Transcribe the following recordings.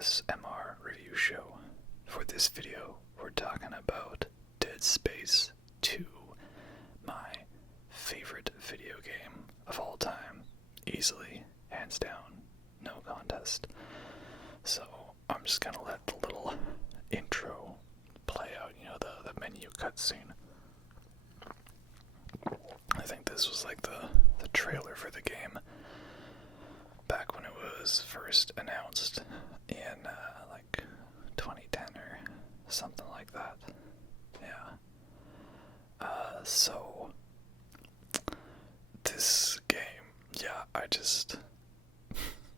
ASMR review show. For this video, we're talking about Dead Space 2, my favorite video game of all time. Easily, hands down, no contest. So, I'm just gonna let the little intro play out, the menu cutscene. I think this was like the trailer for the game back when it was first announced in like 2010 or something like that. Yeah. So this game, yeah, I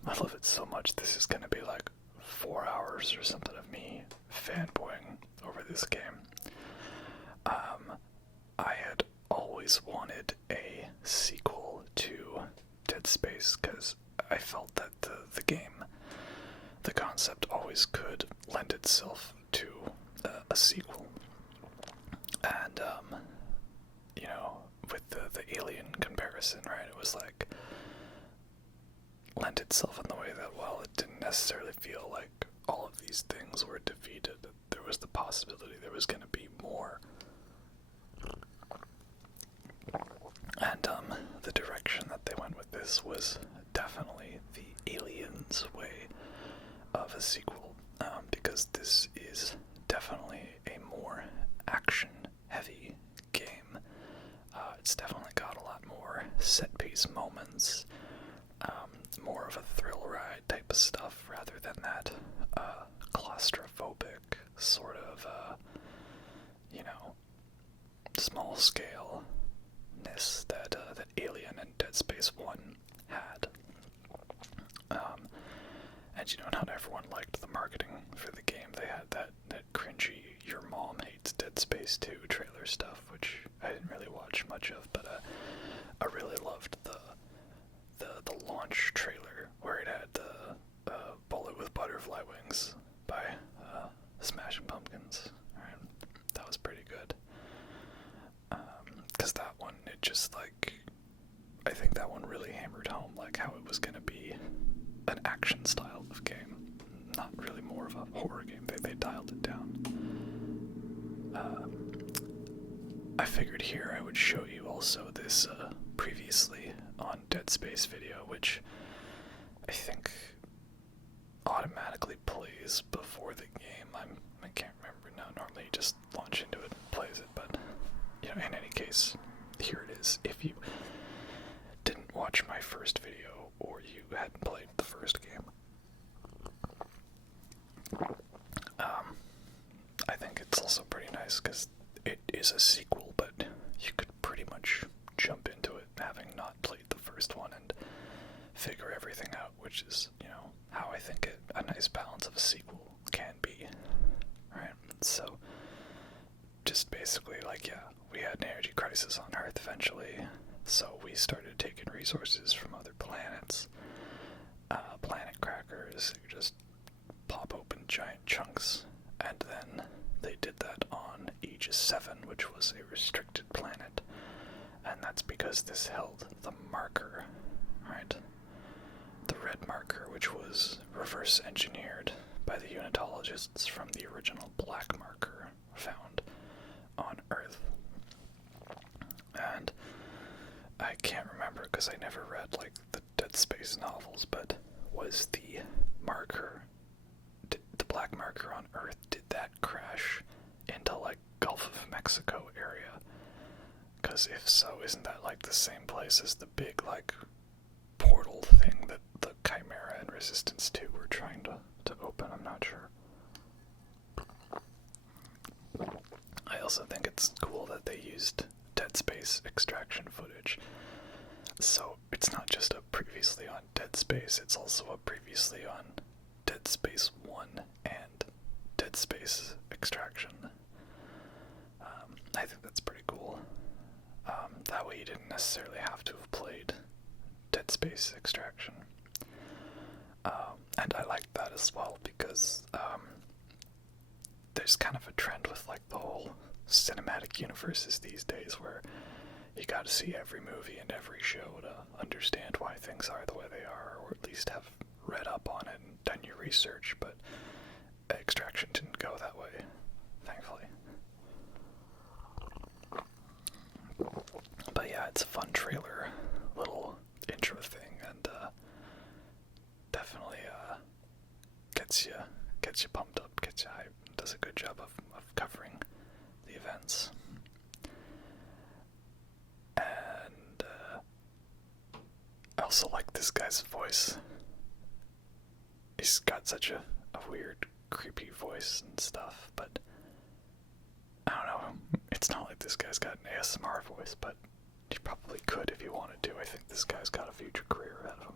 love it so much. This is gonna be like 4 hours or something of me fanboying over this game. I had always wanted a sequel to Dead Space because I felt that the game, the concept always could lend itself to a sequel. And, with the Alien comparison, right, it was like, lent itself in the way that, well, it didn't necessarily feel like all of these things were defeated. There was the possibility there was going to be more. And the direction that they went with this was definitely the Aliens way of a sequel, because this is definitely a more action-heavy game. It's definitely got a lot more set-piece moments, more of a thrill ride type of stuff rather than that claustrophobic sort of, small scale that Alien and Dead Space 1 had. And not everyone liked the marketing for the game. They had that cringy "Your Mom Hates Dead Space 2" trailer stuff, which I didn't really watch much of, but I really loved the launch trailer where it had the Bullet with Butterfly Wings by Smashing Pumpkins. Right? That was pretty good. Because that one, I think that one really hammered home like how it was going to be an action style of game, not really more of a horror game. They dialed it down. I figured here I would show you also this previously on Dead Space video, which I think automatically plays before the game. I can't remember now. Normally you just launch into it and plays it, but in any case, here it is. If you didn't watch my first video or you hadn't played the first game, I think it's also pretty nice because it is a sequel, but you could pretty much jump into it having not played the first one and figure everything out, which is, how I think a nice balance of a sequel can be, right? So, just basically, we had an energy crisis on Earth eventually, so we started taking resources from other planets, planet crackers, you just pop open giant chunks, and then they did that on Aegis 7, which was a restricted planet, and that's because this held the marker, right? The red marker, which was reverse engineered by the unitologists from the original black marker found on Earth. And I can't remember because I never read the Dead Space novels, but was the marker, the black marker on Earth, did that crash into Gulf of Mexico area? Because if so, isn't that the same place as the big portal thing that the Chimera and Resistance 2 were trying to open? I'm not sure. I also think it's cool that they used Dead Space extraction footage. So it's not just a previously on Dead Space, it's also a previously on Dead Space 1 and Dead Space Extraction. I think that's pretty cool. That way you didn't necessarily have to have played Dead Space Extraction. And I liked that as well because there's kind of a trend with the whole cinematic universes these days where you gotta see every movie and every show to understand why things are the way they are, or at least have read up on it and done when you research, but Extraction didn't go that way, thankfully. But yeah, it's a fun trailer, little intro thing, and definitely gets you pumped up, gets you hyped, does a good job of covering the events. And I also like this guy's voice. He's got such a weird, creepy voice and stuff, but I don't know, it's not like this guy's got an ASMR voice, but he probably could if he wanted to. I think this guy's got a future career ahead of him.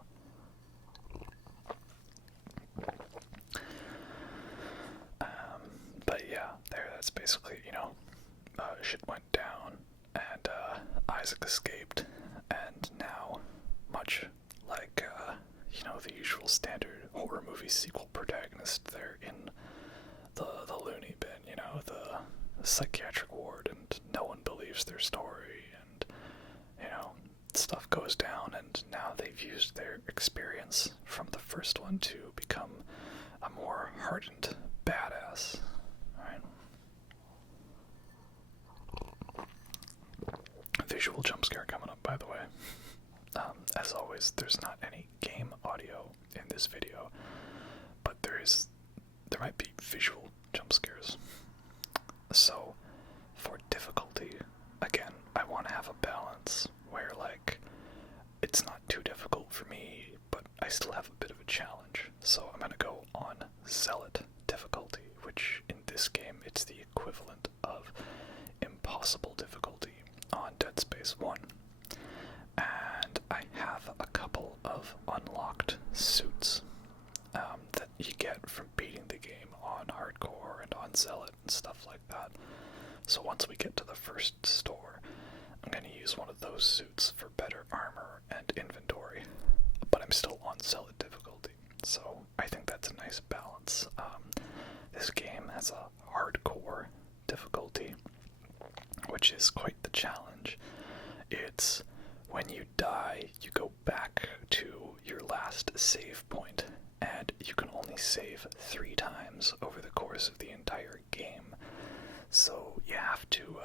But yeah, that's basically, shit went down, and Isaac escaped, and now, much like, the usual standard horror movie sequel protagonist, they're in the loony bin, the psychiatric ward, and no one believes their story, and, stuff goes down, and now they've used their experience from the first one to become a more hardened badass, right? Visual jump scare coming up, by the way. As always, there's not any game audio in this video, but there might be visual jump scares. So, for difficulty, again, I want to have a balance where, it's not too difficult for me, but I still have a bit of a challenge. So I'm going to go on Zealot difficulty, which in this game, it's the equivalent of impossible difficulty on Dead Space 1. And I have a couple of unlocked suits that you get from beating the game on hardcore and on Zealot and stuff like that. So once we get to the first store, I'm going to use one of those suits for better armor and inventory, but I'm still on Zealot difficulty, so I think that's a nice balance. This game has a hardcore difficulty, which is quite the challenge. It's when you die, you go back to your last save point, and you can only save 3 times over the course of the entire game. So you have to,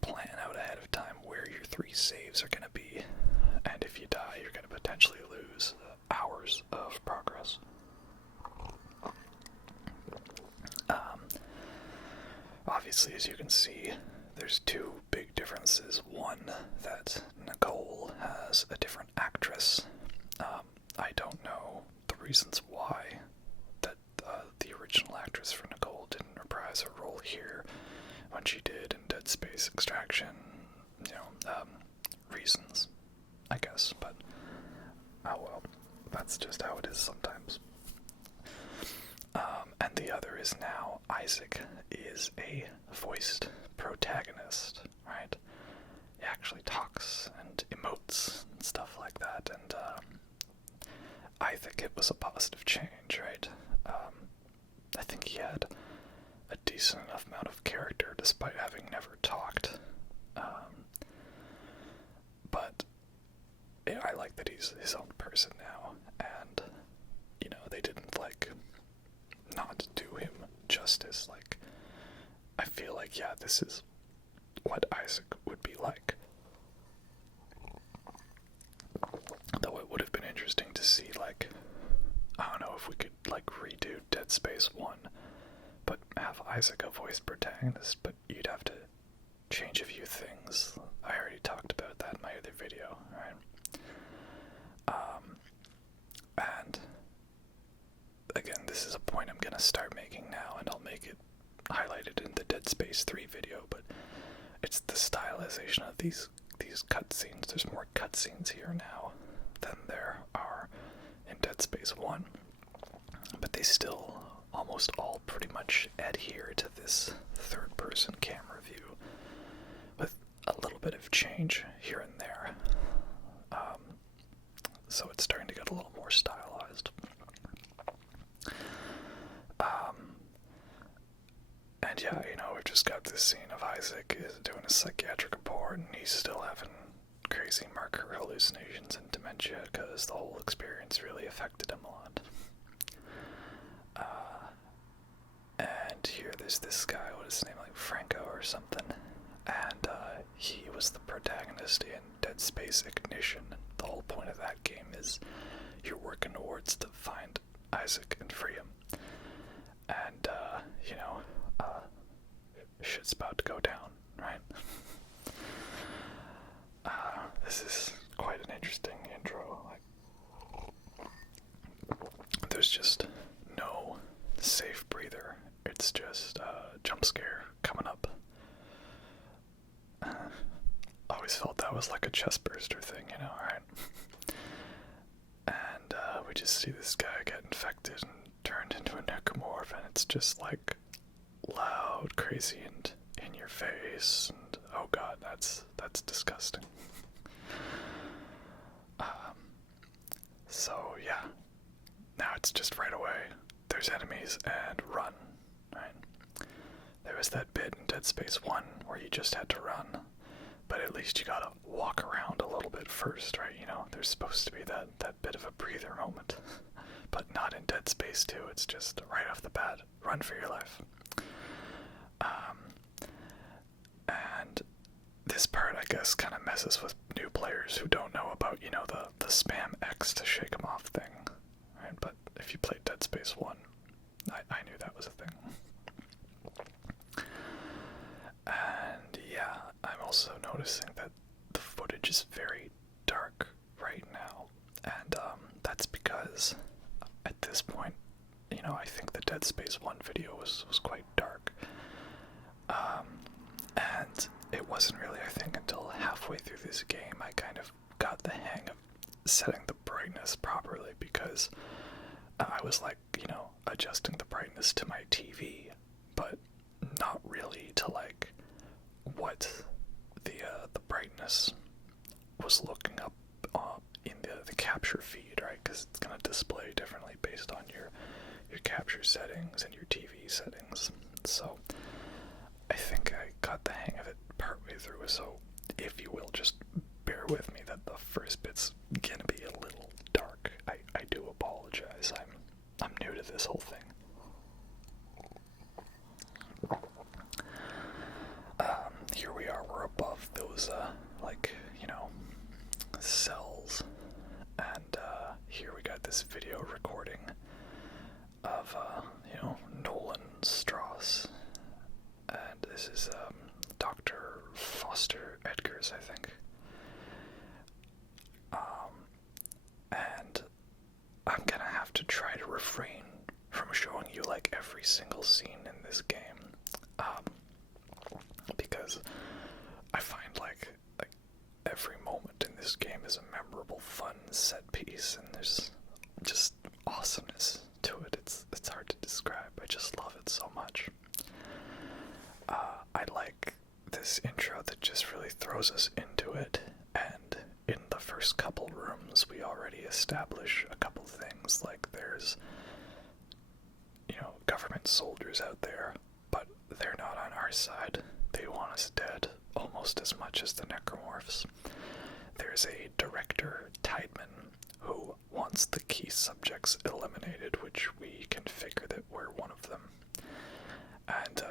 plan out ahead of time where your 3 saves are going to be, and if you die, you're going to potentially lose hours of progress. Obviously, as you can see, there's 2 big differences. One, that Nicole has a different actress. I don't know the reasons why that the original actress for Nicole didn't reprise her role here when she did in Dead Space Extraction. Reasons, I guess, but oh well, that's just how it is sometimes. And the other is now Isaac is a voiced protagonist, right? He actually talks and emotes and stuff like that, and I think it was a positive change, right? I think he had a decent enough amount of character despite having never talked. But I like that he's his own person now, and they didn't not do him justice. I feel like, yeah, this is what Isaac would be like. Though it would have been interesting to see, I don't know if we could redo Dead Space 1, but have Isaac a voiced protagonist, but you'd have to change a few things. I already talked about that in my other video, right? And again, this is a point I'm gonna start making now, and I'll make it highlighted in the Dead Space 3 video, but it's the stylization of these cutscenes. There's more cutscenes here now than there are in Dead Space 1, but they still almost all pretty much adhere to this third-person camera view, with a little bit of change here and there. So it's starting to get a little more stylized. And yeah, we've just got this scene of Isaac is doing a psychiatric report, and he's still having crazy marker hallucinations and dementia because the whole experience really affected him a lot. was this guy, what is his name, like Franco or something, and he was the protagonist in Dead Space Ignition. The whole point of that game is you're working towards to find Isaac and free him. And, shit's about to go down, right? This is quite an interesting intro. There's just no safe breather. It's just a jump scare coming up. Always felt that was like a chest burster thing, right? And we just see this guy get infected and turned into a necromorph, and it's just like loud, crazy, and in your face, and oh god, that's disgusting. So yeah, now it's just right away. There's enemies and run, right? There was that bit in Dead Space 1 where you just had to run, but at least you gotta walk around a little bit first, right? There's supposed to be that bit of a breather moment, but not in Dead Space 2. It's just right off the bat, run for your life. And this part, I guess, kind of messes with new players who don't know about, the spam X to shake them off thing, right? But if you played Dead Space 1, I knew that was a thing. And yeah, I'm also noticing that the footage is very dark right now, and that's because at this point, I think the Dead Space 1 video was quite dark. And it wasn't really, I think, until halfway through this game I kind of got the hang of setting the brightness properly, because I was like, adjusting the brightness to my TV, but not really to like what the brightness was looking up in the capture feed, right? Because it's going to display differently based on your capture settings and your TV settings. So I think I got the hang of it partway through, so if you will, just bear with me that the first bit's gonna be a little dark. I do apologize. I'm new to this whole thing. Here we are, we're above those cells, and here we got this video recording of Nolan Stross. And this is Dr. Foster Edgars, I think. And I'm gonna have to try to refrain from showing you like every single scene in this game, because I find like every moment in this game is a memorable, fun set piece, and there's just awesomeness to it. It's hard to describe. I just love it so much. I like this intro that just really throws us into it, and in the first couple rooms we already establish a couple things, like there's government soldiers out there, but they're not on our side. They want us dead almost as much as the necromorphs. There's a director, Tiedemann, who wants the key subjects eliminated, which we can figure that we're one of them. And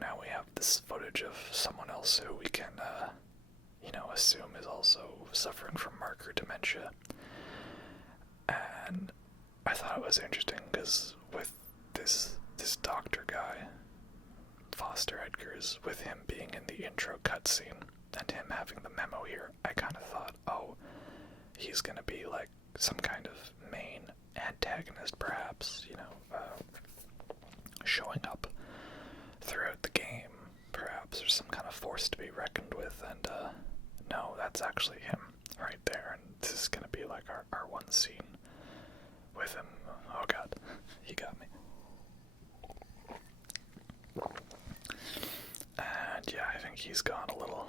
now we have this footage of someone else who we can assume is also suffering from marker dementia. And I thought it was interesting because with this doctor guy, Foster Edgars, with him being in the intro cutscene and him having the memo here, I kind of thought, oh, he's gonna be like some kind of main antagonist, perhaps, showing up throughout the game, perhaps, or some kind of force to be reckoned with. And no, that's actually him right there, and this is gonna be like our one scene with him. Oh god, he got me. And yeah, I think he's gone a little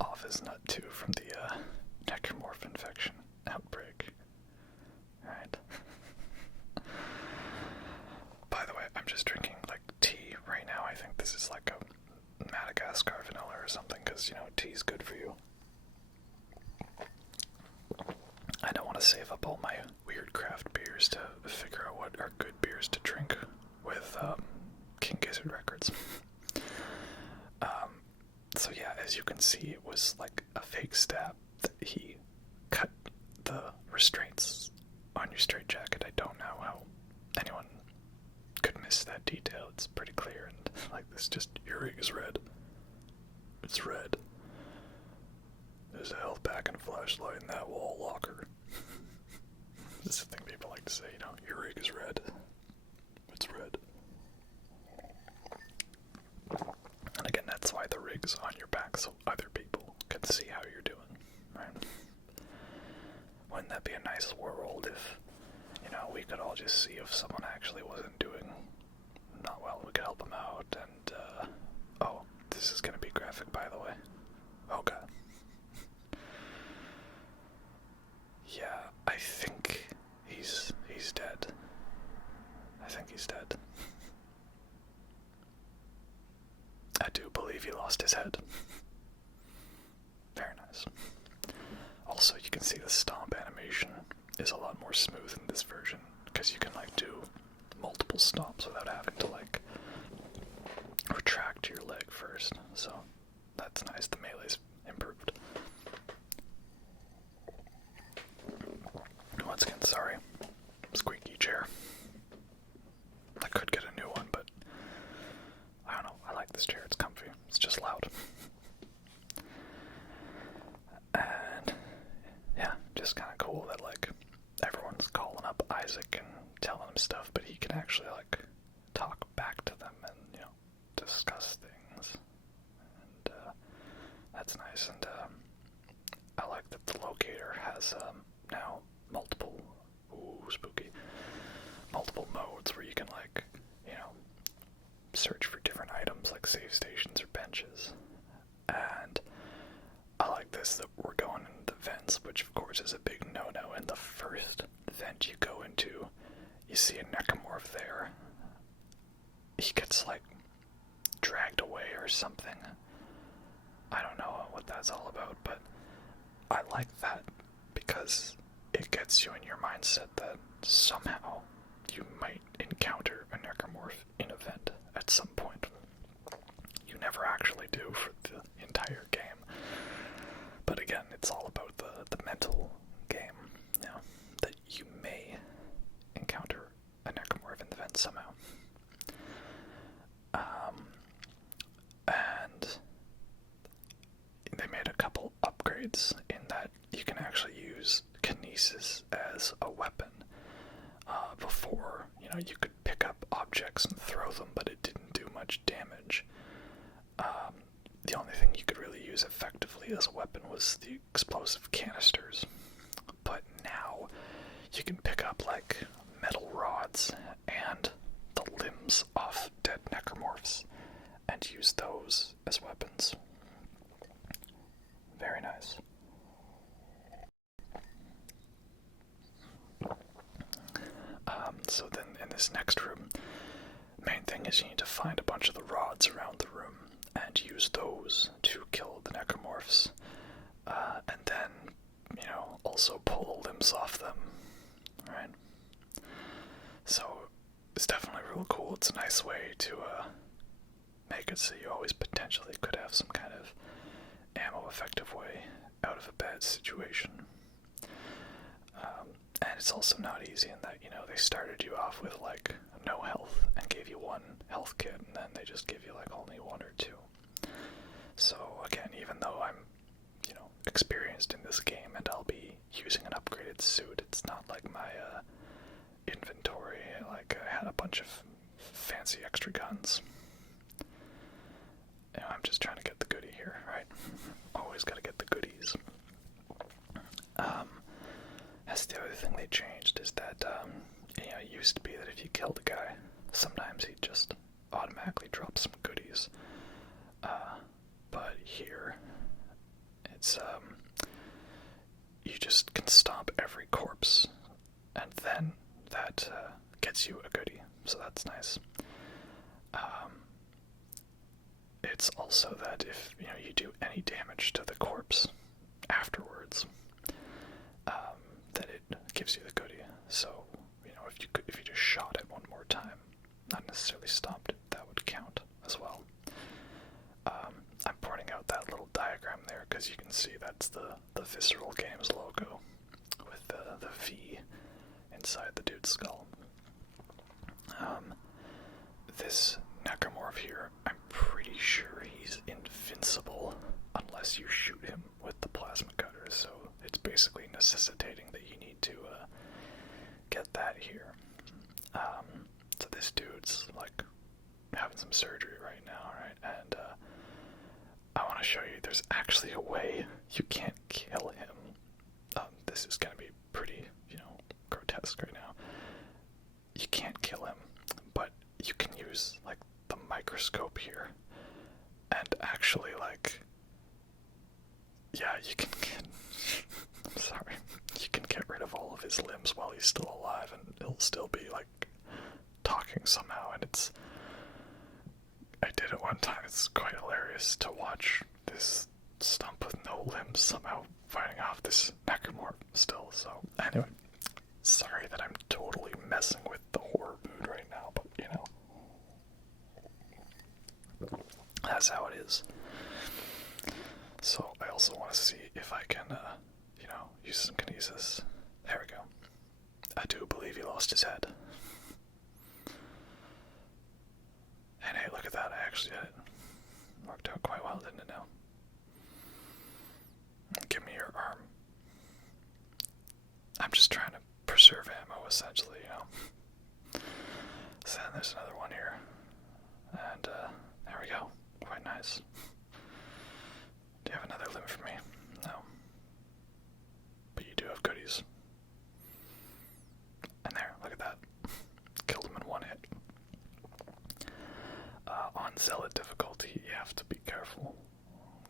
off his nut too from the necromorph infection outbreak. Alright. By the way, I'm just drinking like tea right now. I think this is like a Madagascar vanilla or something, because tea's good for you. I don't want to save up all my weird craft beers to figure out what are good beers to drink with King Gizzard records. see it was like a fake stab, that he cut the restraints on your straitjacket. I don't know how anyone could miss that detail. It's pretty clear, and like this, just your rig is red. It's red. There's a health pack and a flashlight in that wall locker. This is the thing people like to say, your rig is red. It's red. And again, that's why the rig's on your back, so other people can see how you're doing, right? Wouldn't that be a nice world if, we could all just see if someone actually wasn't doing not well, we could help them out, and, oh, this is gonna be graphic, by the way. Oh god. Yeah, I think he's dead. I think he's dead. I do believe he lost his head. Very nice. Also, you can see the stomp animation is a lot more smooth in this version, because you can do multiple stomps without having to retract your leg first. So that's nice. The melee's improved. Once again, sorry. Squeaky chair. I could get a new one, but I don't know. I like this chair. It's comfy. It's just loud. And yeah, just kind of cool that everyone's calling up Isaac and telling him stuff, but he can actually talk back to them and discuss things. And that's nice. And I like that the locator has now multiple modes where you can search for different items like save stations or benches. And I like this, that we're going into the vents, which of course is a big no-no. In the first vent you go into, you see a necromorph there. He gets dragged away or something. I don't know what that's all about, but I like that because it gets you in your mindset that somehow you might encounter a necromorph in a vent at some point. You never actually do for the entire game. But again, it's all about the mental game, that you may encounter a necromorph in the vent somehow. And they made a couple upgrades in that you can actually use kinesis as a weapon. Before, you could pick up objects and throw them, but it didn't do much damage. The only thing you could really use effectively as a weapon was the explosive canisters. But now, you can pick up, metal rods and the limbs off dead necromorphs and use those as weapons. Very nice. So then in this next room, main thing is you need to find a bunch of the rods around the room and use those to kill the necromorphs. And then, also pull the limbs off them. Right? So it's definitely real cool. It's a nice way to make it so you always potentially could have some kind of ammo effective way out of a bad situation. And it's also not easy in that, they started you off with no health and gave you one health kit, and then they just give you only one or two. So again, even though I'm, experienced in this game and I'll be using an upgraded suit, it's not like my inventory, I had a bunch of fancy extra guns. I'm just trying to get the goodie here, right? Always gotta get the goodies. That's the other thing they changed, is that, it used to be that if you killed a guy, sometimes he'd just automatically drop some goodies. But here, it's, you just can stomp every corpse, and then that gets you a goodie, so that's nice. It's also that if, you do any damage to the corpse afterwards, that it gives you the goodie. So, if you just shot it one more time, not necessarily stomped it, that would count as well. I'm pointing out that little diagram as you can see, that's the Visceral Games logo with the V inside the dude's skull. This Necromorph here, I'm pretty sure he's invincible unless you shoot him with the plasma cutter, so it's basically necessitating that you need to get that here. So this dude's like having some surgery right now, right? And I want to show you there's actually a way you can't kill him. This is going to be pretty, grotesque right now. You can't kill him, but you can use like the microscope here and actually you can get I'm sorry, you can get rid of all of his limbs while he's still alive, and he'll still be like talking somehow. And I did it one time. It's quite hilarious to watch this stump with no limbs somehow fighting off this Necromorph still. So anyway, sorry that I'm totally messing with the horror mood right now, but that's how it is. So I also want to see if I can, use some kinesis. There we go. I do believe he lost his head. And hey, look at that, I actually did it. Worked out quite well, didn't it now? Give me your arm. I'm just trying to preserve ammo, essentially, So then there's another one here. And, there we go. Quite nice. Do you have another limb for me? No. But you do have goodies. And there, look at that. Killed him in one hit. On zealot difficulty, you have to be careful.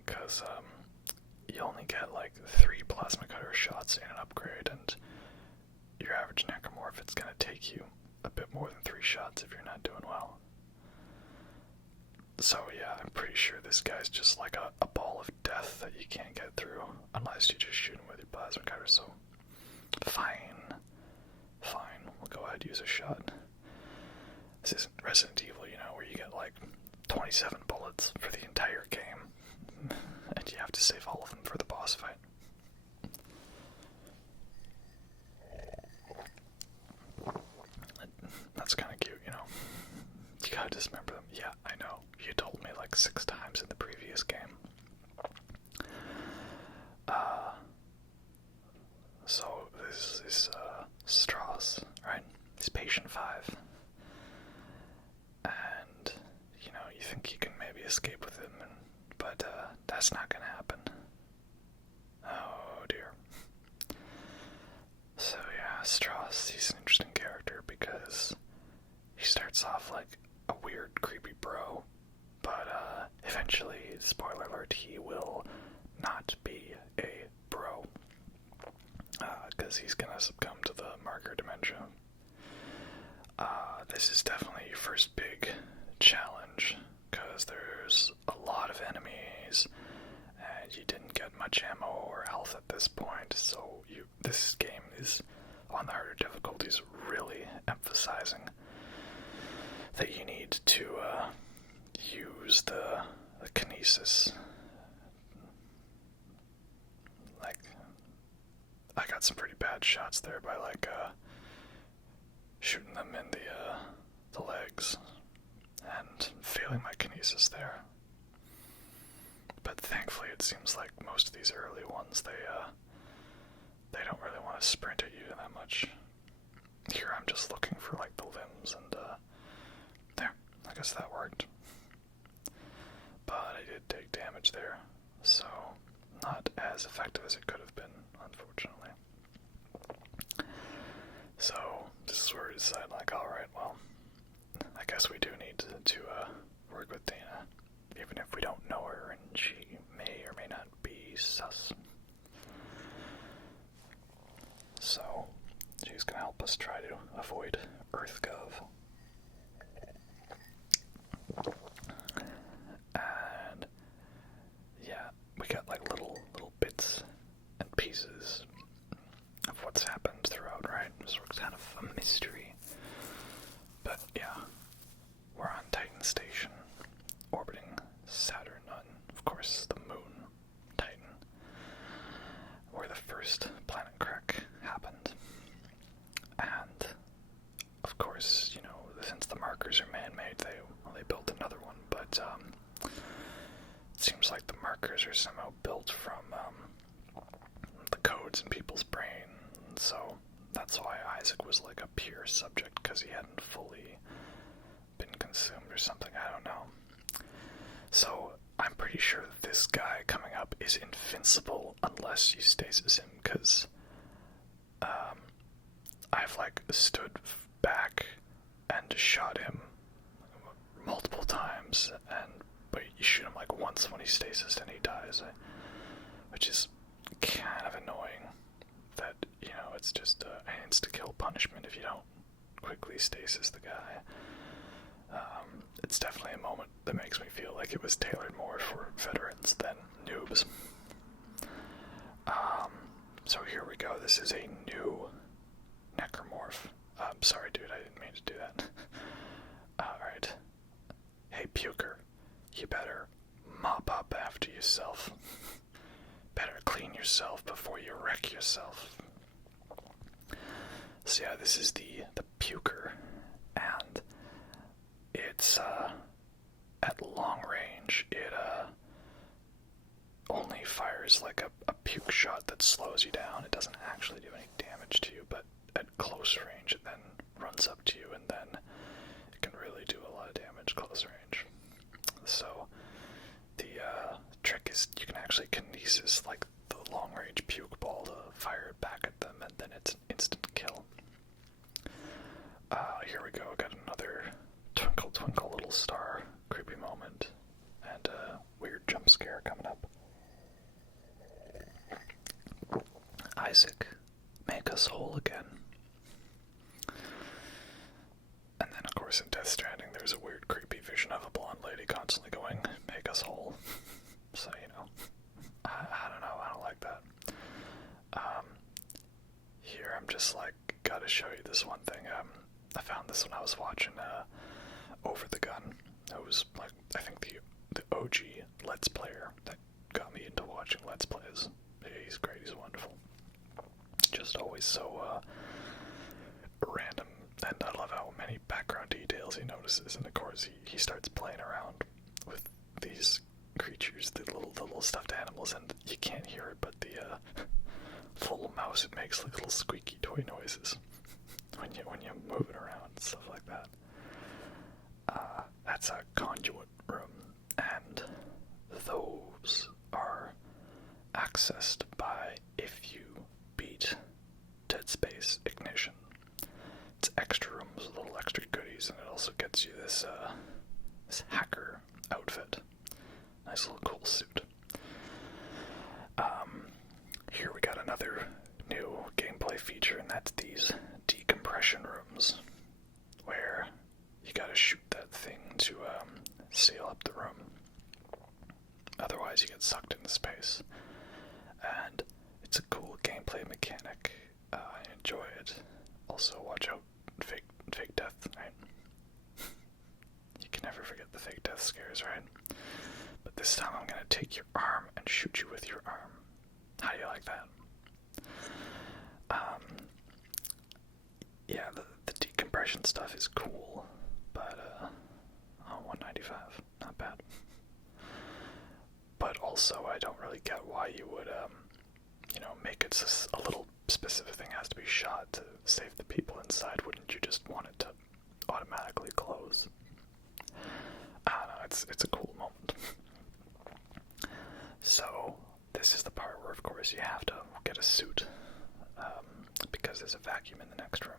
Because, you only get like 3 plasma cutter shots in an upgrade, and your average Necromorph, it's gonna take you a bit more than 3 shots if you're not doing well. So yeah, I'm pretty sure this guy's just like a ball of death that you can't get through unless you just shoot him with your plasma cutter, so fine, we'll go ahead and use a shot. This isn't Resident Evil, where you get like 27 bullets for the entire game, and you have to save all of them for the boss fight. That's kind of cute, You gotta dismember them. Yeah, I know. You told me like 6 times in the previous game. So this is Stross, right? He's patient 5. And, you think you can maybe escape with him, but that's not gonna happen. Oh dear. So yeah, Stross, he's an interesting character because he starts off like a weird, creepy bro, but eventually, spoiler alert, he will not be a bro, because he's gonna succumb to the marker dementia. This is definitely your first big challenge, because there's a lot of enemies, and you didn't get much ammo or health at this point, so this game is, on the harder difficulties, really emphasizing that you need to use the kinesis. Like, I got some pretty bad shots there by shooting them in the legs and failing my kinesis there. But thankfully, it seems like most of these early ones, they don't really want to sprint at you that much. Here, I'm just looking for like the limbs, and there, I guess that worked. But I did take damage there, so not as effective as it could have been, unfortunately. So this is where we decide, like, alright, well, I guess we do need to work with Dana, even if we don't know her and she may or may not be sus. So she's gonna help us try to avoid EarthGov. And yeah, we got like little bits and pieces of what's happened throughout, right? So it's kind of a mystery. But yeah, we're on Titan Station, orbiting Saturn on, of course, the moon, Titan. but it seems like the markers are somehow built from the codes in people's brain, so that's why Isaac was like a pure subject, because he hadn't fully been consumed or something, I don't know. So I'm pretty sure that this guy coming up is invincible unless you stasis him, because I've like stood back and shot him multiple times, but you shoot him like once when he's stasis and he dies, which is kind of annoying. That, you know, it's just an insta-kill punishment if you don't quickly stasis the guy. It's definitely a moment that makes me feel like it was tailored more for veterans than noobs. So here we go. This is a new necromorph. Sorry, dude, I didn't mean to do that. Alright. Hey, Puker, you better mop up after yourself. Better clean yourself before you wreck yourself. So yeah, this is the Puker, and it's at long range it only fires like a puke shot that slows you down. It doesn't actually do any damage to you, but at close range it then runs up to you, and then it can really do a lot of damage close range. So the trick is you can actually kinesis like the long range puke ball to fire it back at them, and then it's an instant kill. Here we go, got another twinkle twinkle little star creepy moment, and a weird jump scare coming up. Isaac, make us whole again. And then of course in Death Stranding there's a weird creepy vision of a blonde lady constantly going, make us whole. So, you know, I don't know, I don't like that. Here I'm just like, gotta show you this one thing. I found this when I was watching Over the Gun. It was like, I think the OG Let's Player that got me into watching Let's Plays. He's great, he's wonderful. Just always so random, and I love how many background details he notices, and of course he starts playing around with these creatures, the little stuffed animals, and you can't hear it, but the little mouse, it makes like little squeaky toy noises when you move it around and stuff like that. That's a conduit room, and those are accessed by if you beat Dead Space Ignition. It's extra rooms with little extra goodies, and it also gets you this hacker outfit. Nice little cool suit. Here we got another new gameplay feature, and that's these decompression rooms, where you gotta shoot that thing to seal up the room. Otherwise you get sucked into space. And it's a cool gameplay mechanic. I enjoy it. Also, watch out, fake death, right? You can never forget the fake death scares, right? But this time I'm gonna take your arm and shoot you with your arm. How do you like that? Yeah, the decompression stuff is cool, but $195, not bad. But also, I don't really get why you would, make it a little specific thing has to be shot to save the people inside. Wouldn't you just want it to automatically close? I don't know, it's a cool moment. So, this is the part where, of course, you have to get a suit, because there's a vacuum in the next room.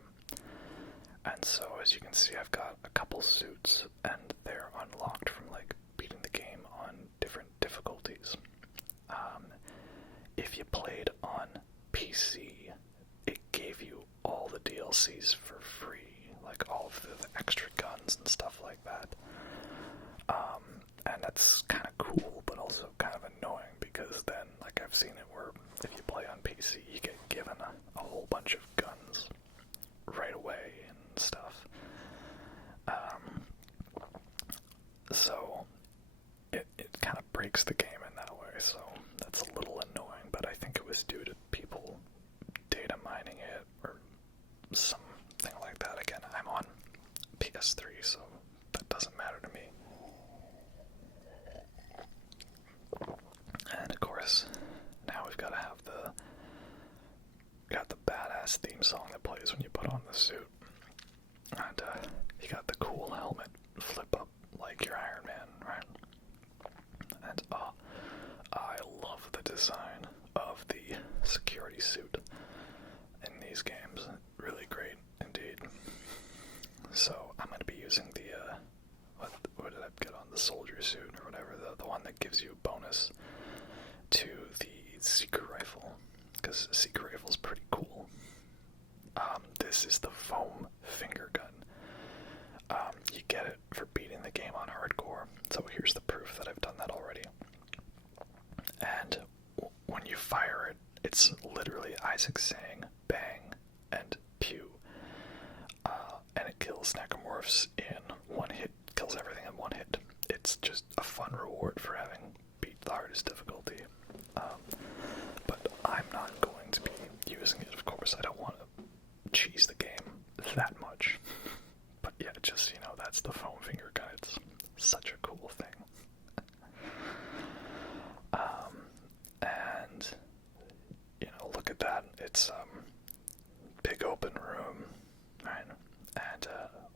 And so, as you can see, I've got a couple suits, and they're unlocked from, like, beating the game on different difficulties. If you played on PC, it gave you all the DLCs for free, like all of the extra guns and stuff like that. And that's kind of cool, but also kind of annoying, because then, like, I've seen it where if you play on PC, you get given a whole bunch of guns right away and stuff. So it kind of breaks the game in that way, so that's a little annoying, but I think it was due to people data mining it or something like that. Again, I'm on PS3, so that doesn't matter to me. like your Iron Man, right? And I love the design of the security suit in these games. Really great indeed. So I'm going to be using the, what did I get on? The soldier suit or whatever, the one that gives you a bonus to the secret rifle, because the secret rifle is pretty cool. This is the foam finger gun. You get it for beating the game on hardcore, so here's the proof that I've done that already. And when you fire it, it's literally Isaac saying bang and pew. And it kills necromorphs in one hit, kills everything in one hit. It's just a fun reward for having beat the hardest difficulty. But I'm not going to be using it, of course. I don't want to cheese the game that much. But yeah, just, that's the foam finger gun. It's such a cool thing. And, look at that. It's, big open room, right? And,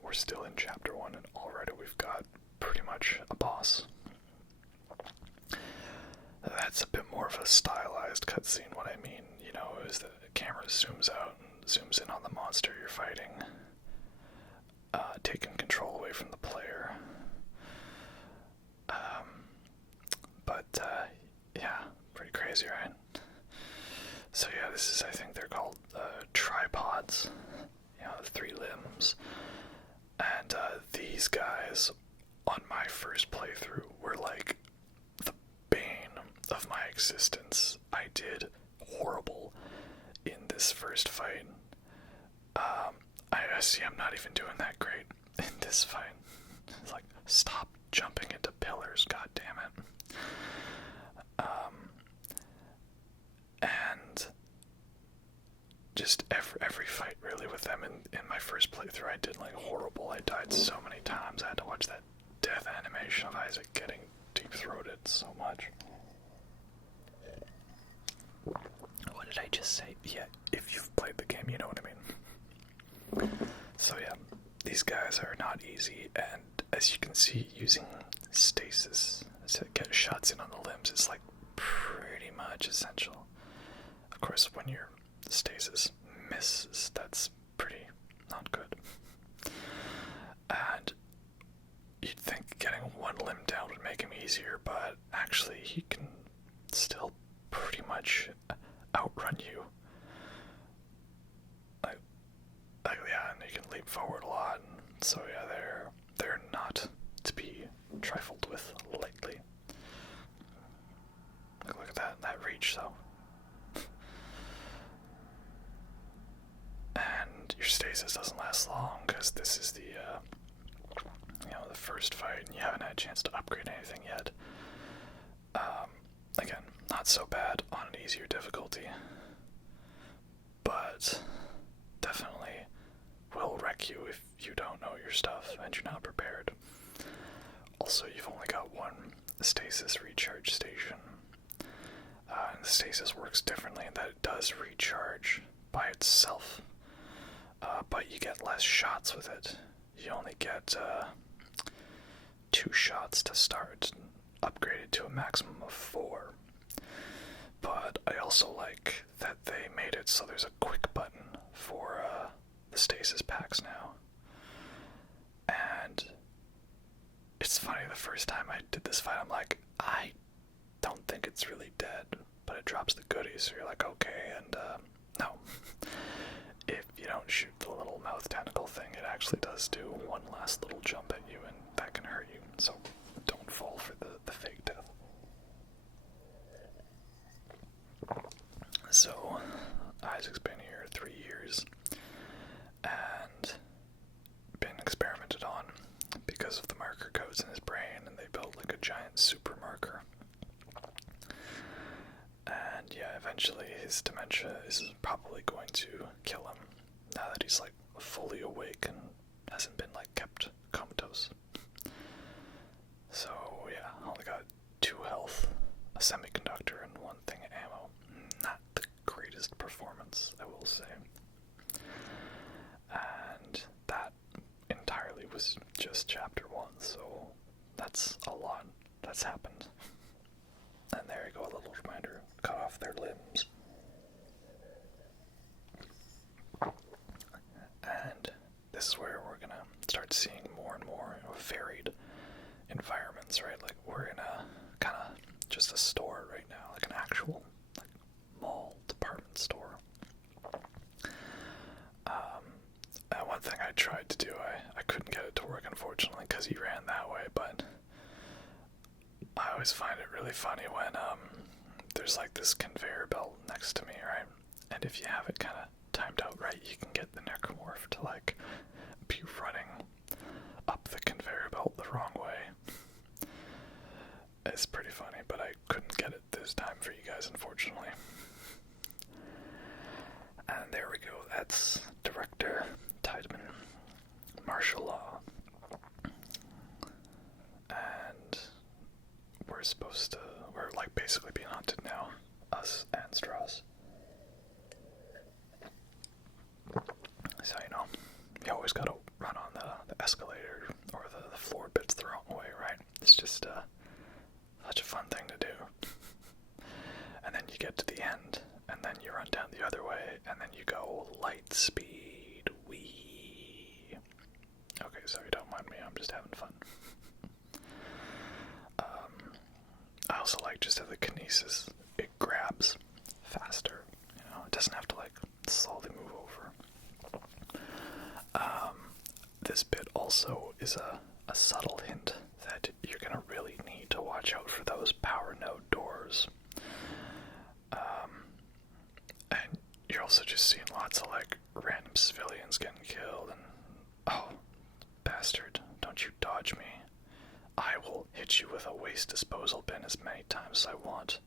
we're still in chapter 1, and already we've got pretty much a boss. That's a bit more of a stylized cutscene. What I mean, is the camera zooms out and zooms in on the monster you're fighting, taking control away from the player. Yeah, pretty crazy, right? So yeah, this is, I think they're called tripods, the 3 limbs. And these guys, on my first playthrough, were like the bane of my existence. I did horrible in this first fight. I see I'm not even doing that great in this fight. It's like, stop jumping into pillars, god damn it. And just every fight really with them in my first playthrough, I did like horrible. I died so many times. I had to watch that death animation of Isaac getting deep-throated so much. What did I just say? Yeah, if you've played the game, you know what I mean. So yeah, these guys are not easy, and as you can see, using stasis to get shots in on the limbs is like pretty much essential. Of course, when your stasis misses, that's pretty not good. And you'd think getting one limb down would make him easier, but actually he can still pretty much outrun you. Yeah, and he can leap forward a lot. So yeah, they're not to be trifled with lightly. Look at that reach, though. And your stasis doesn't last long, because this is the first fight, and you haven't had a chance to upgrade anything yet. Again, not so bad on an easier difficulty, but definitely will wreck you if you don't know your stuff and you're not prepared. Also, you've only got one stasis recharge station. And the stasis works differently in that it does recharge by itself, but you get less shots with it. You only get 2 shots to start, upgraded to a maximum of 4. But I also like that they made it so there's a quick button for the stasis packs now. And it's funny, the first time I did this fight, I'm like, I don't think it's really dead, but it drops the goodies, so you're like, okay, and no. If you don't shoot the little mouth tentacle thing, it actually does do one last little jump at you, and that can hurt you, so don't fall for the fake death. So, Isaac's been here 3 years, and been experimented on because of the marker codes in his brain, and they built like a giant super marker. And yeah, eventually his dementia is probably going to kill him, now that he's like fully awake and hasn't been like kept comatose. So yeah, I only got 2 health, a semiconductor, and 1 thing of ammo. Not the greatest performance, I will say. And that entirely was just chapter 1, so that's happened. And there you go, a little reminder. Cut off their limbs. And this is where we're gonna start seeing more and more varied environments, right? Like, we're in a kind of just a store right now, like an actual like mall department store. And one thing I tried to do, I couldn't get it to work, unfortunately, because he ran that way, but I always find it really funny when there's like this conveyor belt next to me, right? And if you have it kind of timed out right, you can get the necromorph to like be running up the conveyor belt the wrong way. It's pretty funny, but I couldn't get it this time for you guys, unfortunately. And there we go, that's director Tiedemann, martial law. And we're like basically being hunted now, us and Stross. So, you know, you always gotta run on the escalator or the floor bits the wrong way, right? It's just such a fun thing to do. And then you get to the end, and then you run down the other way, and then you go light speed, wee. Okay, sorry, don't mind me, I'm just having fun. I also like just how the kinesis, it grabs faster, you know, it doesn't have to like slowly move over. This bit also is a subtle hint that you're gonna really need to watch out for those power node doors. And you're also just seeing lots of like random civilians getting killed, and oh, bastard, don't you dodge me. I will hit you with a waste disposal bin as many times as I want.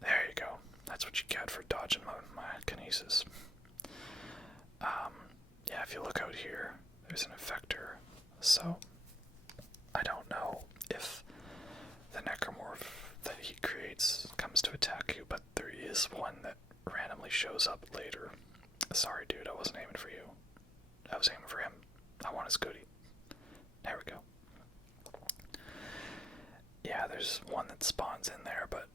There you go. That's what you get for dodging my kinesis. Yeah, if you look out here, there's an effector. So, I don't know if the necromorph that he creates comes to attack you, but there is one that randomly shows up later. Sorry, dude, I wasn't aiming for you. I was aiming for him. I want his goodie. There we go. Yeah, there's one that spawns in there, but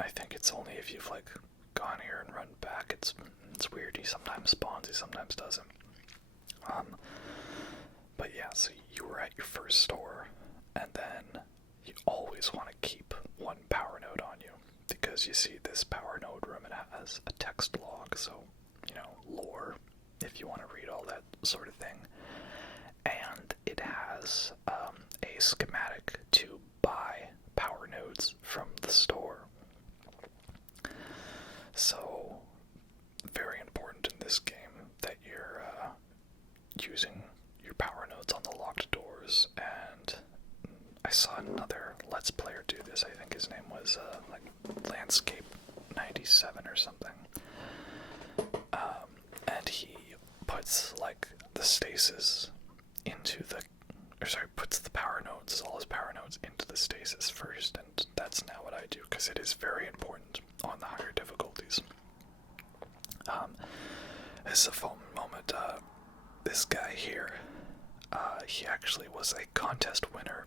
I think it's only if you've like gone here and run back. It's weird. He sometimes spawns, he sometimes doesn't. But yeah, so you were at your first store, and then you always want to keep one power node on you, because you see this power node room, it has a text log, so, you know, lore, if you want to read all that sort of thing. And it has a schematic to buy power nodes from the store. So, very important in this game that you're using your power nodes on the locked doors. And I saw another Let's Player do this. I think his name was like Landscape 97 or something. And he puts like the stasis into the, puts the power nodes, all his power nodes into the stasis first, and that's now what I do, because it is very important on the higher difficulties. This is a fun moment. This guy here, he actually was a contest winner.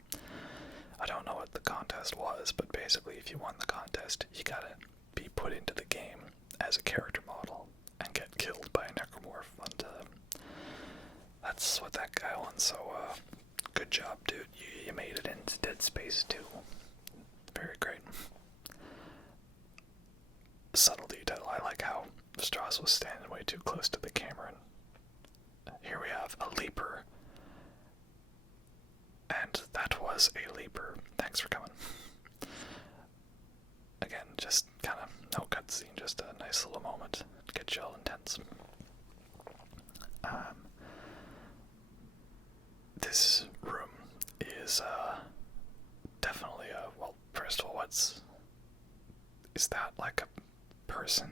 I don't know what the contest was, but basically if you won the contest, you gotta be put into the game as a character model and get killed by a necromorph, and that's what that guy won, so good job, dude. You made it into Dead Space 2. Very great. Subtle detail. I like how Stross was standing way too close to the camera, and here we have a leaper. And that was a leaper. Thanks for coming. Again, just kind of no cutscene, just a nice little moment. Get you all intense. This room is definitely well, first of all, is that like a person?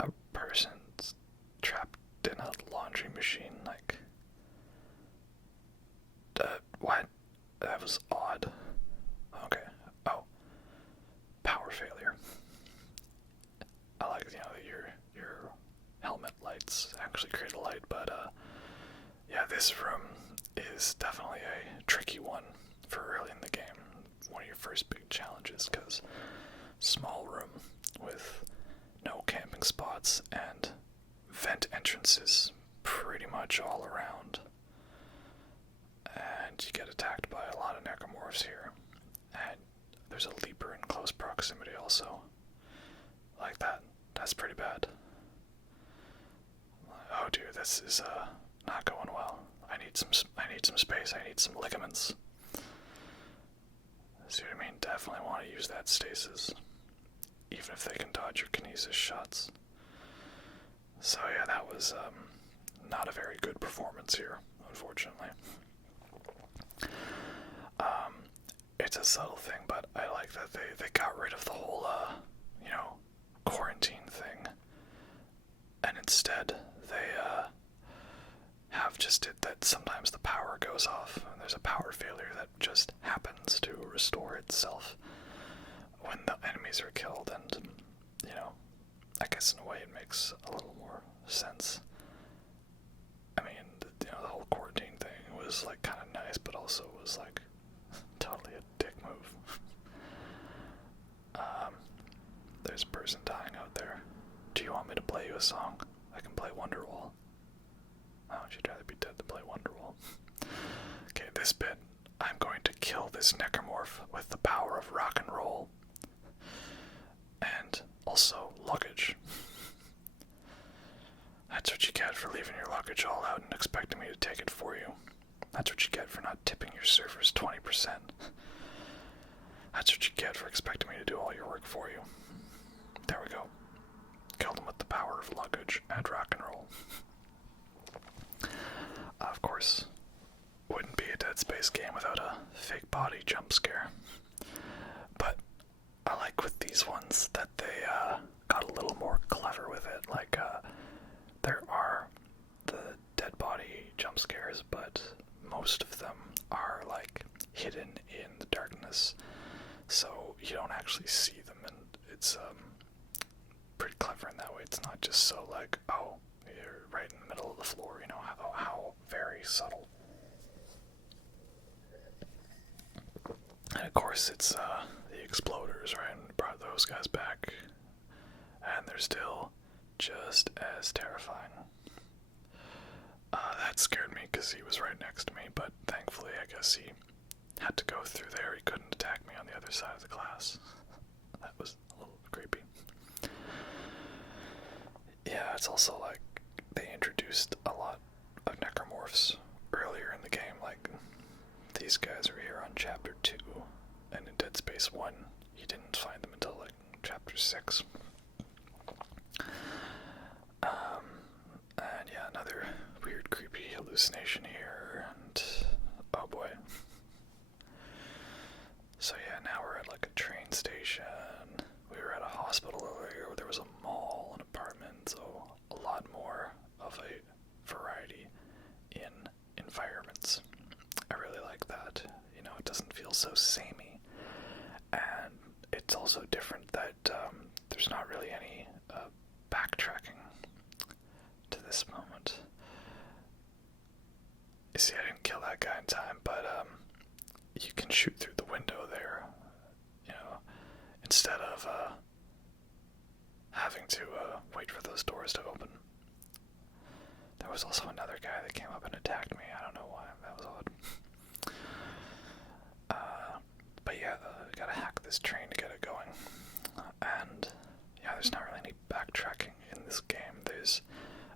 A person's trapped in a laundry machine, like, what? That was odd. Okay. Oh. Power failure. I like, you know, that your helmet lights actually create a light, but, yeah, this room is definitely a tricky one for early in the game. One of your first big challenges, because small room with no camping spots and vent entrances pretty much all around. And you get attacked by a lot of necromorphs here. And there's a leaper in close proximity also. Like that. That's pretty bad. Oh dear, this is not going well. I need some space. I need some ligaments. See what I mean? Definitely want to use that stasis, even if they can dodge your kinesis shots. So yeah, that was not a very good performance here, unfortunately. It's a subtle thing, but I like that they got rid of the whole, quarantine thing, and instead they have just it that sometimes the power goes off, and there's a power failure that just happens to restore itself when the enemies are killed, and, I guess in a way it makes a little more sense. I mean, the whole quarantine thing was, like, kind of nice, but also was, like, totally a dick move. There's a person dying out there. Do you want me to play you a song? I can play Wonderwall. Oh, she'd rather be dead than play Wonderwall. Okay, this bit, I'm going to kill this necromorph with the power of rock and roll. And also luggage. That's what you get for leaving your luggage all out and expecting me to take it for you. That's what you get for not tipping your servers 20%. That's what you get for expecting me to do all your work for you. There we go. Killed him with the power of luggage and rock and roll. Of course, wouldn't be a Dead Space game without a fake body jump scare. But I like with these ones that they got a little more clever with it. Like, there are the dead body jump scares, but most of them are, like, hidden in the darkness, so you don't actually see them, and it's pretty clever in that way. It's not just so, like, oh, you're right in the middle of the floor, how very subtle. And of course it's the exploders, right, and brought those guys back, and they're still just as terrifying. That scared me because he was right next to me, but thankfully I guess he had to go through there. He couldn't attack me on the other side of the glass. That was a little creepy. Yeah, it's also like they introduced a lot of necromorphs earlier in the game. Like, these guys are here on Chapter 2, and in Dead Space 1, you didn't find them until, like, Chapter 6. And yeah, another weird, creepy hallucination here, and oh boy. So yeah, now we're at, like, a train station. We were at a hospital earlier where there was a mall, an apartment, so a lot more of a variety in environments. I really like that. It doesn't feel so samey. And it's also different that there's not really any backtracking to this moment. You see, I didn't kill that guy in time, but you can shoot through the window there, instead of having to wait for those doors to open. There was also another guy that came up and attacked me. I don't know why. That was odd. But yeah, gotta hack this train to get it going. And yeah, there's not really any backtracking in this game. There's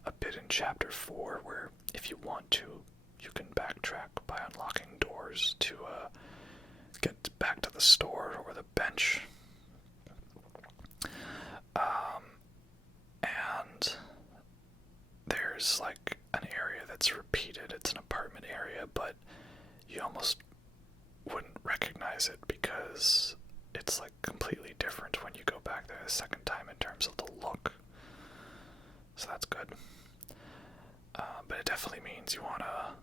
a bit in Chapter 4 where, if you want to, you can backtrack by unlocking doors to get back to the store or the bench. And there's, like, an area that's repeated. It's an apartment area, but you almost wouldn't recognize it because it's, like, completely different when you go back there the second time in terms of the look. So that's good. But it definitely means you want to,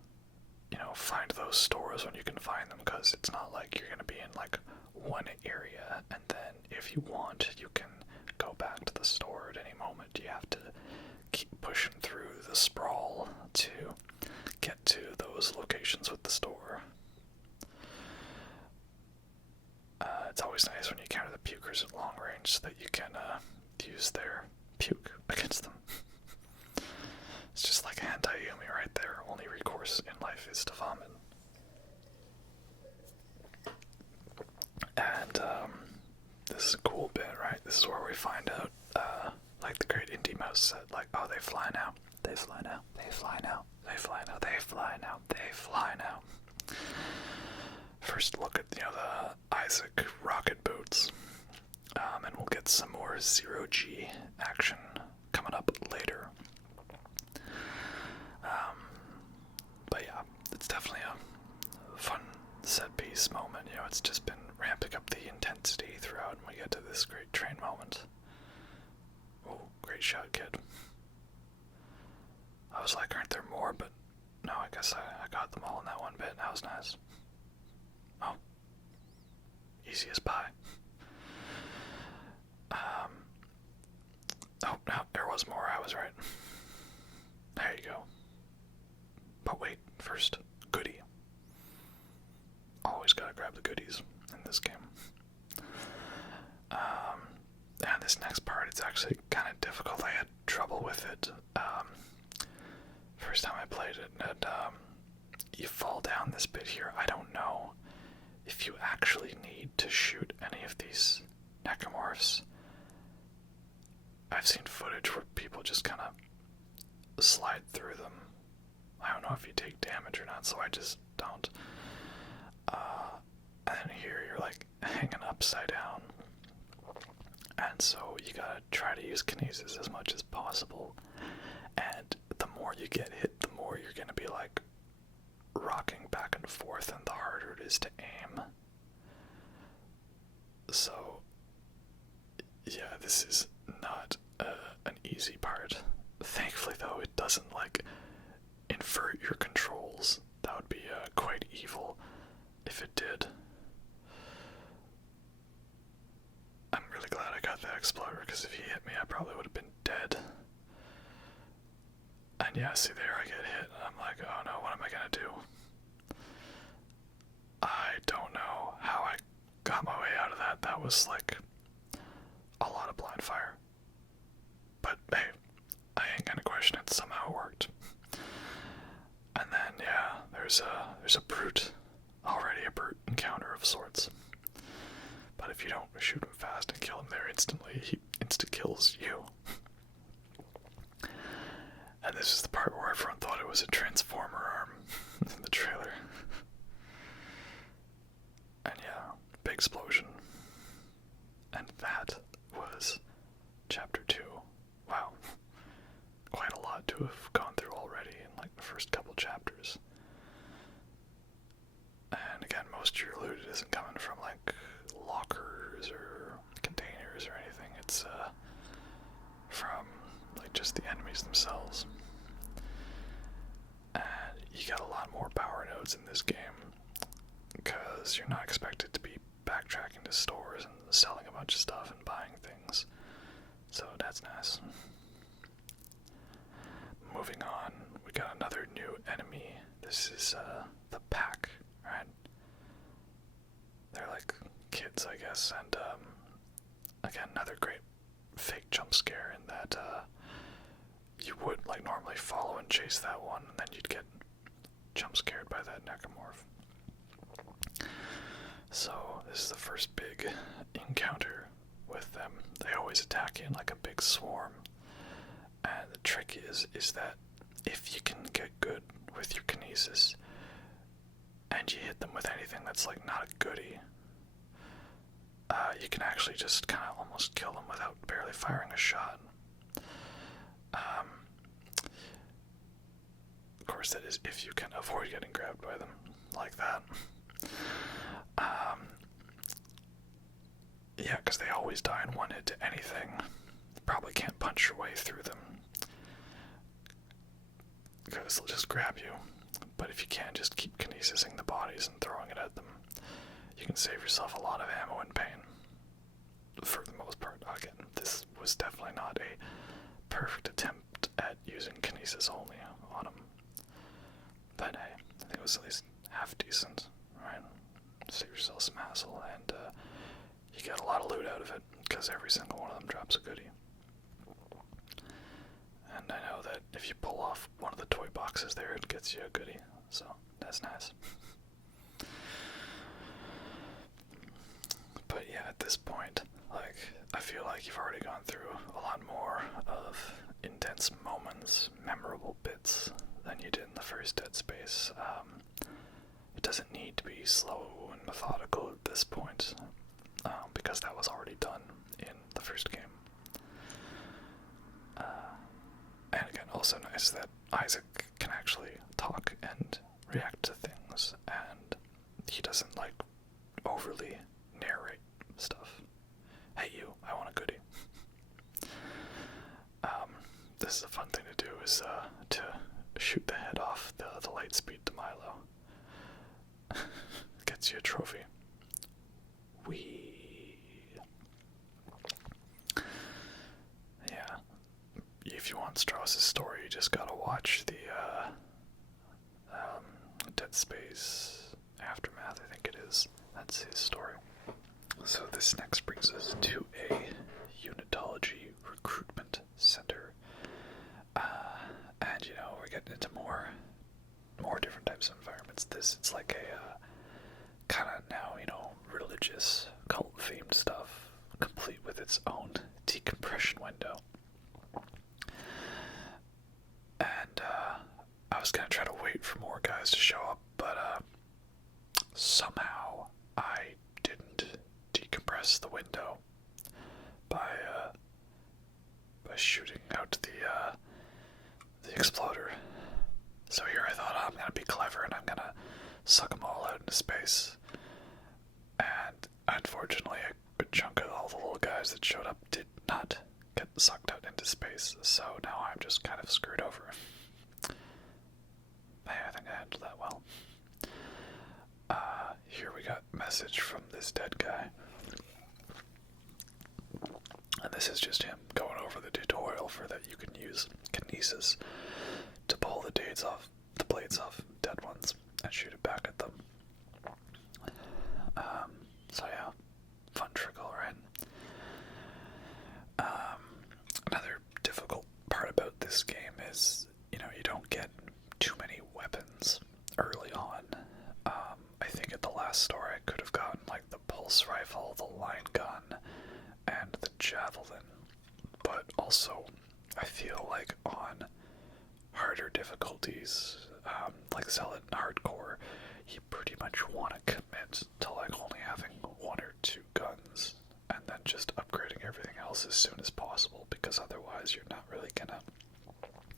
find those stores when you can find them, because it's not like you're going to be in, like, one area, and then if you want, you can go back to the store at any moment. You have to keep pushing through the sprawl to get to those locations with the store. It's always nice when you counter the pukers at long range so that you can use their puke against them. It's just like anti-Yumi right there. Only recourse in life is to vomit. And this is a cool bit, right? This is where we find out, like the great Indie Mouse said, like, oh, they fly now. They fly now. They fly now. They fly now. They fly now. They fly now. First look at, the Isaac rocket boots. And we'll get some more zero-G action coming up later. But yeah, it's definitely a fun set-piece moment. It's just been ramping up the intensity throughout, and we get to this great train moment. Oh, great shot, kid. I was like, aren't there more? But no, I guess I got them all in that one bit. That was nice. Oh, easy as pie. Oh, no, there was more. I was right. There you go. But wait, first, goodie. Always gotta grab the goodies in this game. And this next part, it's actually kind of difficult. I had trouble with it. First time I played it, and you fall down this bit here. I don't know if you actually need to shoot any of these necromorphs. I've seen footage where people just kind of slide through them. I don't know if you take damage or not, so I just don't. And then here you're like hanging upside down. And so you gotta try to use kinesis as much as possible. And the more you get hit, the more you're gonna be like rocking back and forth, and the harder it is to aim. So, yeah, this is not an easy part. Thankfully, though, it doesn't like invert your controls. That would be quite evil if it did. I'm really glad I got that exploder, because if he hit me, I probably would have been dead. And yeah, see there, I get hit, and I'm like, oh no, what am I gonna do? I don't know how I got my way out of that. That was like a lot of blind fire. But hey, I ain't gonna question it, somehow it worked. And then, yeah, there's a brute, already a brute encounter of sorts. But if you don't shoot him fast and kill him there instantly, he insta-kills you. And this is the part where everyone thought it was a Transformer arm in the trailer. And yeah, big explosion. And that was Chapter 2. Wow. Quite a lot to have gone through already in like the first couple chapters. And again, most of your loot isn't coming from like lockers or containers or anything. It's from like just the enemies themselves. And you got a lot more power nodes in this game, because you're not expected to be backtracking to stores and selling a bunch of stuff and buying things. So that's nice. Moving on, we got another new enemy. This is the pack, right? They're like kids, I guess, and again, another great fake jump scare in that you would like normally follow and chase that one, and then you'd get jump scared by that necromorph. So this is the first big encounter with them. They always attack you in like a big swarm. And the trick is that if you can get good with your kinesis and you hit them with anything that's like not a goodie, you can actually just kind of almost kill them without barely firing a shot. Of course, that is if you can avoid getting grabbed by them like that. Yeah, because they always die in one hit to anything. You probably can't punch your way through them, because they'll just grab you. But if you can, just keep kinesising the bodies and throwing it at them. You can save yourself a lot of ammo and pain. For the most part. Again, this was definitely not a perfect attempt at kinesis only on him. But hey, I think it was at least half decent, right? Save yourself some hassle, and you get a lot of loot out of it, because every single one of them drops a goodie. And I know that if you pull off one of the toy boxes there, it gets you a goodie, so that's nice. But yeah, at this point, like, I feel like you've already gone through a lot more of intense moments, memorable bits, than you did in the first Dead Space. It doesn't need to be slow and methodical at this point, because that was already done in the first game. And again, also nice that Isaac can actually talk and react to things, and he doesn't, like, overly narrate stuff. Hey you, I want a goodie. This is a fun thing to do, is to shoot the head off the Lightspeed to Milo. Gets you a trophy. Yeah. If you want Stross's story, you just gotta watch the Dead Space Aftermath, I think it is. That's his story. So this next brings us to a unitology recruitment center. And, you know, we're getting into more different types of environments. It's like a kind of now, you know, religious, cult-themed stuff, complete with its own decompression window. And I was going to try to wait for more guys to show up, but somehow I didn't decompress the window by shooting out the exploder. So here I thought, I'm going to be clever and I'm going to suck them all out into space. And unfortunately, a good chunk of all the little guys that showed up did not get sucked out into space. So now I'm just kind of screwed over. Hey, I think I handled that well. Here we got a message from this dead guy. And this is just him going over the tutorial for that you can use kinesis to pull the blades off dead ones and shoot it back at them. So yeah, fun trick, alright. Another difficult part about this game is, you know, you don't get too many weapons early on. I think at the last store I could have gotten like the pulse rifle, the line gun, and the javelin. But also, I feel like on harder difficulties, like Zealot and Hardcore, you pretty much want to commit to like only having one or two guns, and then just upgrading everything else as soon as possible, because otherwise you're not really gonna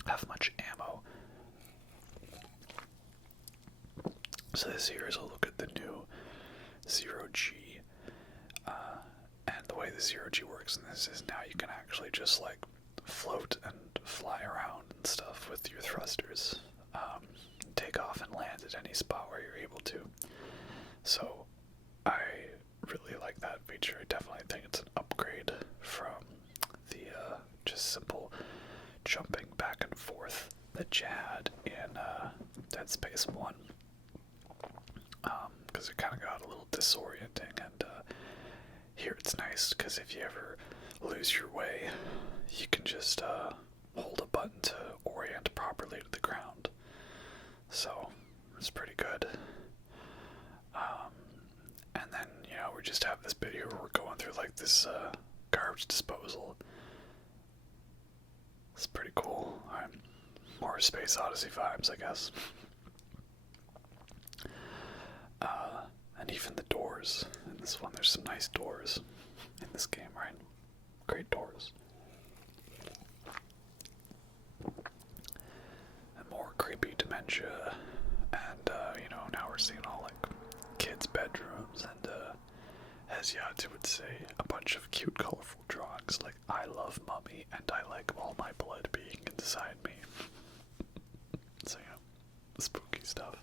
have much ammo. So this here is a look at the new Zero-G, and the way the Zero-G works in this is now you can actually just like float and fly around and stuff with your thrusters, take off and land at any spot where you're able to. So I really like that feature. I definitely think it's an upgrade from the just simple jumping back and forth that you had in Dead Space 1. Because it kind of got a little disorienting, and here it's nice because if you ever lose your way, you can just hold a button to orient properly to the ground. So it's pretty good. And then, you know, we just have this bit here where we're going through like this garbage disposal. It's pretty cool. More Space Odyssey vibes, I guess. And even the doors in this one, there's some nice doors in this game, right? Great doors. And more creepy dementia, and you know, now we're seeing all like kids' bedrooms, and as Yatu would say, a bunch of cute, colorful drawings like "I love Mummy" and "I like all my blood being inside me." So yeah, spooky stuff.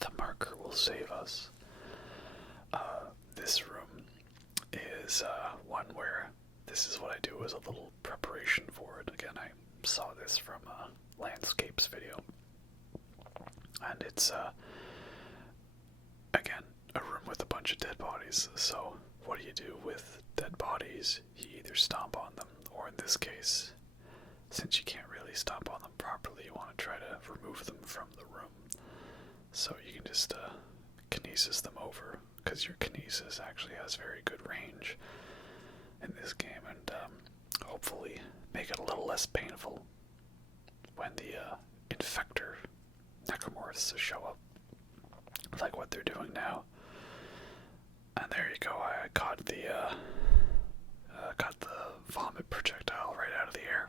The marker will save us. This room is one where this is what I do was a little preparation for it. Again, I saw this from a landscapes video, and it's again a room with a bunch of dead bodies. So what do you do with dead bodies? You either stomp on them, or in this case, since you can't really stomp on them properly, you want to try to remove them from the room. So you can just kinesis them over, because your kinesis actually has very good range in this game, and hopefully make it a little less painful when the infector necromorphs show up, like what they're doing now. And there you go, I caught the vomit projectile right out of the air.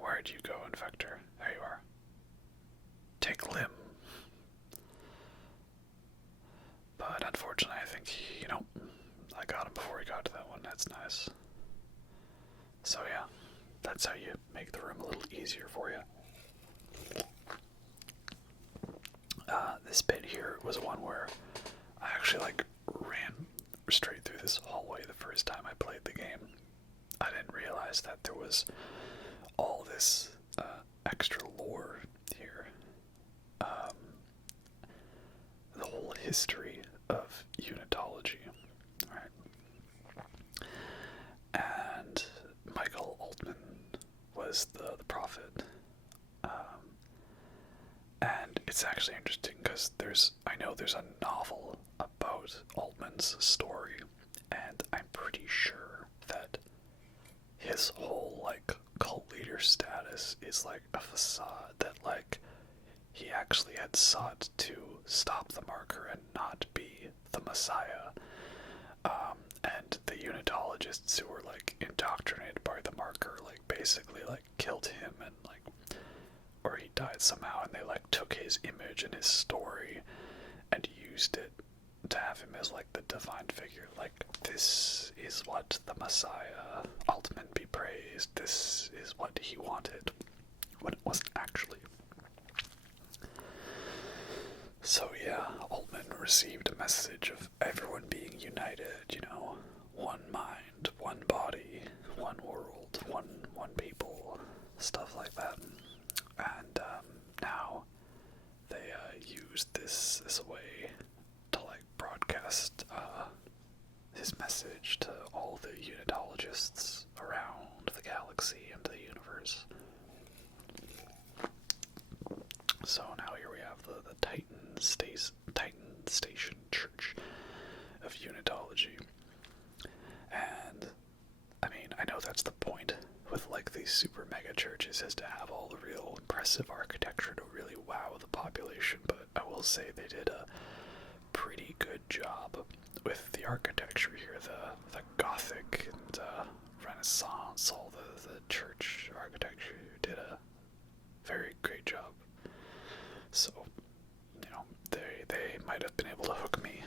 Where'd you go, infector? There you are. Take limb. But unfortunately, I think, I got him before he got to that one. That's nice. So yeah, that's how you make the room a little easier for you. This bit here was one where I actually ran straight through this hallway the first time I played the game. I didn't realize that there was all this extra lore here. The whole history of unitology, right? And Michael Altman was the prophet. And it's actually interesting because I know there's a novel about Altman's story, and I'm pretty sure that his whole cult leader status is a facade, that he actually had sought to stop the marker and not be the Messiah. And the unitologists who were indoctrinated by the marker basically killed him, and or he died somehow, and they took his image and his story and used it to have him as the divine figure. This is what the Messiah, Altman be praised, this is what he wanted, when it wasn't actually. So yeah, Altman received a message of everyone being united, one mind, one body, one world, one people, stuff like that. And now they use this as a way to broadcast his message to all the unitologists around the galaxy and the universe. So now here we have the Titan Station Church of Unitology. And I know that's the point with these super mega churches, is to have all the real impressive architecture to really wow the population, but I will say they did a pretty good job with the architecture here. The Gothic and Renaissance, all the church architecture did a very great job. So, they might have been able to hook me.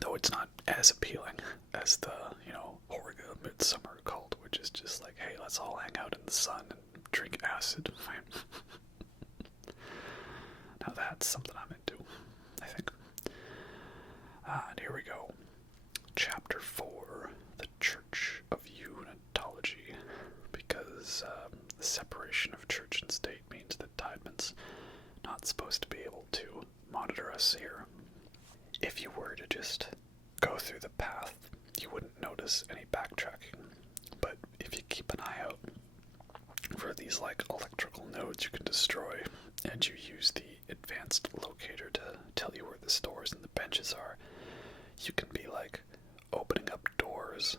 Though it's not as appealing as the, Horga Midsummer cult, which is just hey, let's all hang out in the sun and drink acid. Now that's something I'm into, I think. And here we go. Chapter 4, the Church of Unitology. Because the separation of church and state means that Tiedemann's not supposed to be able to monitor us here. If you were to just go through the path, you wouldn't notice any backtracking. But if you keep an eye out for these electrical nodes you can destroy, and you use the advanced locator to tell you where the stores and the benches are, you can be opening up doors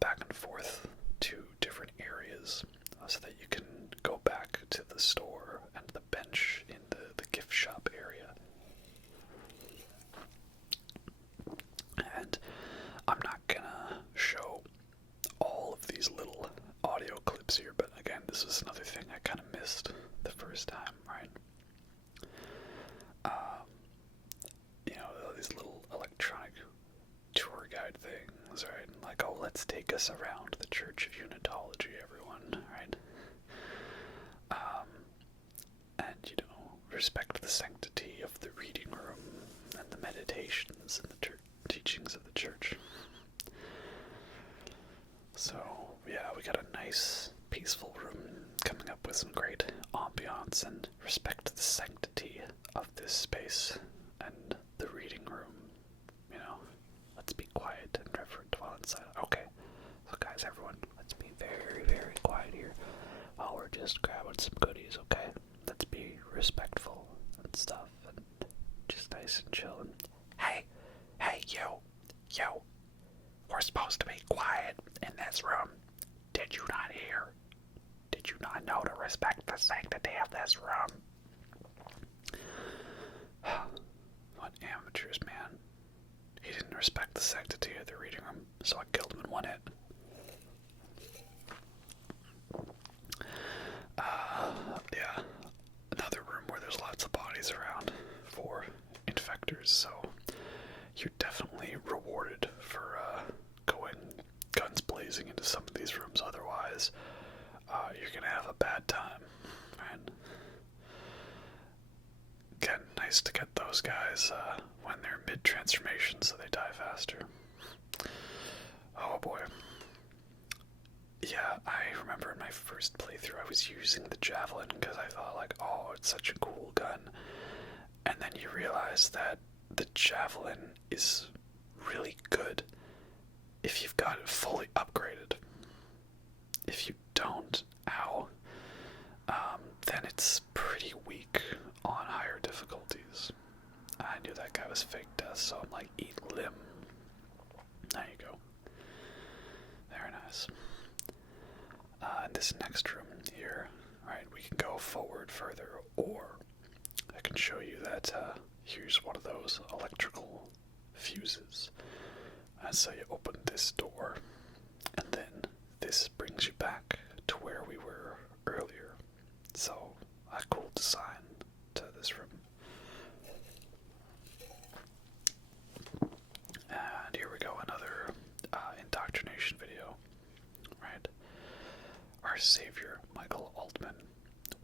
back and forth to different areas so that you can go back to the store and the bench in the gift shop area. And I'm not gonna show all of these little audio clips here, but again, this is another thing I kind of missed the first time, right? These little electronic tour guide things, right? Oh, let's take us around the Church of Unitology, everyone, right? And, respect the sanctity of the reading room and the meditations and the teachings of the church. some great ambiance and respect the sanctity of this space and the reading room. You know, let's be quiet and reverent while inside. Okay, so guys, everyone, let's be very, very quiet here while we're just grabbing some goodies, okay? Let's be respectful and stuff and just nice and chill. And hey, yo, we're supposed to be quiet in this room. Did you not hear? Did you not know to respect the sanctity of this room? What amateurs, man. He didn't respect the sanctity of the reading room, so I killed him in one hit. Yeah. Another room where there's lots of bodies around for infectors, so you're definitely rewarded for going guns blazing into some of these rooms. Otherwise, you're gonna have a bad time, right? Again, nice to get those guys when they're mid-transformation so they die faster. Oh boy. Yeah, I remember in my first playthrough I was using the javelin because I thought like, oh, it's such a cool gun. And then you realize that the javelin is really good if you've got it fully upgraded. If you don't, then it's pretty weak on higher difficulties. I knew that guy was fake death, so I'm like, eat limb. There you go. Very nice. In this next room here, right, we can go forward further, or I can show you that here's one of those electrical fuses. And so you open this door, and then this brings you back to where we were earlier. So, a cool design to this room. And here we go, another indoctrination video, right? Our savior, Michael Altman.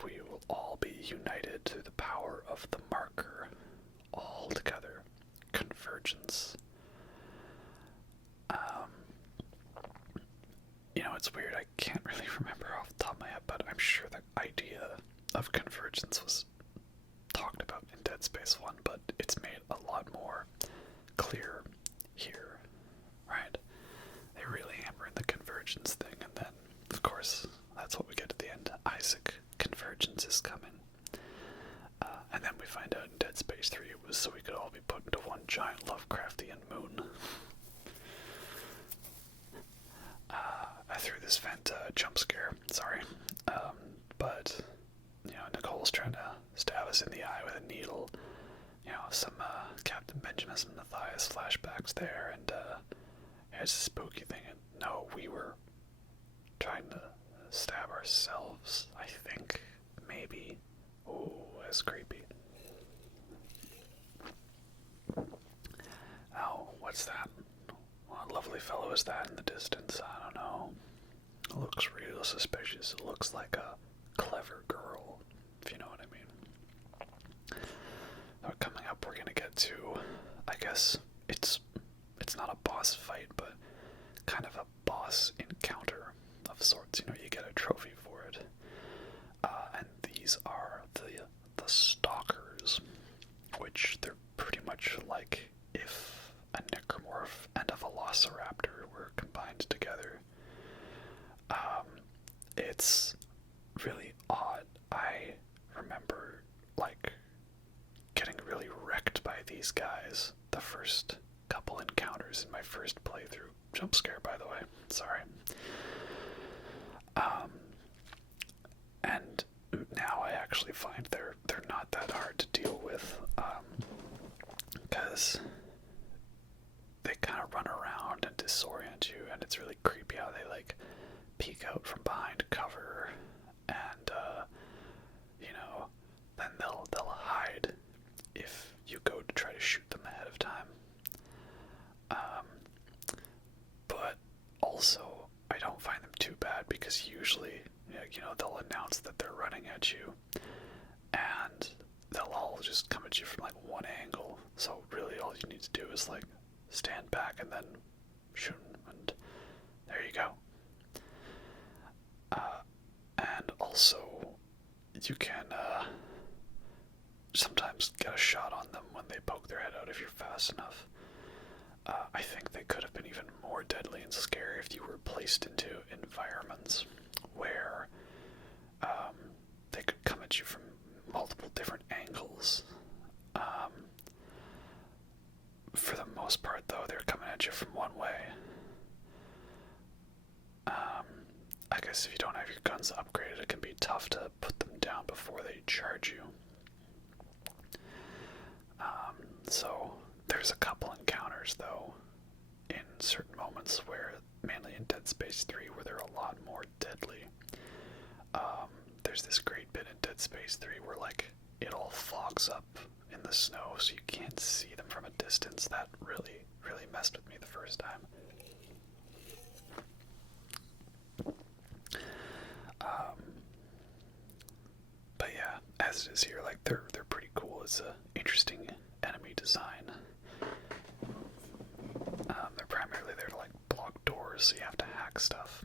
We will all be united through the power of the marker. All together. Convergence. You know, it's weird, I can't really remember off the top of my head, but I'm sure the idea of convergence was talked about in Dead Space 1, but it's made a lot more clear here, right? They really hammer in the convergence thing, and then, of course, that's what we get at the end. Isaac, convergence is coming. And then we find out in Dead Space 3 it was so we could all be put into one giant Lovecraftian moon. I threw this vent jump scare, sorry. But, you know, Nicole's trying to stab us in the eye with a needle. You know, some Captain Benjamin Matthias flashbacks there, and it's a spooky thing. And no, we were trying to stab ourselves, I think. Maybe. Ooh, that's creepy. Oh, what's that? What lovely fellow is that in the distance? I don't know. It looks real suspicious. It looks like a clever girl, if you know what I mean. Coming up, we're gonna get to, I guess, it's not a boss fight, but kind of a boss encounter of sorts. You know, you get a trophy for it. And these are the Stalkers, which they're pretty much like if a necromorph and a velociraptor were combined together. It's really odd. I remember, like, getting really wrecked by these guys the first couple encounters in my first playthrough. Jump scare, by the way. Sorry. And now I actually find they're not that hard to deal with, because they kind of run around and disorient you, and it's really creepy how they like peek out from behind cover, and you know, then they'll hide if you go to try to shoot them ahead of time. But also I don't find them too bad because usually, you know, they'll announce that they're running at you, and they'll all just come at you from like one angle. So really all you need to do is like stand back and then shoot them, and there you go. And also you can sometimes get a shot on them when they poke their head out if you're fast enough. I think they could have been even more deadly and scary if you were placed into environments where they could come at you from multiple different angles. For the most part, though, they're coming at you from one way. I guess if you don't have your guns upgraded, it can be tough to put them down before they charge you. So there's a couple encounters, though, in certain moments where, mainly in Dead Space 3, where they're a lot more deadly. There's this great bit in Dead Space 3 where, like, it all fogs up in the snow so you can't see them from a distance. That really, really messed with me the first time. But yeah, as it is here, like, they're pretty cool. It's a interesting enemy design. They're primarily there to, like, block doors, so you have to hack stuff.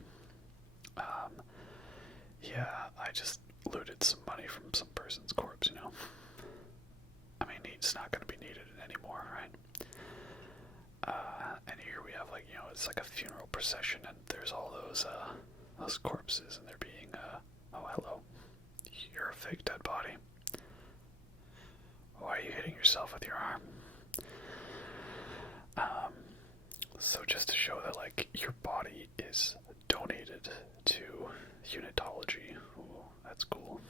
Yeah, I just looted some money from some person's corpse, you know. I mean, it's not going to be needed anymore, right? And here we have, like, you know, it's like a funeral procession, and there's all those corpses, and they're being, oh, hello. You're a fake dead body. Why are you hitting yourself with your arm? So just to show that, like, your body is donated to Unitology. Ooh, that's cool.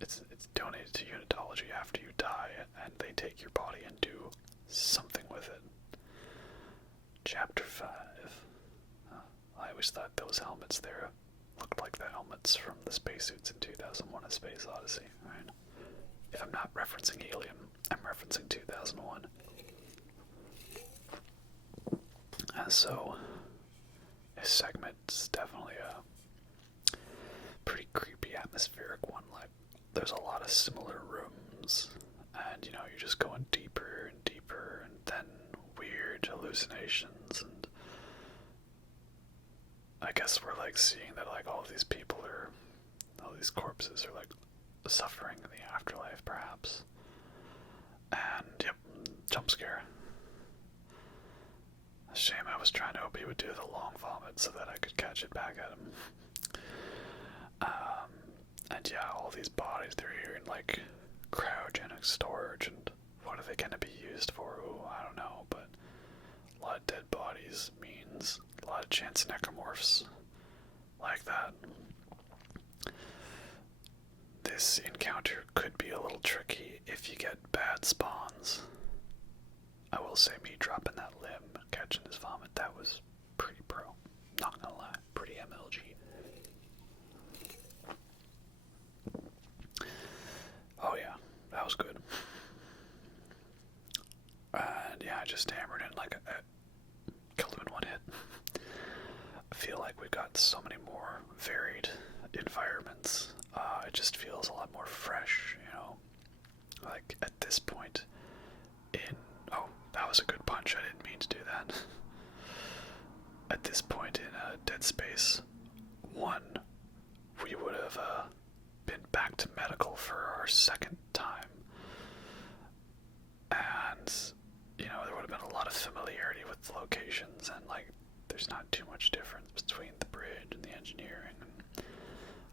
It's donated to Unitology after you die, and they take your body and do something with it. Chapter 5. I always thought those helmets there looked like the helmets from the spacesuits in 2001: A Space Odyssey, right? If I'm not referencing Alien, I'm referencing 2001. So, this segment's definitely a pretty creepy, atmospheric one. Like, there's a lot of similar rooms, and, you know, you're just going deeper and deeper, and then weird hallucinations, and I guess we're, like, seeing that, like, all these corpses are, like, suffering in the afterlife, perhaps. And, yep, jump scare. A shame. I was trying to hope he would do the long vomit so that I could catch it back at him. And yeah, all these bodies, they're here in, like, cryogenic storage, and what are they going to be used for? Ooh, I don't know, but a lot of dead bodies means a lot of chance necromorphs like that. This encounter could be a little tricky if you get bad spawns. I will say, me dropping that limb and catching his vomit, that was pretty pro. Not gonna lie, pretty MLG. Oh yeah, that was good. And yeah, I just hammered in like killed him in one hit. I feel like we've got so many more varied environments. It just feels a lot more fresh, you know. Like, at this point oh, that was a good punch. I didn't mean to do that. At this point in Dead Space 1, we would have been back to medical for our second time. And, you know, there would have been a lot of familiarity with the locations, and, like, there's not too much difference between the bridge and the engineering and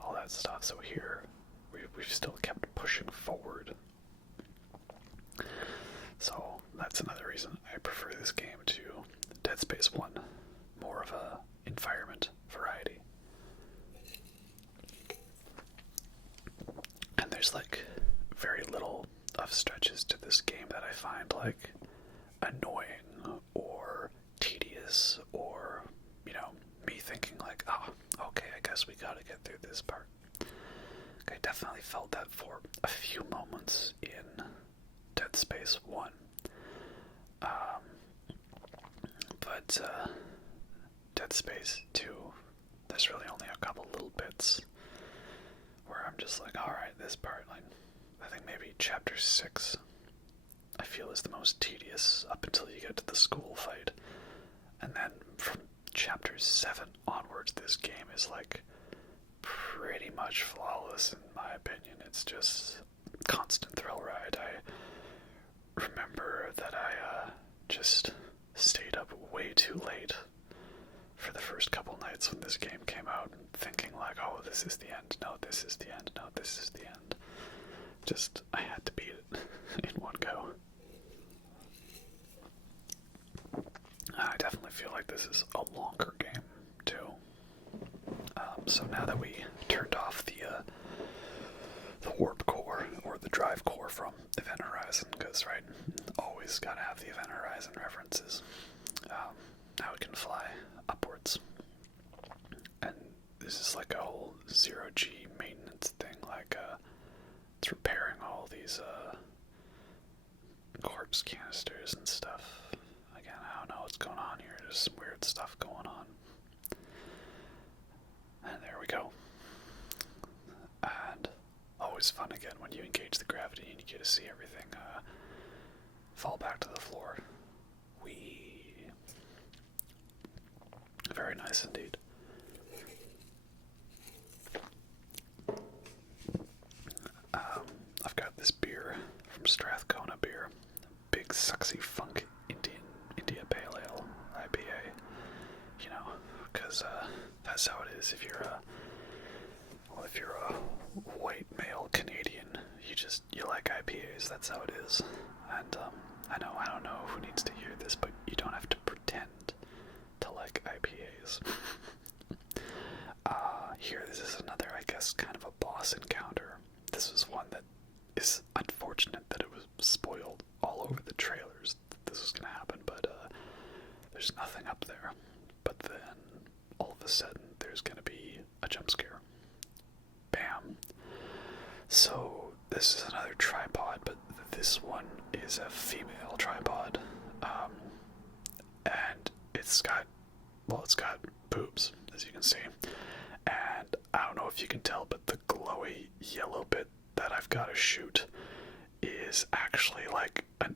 all that stuff. So here, we've still kept pushing forward. So that's another reason I prefer this game to Dead Space 1. More of a environment variety. And there's, like, very little of stretches to this game that I find, like, annoying or tedious, or, you know, me thinking like, oh, okay, I guess we gotta get through this part. I definitely felt that for a few moments in Dead Space 1. But Dead Space 2, there's really only a couple little bits where I'm just like, alright, this part, like, I think maybe Chapter 6, I feel is the most tedious up until you get to the school fight. And then from Chapter 7 onwards, this game is, like, pretty much flawless in my opinion. It's just constant thrill ride. I remember that I just stayed up way too late for the first couple nights when this game came out, thinking like, oh, this is the end, no, this is the end, no, this is the end. Just, I had to beat it in one go. I definitely feel like this is a longer game, too. So now that we turned off the warp core, or the drive core from Event Horizon, because, right, always gotta have the Event Horizon references. Now we can fly upwards. And this is like a whole zero-G maintenance thing, like, it's repairing all these, corpse canisters and stuff. Again, I don't know what's going on here, there's some weird stuff going on. And there we go. And always fun again when you engage the gravity and you get to see everything fall back to the floor. Very nice indeed. I've got this beer from Strathcona Beer, big sucksy funk India Pale Ale IPA. You know, because that's how it is. If you're a white male Canadian, you like IPAs. That's how it is. And I don't know who needs to hear this, but you don't have to pretend to like IPAs. Here, this is another, I guess, kind of a boss encounter. This was one that is unfortunate that it was spoiled all over the trailers that this was going to happen, but there's nothing up there. But then, all of a sudden, there's going to be a jump scare. Bam. So, this is another tripod, but this one is a female tripod. And it's got boobs, as you can see. And I don't know if you can tell, but the glowy yellow bit that I've got to shoot is actually like an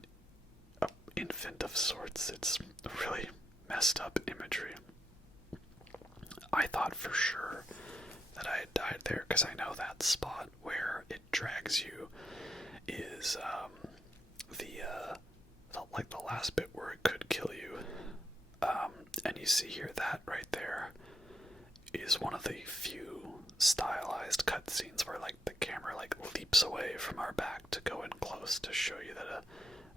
infant of sorts. It's really messed up imagery. I thought for sure that I had died there, because I know that spot where it drags you is the last bit where it could kill you. And you see here that right there is one of the few stylized cutscenes where like the camera like leaps away from our back to go in close to show you that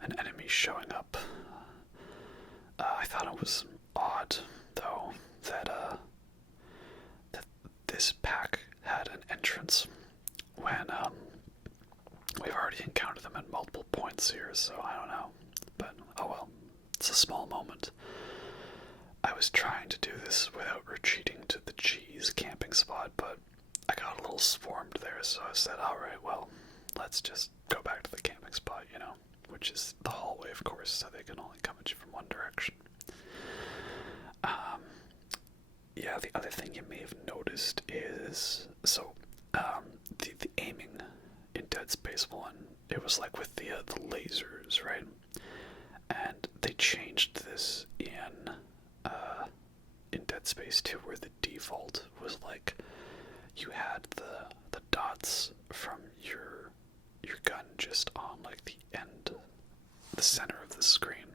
an enemy's showing up. I thought it was odd though that this pack had an entrance when we've already encountered them at multiple points here, so I don't know. But oh well, it's a small moment. I was trying to do this without retreating to the cheese camping spot, but I got a little swarmed there, so I said, alright, well, let's just go back to the camping spot, you know, which is the hallway, of course, so they can only come at you from one direction. Yeah, the other thing you may have noticed is, so, the aiming in Dead Space 1, it was like with the lasers, right? And they changed this in Dead Space 2, where the default was like you had the dots from your gun just on like the end, the center of the screen,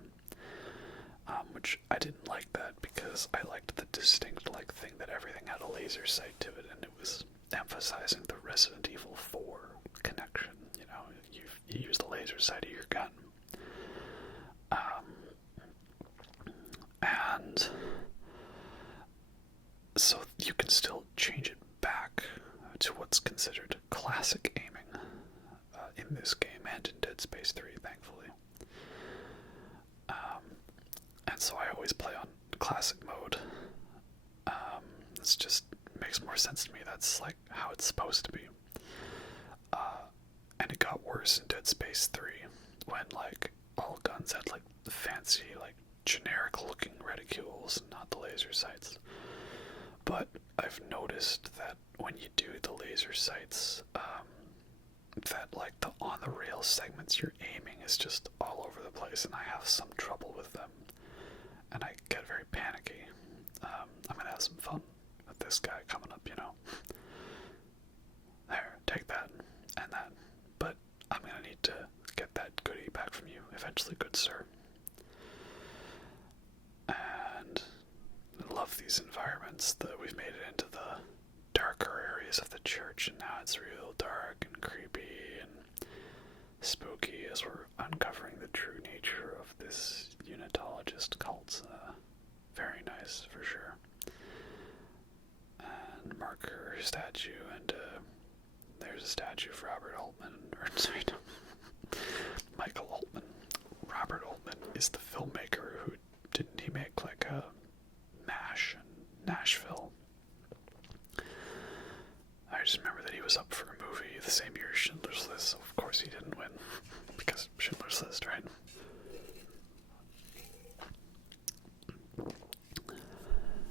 which I didn't like that, because I liked the distinct like thing that everything had a laser sight to it, and it was emphasizing the Resident Evil 4 connection. You know, you use the laser sight of your gun. And so you can still change it back to what's considered classic aiming in this game and in Dead Space 3, thankfully. And so I always play on classic mode. This just makes more sense to me. That's like how it's supposed to be. And it got worse in Dead Space 3 when like all guns had like the fancy like generic looking reticules and not the laser sights. But I've noticed that when you do the laser sights, that like the on the rail segments you're aiming is just all over the place, and I have some trouble with them, and I get very panicky. I'm gonna have some fun with this guy coming up, you know. dark and creepy and spooky as we're uncovering the true nature of this unitologist cult. Very nice, for sure. And marker statue, and there's a statue of Robert Altman, or sorry, Michael Altman. Robert Altman is the filmmaker who didn't he make like MASH and Nashville. I just remember that he was up for a movie the same year as Schindler's List, so of course he didn't win, because Schindler's List, right?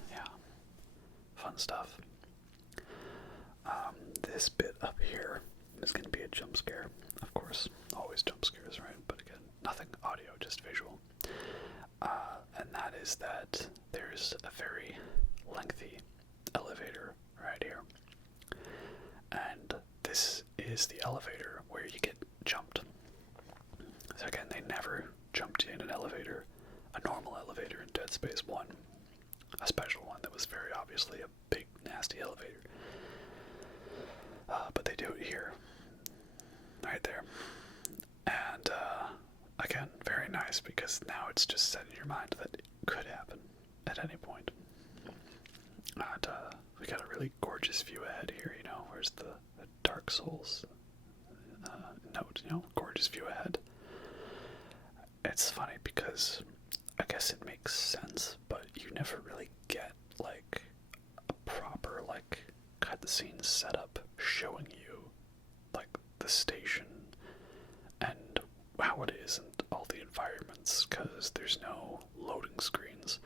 Yeah, fun stuff. This bit up here is going to be a jump scare, of course, always jump scares, right? But again, nothing audio, just visual. And that is that there's a very lengthy elevator right here. And this is the elevator where you get jumped. So again, they never jumped in an elevator, a normal elevator in Dead Space 1. A special one that was very obviously a big, nasty elevator. But they do it here. Right there. And, again, very nice, because now it's just set in your mind that it could happen at any point. And, we got a really gorgeous view ahead here, you know, where's the Dark Souls note, you know, gorgeous view ahead. It's funny because I guess it makes sense, but you never really get, like, a proper, like, cutscene setup showing you, like, the station and how it is and all the environments, because there's no loading screens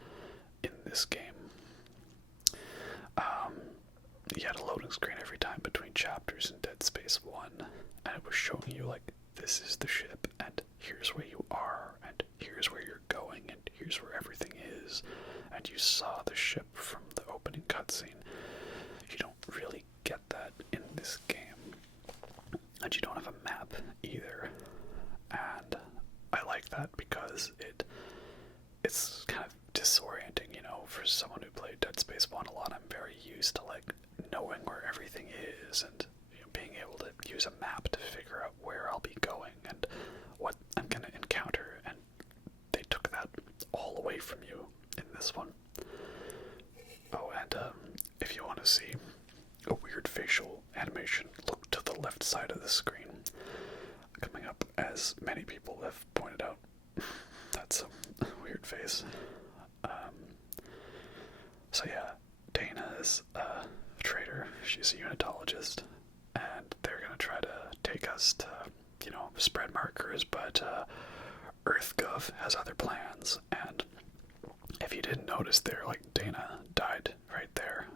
in this game. You had a loading screen every time between chapters in Dead Space 1, and it was showing you, like, this is the ship, and here's where you are, and here's where you're going, and here's where everything is, and you saw the ship from the opening cutscene. You don't really get that in this game, and you don't have a map either, and I like that because it's kind of disorienting, you know, for someone who played Dead Space 1 a lot. I'm very used to, like, knowing where everything is and, you know, being able to use a map to figure out where I'll be going and what I'm going to encounter, and they took that all away from you in this one. Oh, and if you want to see a weird facial animation, look to the left side of the screen. Coming up, as many people have pointed out, that's a weird face. So yeah, Dana is a traitor. She's a unitologist, and they're gonna try to take us to, you know, spread markers, but EarthGov has other plans, and if you didn't notice there, like, Dana died right there.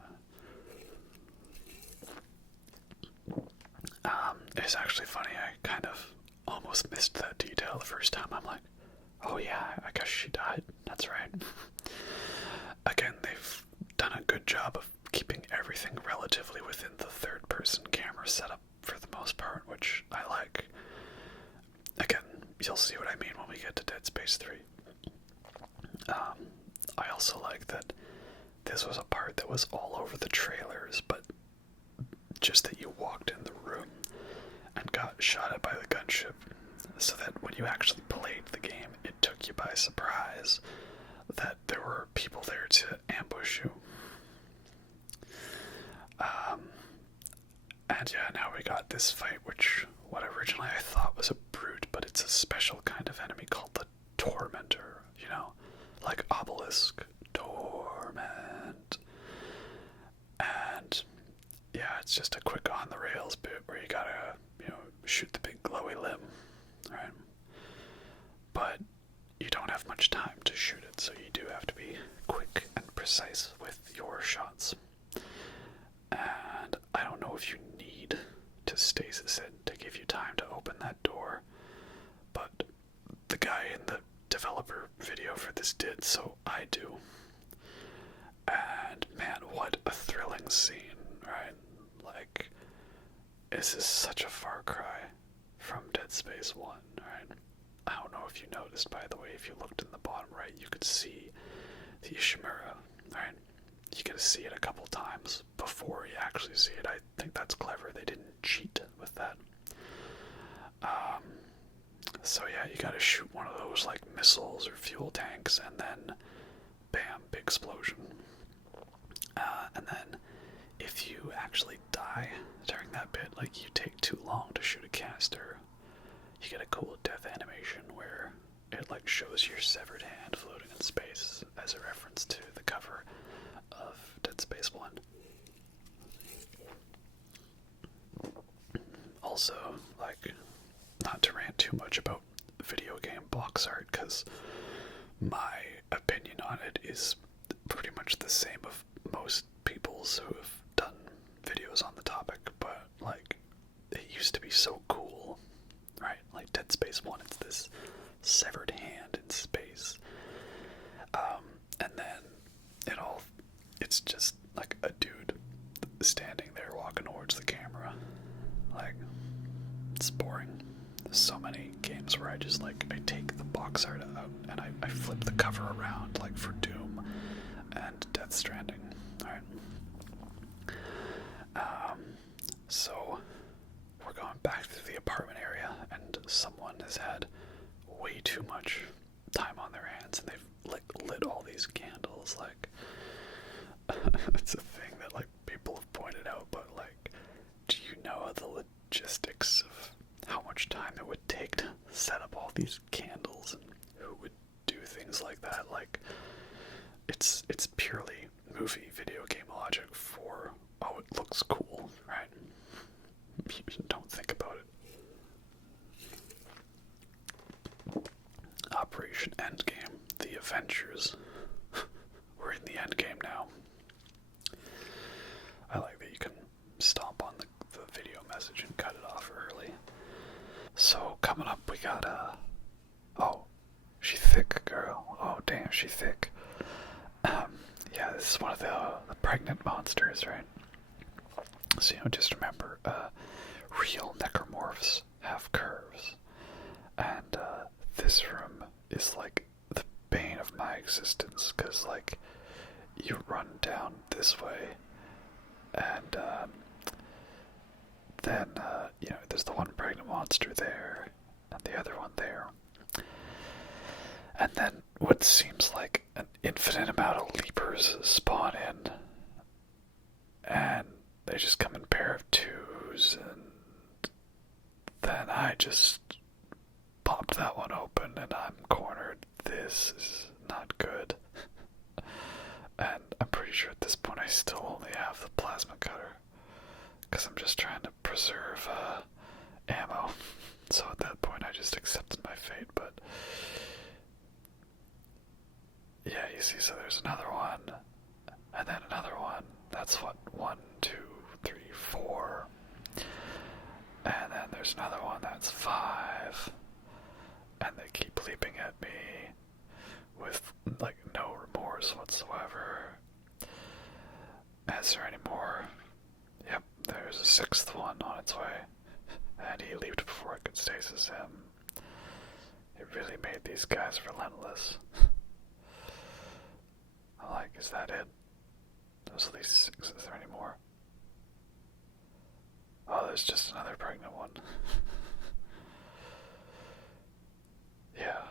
It's actually funny, I kind of almost missed that detail the first time. I'm like, oh yeah, I guess she died, that's right. Again, they've done a good job of keeping everything relatively within the third-person camera setup for the most part, which I like. Again, you'll see what I mean when we get to Dead Space 3. I also like that this was a part that was all over the trailers, but just that you walked in the room and got shot at by the gunship, so that when you actually played the game, it took you by surprise that there were people there to ambush you. And yeah, now we got this fight, which what originally I thought was a brute, but it's a special kind of enemy called the Tormentor, you know, like Obelisk, Torment. And yeah, it's just a quick on the rails bit where you gotta, you know, shoot the big glowy limb, right? But you don't have much time to shoot it, so you do have to be quick and precise with your shots. And I don't know if you need to stasis it to give you time to open that door, but the guy in the developer video for this did, so I do. And man, what a thrilling scene, right? Like, this is such a far cry from Dead Space 1, right? I don't know if you noticed, by the way, if you looked in the bottom right, you could see the Ishimura, right? You get to see it a couple times before you actually see it. I think that's clever. They didn't cheat with So yeah, you gotta shoot one of those like missiles or fuel tanks, and then bam, big explosion. And then if you actually die during that bit, like you take too long to shoot a canister, you get a cool death animation where it like shows your severed hand floating in space as a reference to the cover of Dead Space 1. Also, like, not to rant too much about video game box art, because my opinion on it is pretty much the same of most people's who have done videos on the topic, but like, it used to be so cool, right? Like Dead Space 1, it's this severed hand in space. And then it's just like a dude standing there walking towards the camera. Like, it's boring. There's so many games where I just like, I take the box art out and I flip the cover around, like for Doom and Death Stranding. Alright. So we're going back to the apartment area, and someone has had way too much time on their hands, and they've like lit all these candles. Like, it's a thing that like people have pointed out, but like, do you know the logistics of how much time it would take to set up all these candles, and who would do things like that? Like, it's purely movie video game logic for, oh, it looks cool, right? You don't think about it. Operation Endgame, the Avengers. We're in the Endgame now. I like that you can stomp on the video message and cut it off early. So coming up, we got oh, she thick, girl. Oh damn, she thick. Yeah, this is one of the pregnant monsters, right? So, just remember, real necromorphs have curves, and this room is like the bane of my existence, because like, you run down this way, and then there's the one pregnant monster there, and the other one there, and then what seems like an infinite amount of leapers spawn in, and they just come in pair of twos, and then I just popped that one open, and I'm cornered. This is not good. And I'm pretty sure at this point I still only have the plasma cutter, because I'm just trying to preserve ammo. So at that point I just accepted my fate, but yeah, you see, so there's another one, and then another one. That's what, 1, 2, 3, 4. And then there's another one, that's 5. And they keep leaping at me with, like, no remorse whatsoever. Is there any more? Yep, there's a 6th one on its way. And he leaped before I could stasis him. It really made these guys relentless. Like, is that it? There's at least 6. Is there any more? Oh, there's just another pregnant one. Yeah,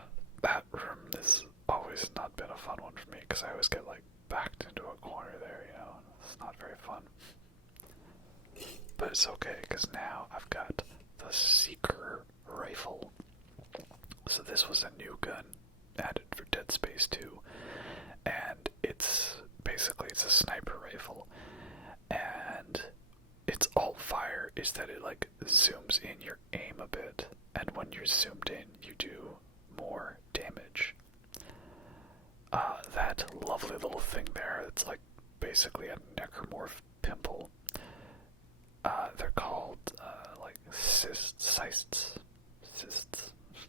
that room has always not been a fun one for me, because I always get, like, backed into a corner there, It's not very fun. But it's okay, because now I've got the Seeker Rifle. So this was a new gun added for Dead Space 2. And it's a sniper rifle, and its alt fire is that it like zooms in your aim a bit, and when you're zoomed in you do more damage. That lovely little thing there, it's like basically a necromorph pimple. They're called like cysts.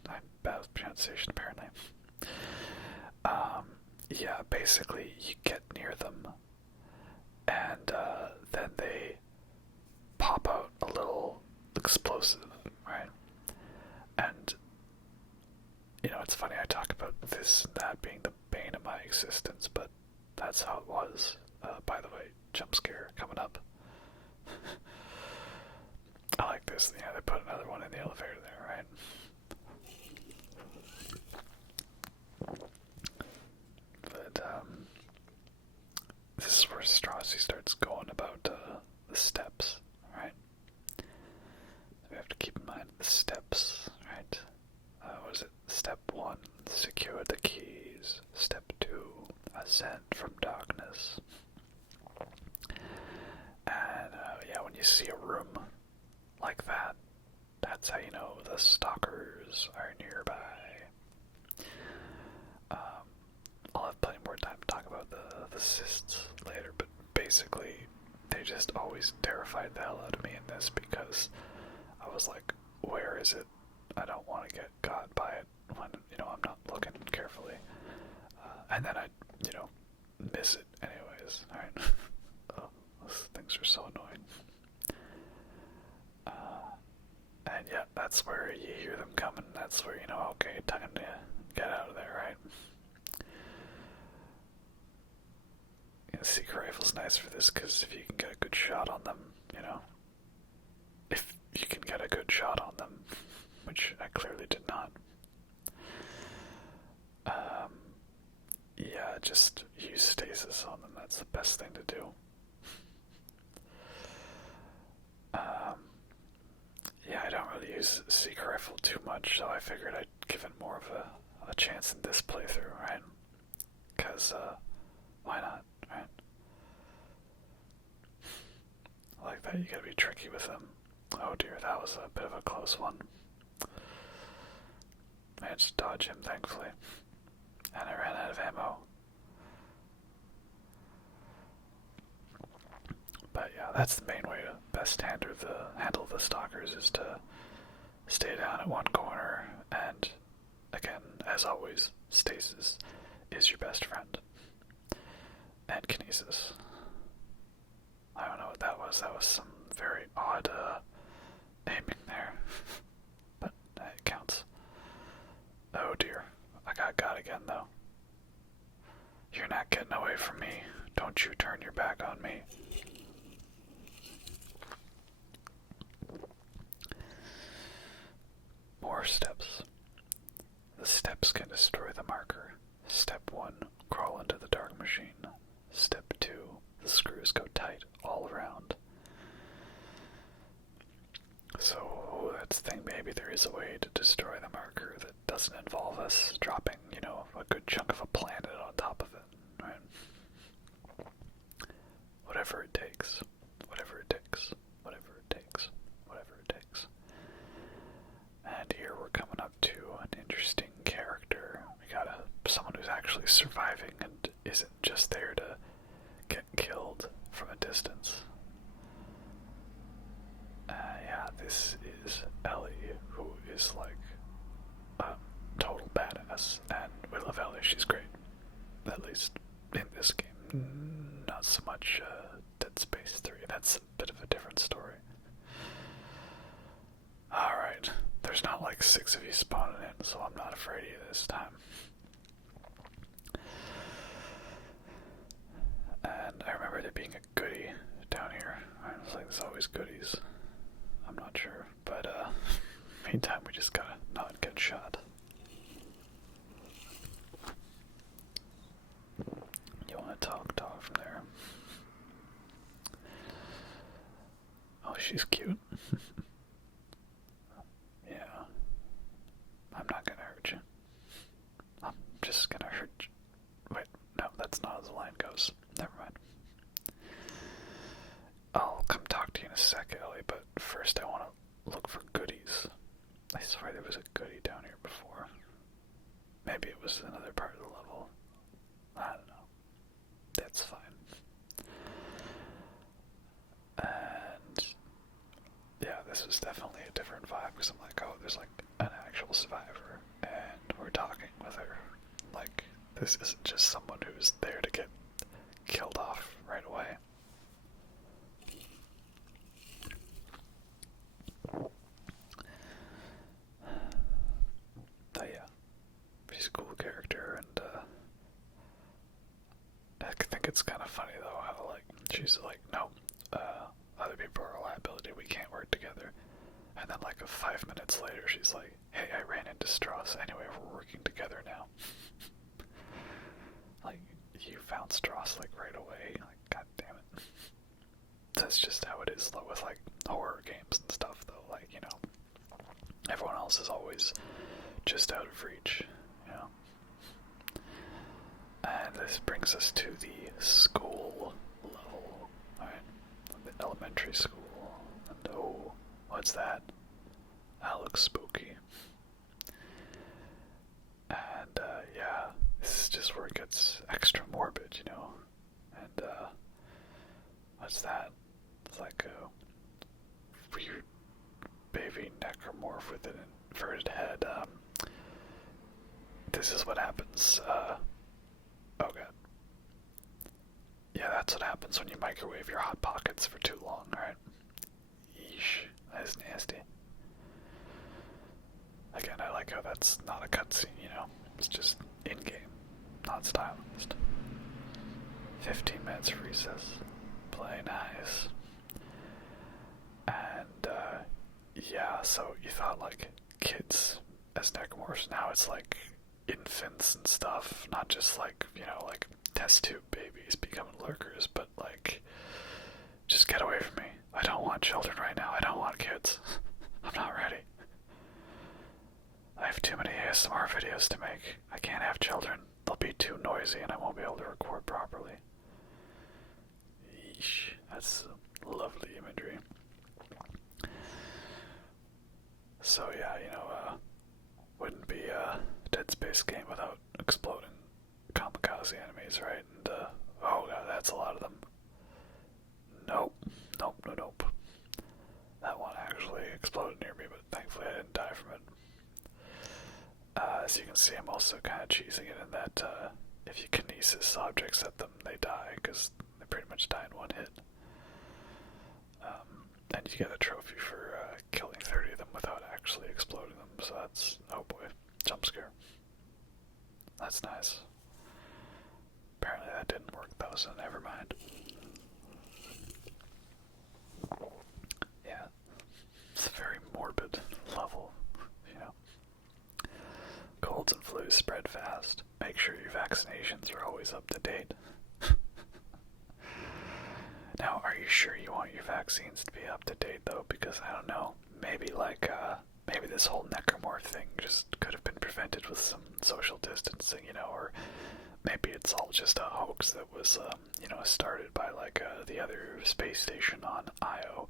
I'm bad with pronunciation apparently. Yeah, basically you get near them, and then they pop out a little explosive, right? And, it's funny, I talk about this and that being the bane of my existence, but that's how it was. By the way, jump scare coming up. I like this. Yeah, they put another one in the elevator there, right? before Stross, he starts going about the steps, right? We have to keep in mind the steps, right? What is it? Step 1, secure the keys. Step 2, ascend from darkness. And yeah, when you see a room like that, that's how you know the stalkers are nearby. I'll have plenty more time to talk about the cysts later, but basically, they just always terrified the hell out of me in this because I was like, where is it? I don't want to get caught by it when, I'm not looking carefully. And then I, miss it anyways, alright? Oh, those things are so annoying. And yeah, that's where you hear them coming. That's where, okay, time to get out of there, right? The secret rifle's nice for this because if you can get a good shot on them, if you can get a good shot on them, which I clearly did not. Yeah, just use stasis on them. That's the best thing to do. Yeah, I don't really use secret rifle too much, so I figured I'd give it more of a chance in this playthrough, right? Because, why not, right? Like that, you gotta be tricky with them. Oh dear, that was a bit of a close one. Managed to dodge him, thankfully. And I ran out of ammo. But yeah, that's the main way to best handle the stalkers, is to stay down at one corner, and again, as always, stasis is your best friend. And kinesis. I don't know what that was. That was some very odd aiming there. But it counts. Oh dear. I got again though. You're not getting away from me. Don't you turn your back on me. More steps. The steps can destroy the marker. Step 1, crawl into the dark machine. Step 2, the screws go tight all around. So that's the thing, maybe there is a way to destroy the marker that doesn't involve us dropping, a good chunk of a planet on top of it, right? Whatever it takes. Whatever it takes. Whatever it takes. Whatever it takes. And here we're coming up to an interesting character. We got someone who's actually surviving and isn't just there to get killed from a distance. Yeah, this is Ellie, who is like a total badass, and we love Ellie. She's great, at least in this game. Not so much Dead Space 3. That's a bit of a different story. Alright, there's not like 6 of you spawning in, so I'm not afraid of you this time. And I remember there being a goodie down here. I was like, there's always goodies. I'm not sure, but meantime we just gotta not get shot. You wanna talk from there. Oh, she's cute. Yeah. I'm not gonna hurt you. I'm just gonna hurt you. Wait, no, that's not how the line goes. Never mind. I'll come talk to you in a sec, Ellie, but first I want to look for goodies. I swear there was a goodie down here before. Maybe it was another part of the level. I don't know. That's fine. And yeah, this was definitely a different vibe, because I'm like, oh, there's like an actual survivor, and we're talking with her. Like, this isn't just someone who's there to get killed off right away. But yeah, she's a cool character, and I think it's kind of funny though how like she's like, no, other people are a liability, we can't work together. And then like 5 minutes later she's like, hey, I ran into Stross, anyway we're working together now. Like, you found Stross like right away, like god that's just how it is, though, with, like, horror games and stuff, though. Like, you know, everyone else is always just out of reach, you know. And this brings us to the school level, alright? The elementary school. And oh, what's that? That looks spooky. And, yeah, this is just where it gets extra morbid, you know? And, what's that? It's like a weird baby necromorph with an inverted head. This is what happens, oh god. Yeah, that's what happens when you microwave your Hot Pockets for too long, alright? Yeesh, that is nasty. Again, I like how that's not a cutscene, you know? It's just in-game, not stylized. 15 minutes of recess. Play nice. And, yeah, so you thought, like, kids as necromorphs, now it's like infants and stuff, not just like, you know, like test tube babies becoming lurkers, but like, just get away from me. I don't want children right now. I don't want kids. I'm not ready. I have too many ASMR videos to make. I can't have children. They'll be too noisy and I won't be able to record properly. Yeesh, that's lovely imagery. So yeah, you know, wouldn't be a Dead Space game without exploding kamikaze enemies, right? And, oh god, that's a lot of them. Nope. That one actually exploded near me, but thankfully I didn't die from it. As you can see, I'm also kind of cheesing it in that, if you kinesis objects at them, they die, because they pretty much die in one hit. And you get a trophy for killing 30 of them without actually exploding them, so that's, oh boy, jump scare. That's nice. Apparently that didn't work though, so never mind. Yeah, it's a very morbid level, you know. Colds and flus spread fast. Make sure your vaccinations are always up to date. Now, are you sure you want your vaccines to be up to date though? Because I don't know, maybe like, maybe this whole necromorph thing just could have been prevented with some social distancing, you know, or maybe it's all just a hoax that was, you know, started by like the other space station on Io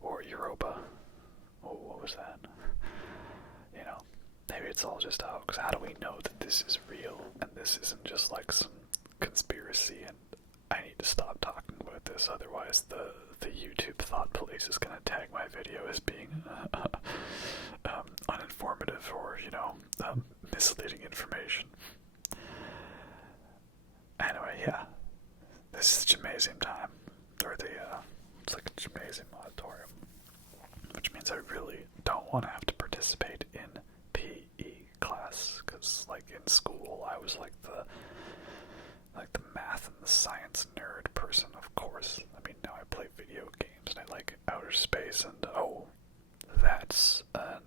or Europa. Oh, what was that? You know, maybe it's all just a hoax. How do we know that this is real and this isn't just like some conspiracy? And I need to stop talking about this, otherwise the YouTube thought police is going to tag my video as being uninformative or, you know, misleading information. Anyway, yeah, this is gymnasium time, or it's like a gymnasium auditorium, which means I really don't want to have to participate in PE class, because like in school I was like the math and the science nerd person, of course. I mean, now I play video games and I like outer space, and oh, that's an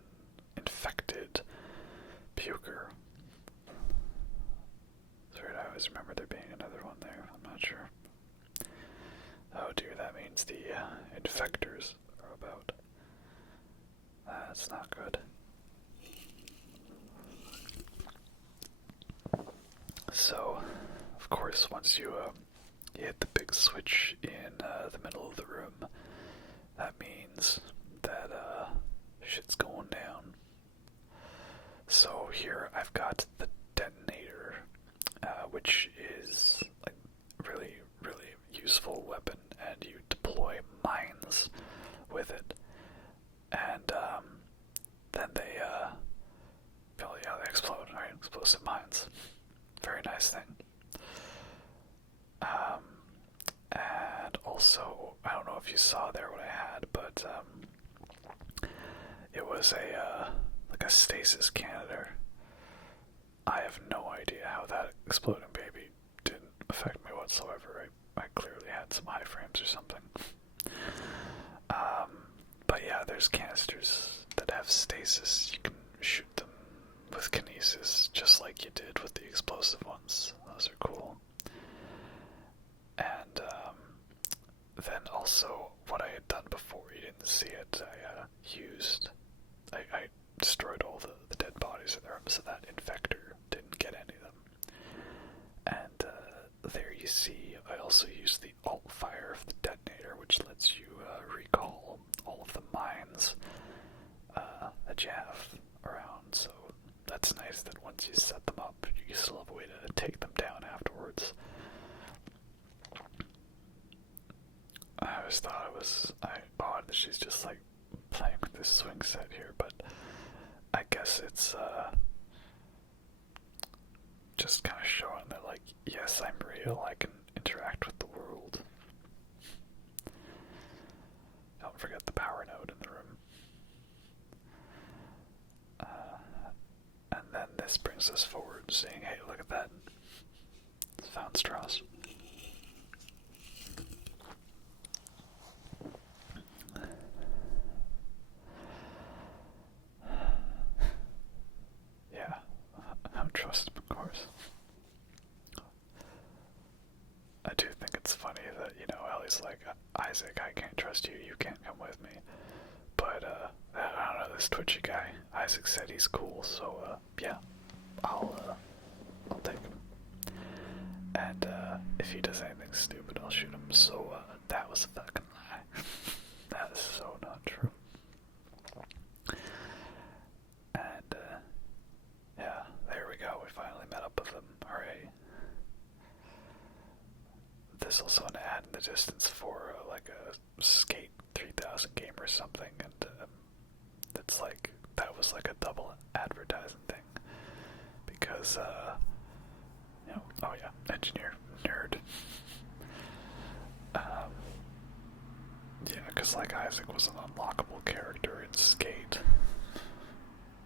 infected puker. Sorry, I always remember there being another one there. I'm not sure. Oh dear, that means the infectors are about. That's not good. So, of course, once you hit the big switch in the middle of the room, that means that shit's going down. So here I've got the detonator, which is like really, really useful weapon, and you deploy mines with it, and then they explode, right? Explosive mines. Very nice thing. And also, I don't know if you saw there what I had, but it was like a stasis canister. I have no idea how that exploding baby didn't affect me whatsoever. I clearly had some high frames or something. But yeah, there's canisters that have stasis. You can shoot them with kinesis, just like you did with the explosive ones. Those are cool. And then also, used... I destroyed all the dead bodies in the room so that Infector didn't get any of them. And there you see, I also used the alt fire of the detonator, which lets you recall all of the mines that you have around. So that's nice that once you set them up, you still have a way to take them down afterwards. I always thought it was odd that she's just like playing with this swing set here, but I guess it's just kind of showing that, like, yes, I'm real, I can interact with the world. Don't forget the power node in the room. And then this brings us forward, saying, hey, look at that. Found Stross. Yeah, I don't trust him, of course. I do think it's funny that, you know, Ellie's like, Isaac, I can't trust you, you can't come with me. But, I don't know, this twitchy guy, Isaac said he's cool, so, yeah, I'll take him. And, if he does anything stupid, I'll shoot him. So, that was a fucking lie. That is so not true. And, yeah, there we go, we finally met up with him, hooray. There's also an ad in the distance for, like, a Skate 3000 game or something, and, it's like, that was like a double advertising thing, because, you know, oh yeah, engineer, nerd. Yeah, because, like, Isaac was an unlockable character in Skate.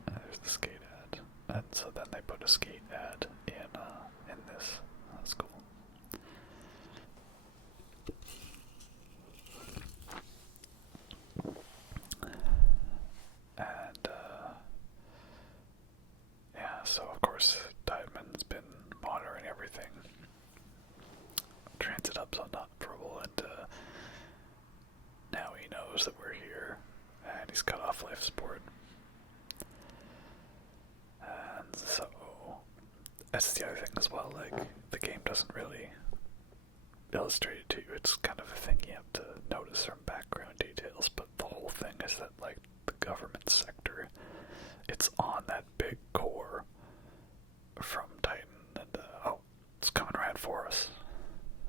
There's the Skate ad, and so then they put a Skate ad in this. That's cool. And, yeah, so of course, Tiedemann's been monitoring everything. Transit up's not approval, and, now he knows that we're here, and he's cut off life support. And so, that's the other thing as well, like, the game doesn't really illustrate it to you. It's kind of a thing you have to notice from background details, but the whole thing is that, like, the government sector, it's on that big core from Titan, and, oh, it's coming right for us.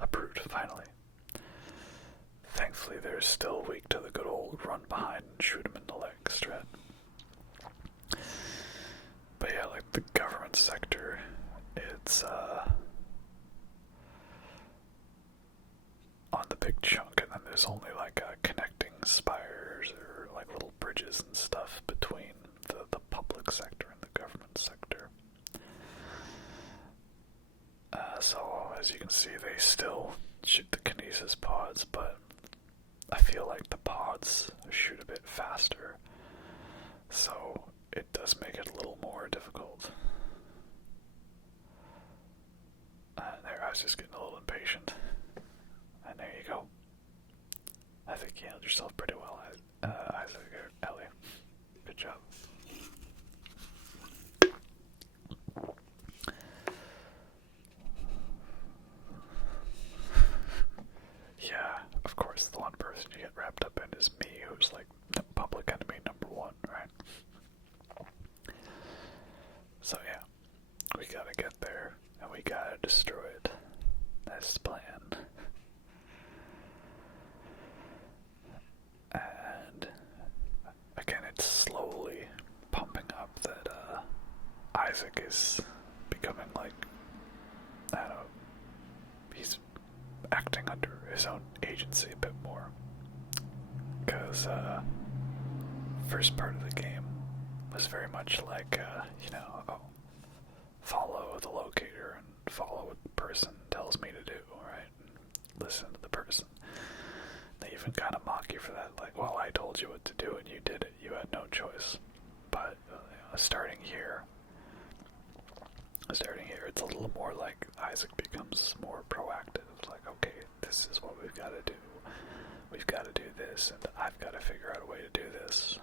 A brute, finally. Thankfully, they're still weak to the good old run behind and shoot him in the leg strat. But yeah, like, the government sector, it's, on the big chunk, and then there's only, like, connecting spires or, like, little bridges and stuff between the public sector and the government sector. So, as you can see, they still shoot the kinesis pods, but I feel like the pods shoot a bit faster, so it does make it a little more difficult. There, I was just getting a little impatient. And there you go. I think you handled yourself pretty well, Isaac or Ellie. Good job. Yeah, of course, the one person you get wrapped up in is me, who's like public enemy number one, right? So yeah, we gotta get there, and we gotta destroy it. That's the plan. And again, it's slowly pumping up that Isaac is becoming, like, I don't know, he's acting under his own agency a bit more. Because first part of the game was very much like, you know, oh, follow the locator and follow what the person tells me to do, right? And listen to the person. They even kind of mock you for that, like, well, I told you what to do and you did it. You had no choice. But starting here, it's a little more like Isaac becomes more proactive. It's like, okay, this is what we've got to do. We've got to do this, and I've got to figure out a way to do this.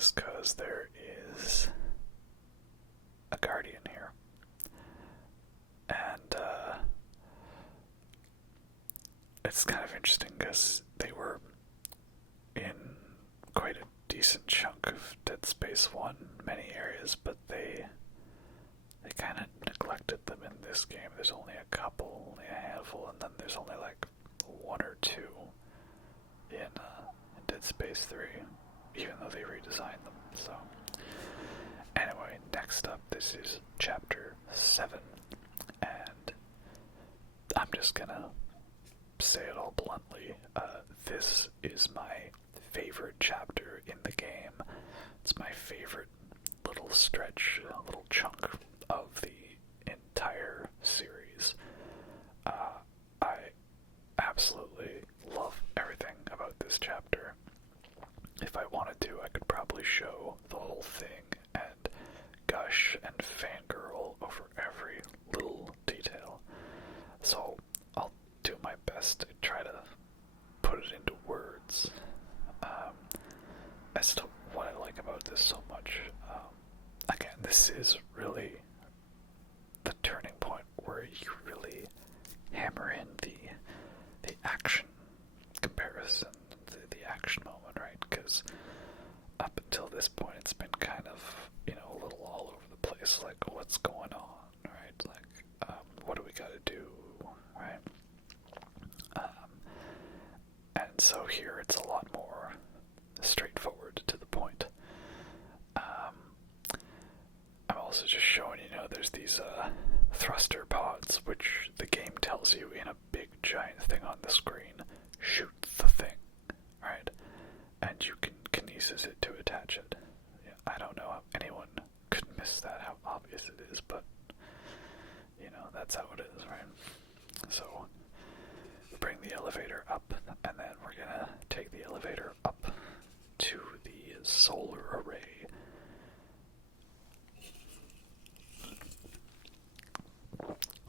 this because there is a guardian here. And it's kind of interesting because they were in quite a decent chunk of Dead Space 1, many areas, but they kind of neglected them in this game. There's only a couple, only a handful, and then there's only like one or two in Dead Space 3, even though they redesigned them. So anyway, next up, this is Chapter 7, and I'm just gonna say it all bluntly. This is my favorite chapter in the game. It's my favorite little stretch, little chunk of the entire series. I absolutely love everything about this chapter. If I wanted to, I could probably show the whole thing and gush and fangirl over every little detail. So I'll do my best to try to put it into words as to what I like about this so much. Again, this is really the turning point where you really hammer in the action comparison, the action moment, right? Because up until this point, it's been kind of, a little all over the place. Like, what's going on, right? Like, what do we got to do, right? And so here it's a lot more straightforward, to the point. I'm also just showing, there's these thruster pods, which the game tells you in a big giant thing on the screen, shoot the thing, right? And you can kinesis it to attach it. I don't know how anyone could miss that, how obvious it is, but, that's how it is, right? So, we bring the elevator up, and then we're gonna take the elevator up to the solar array.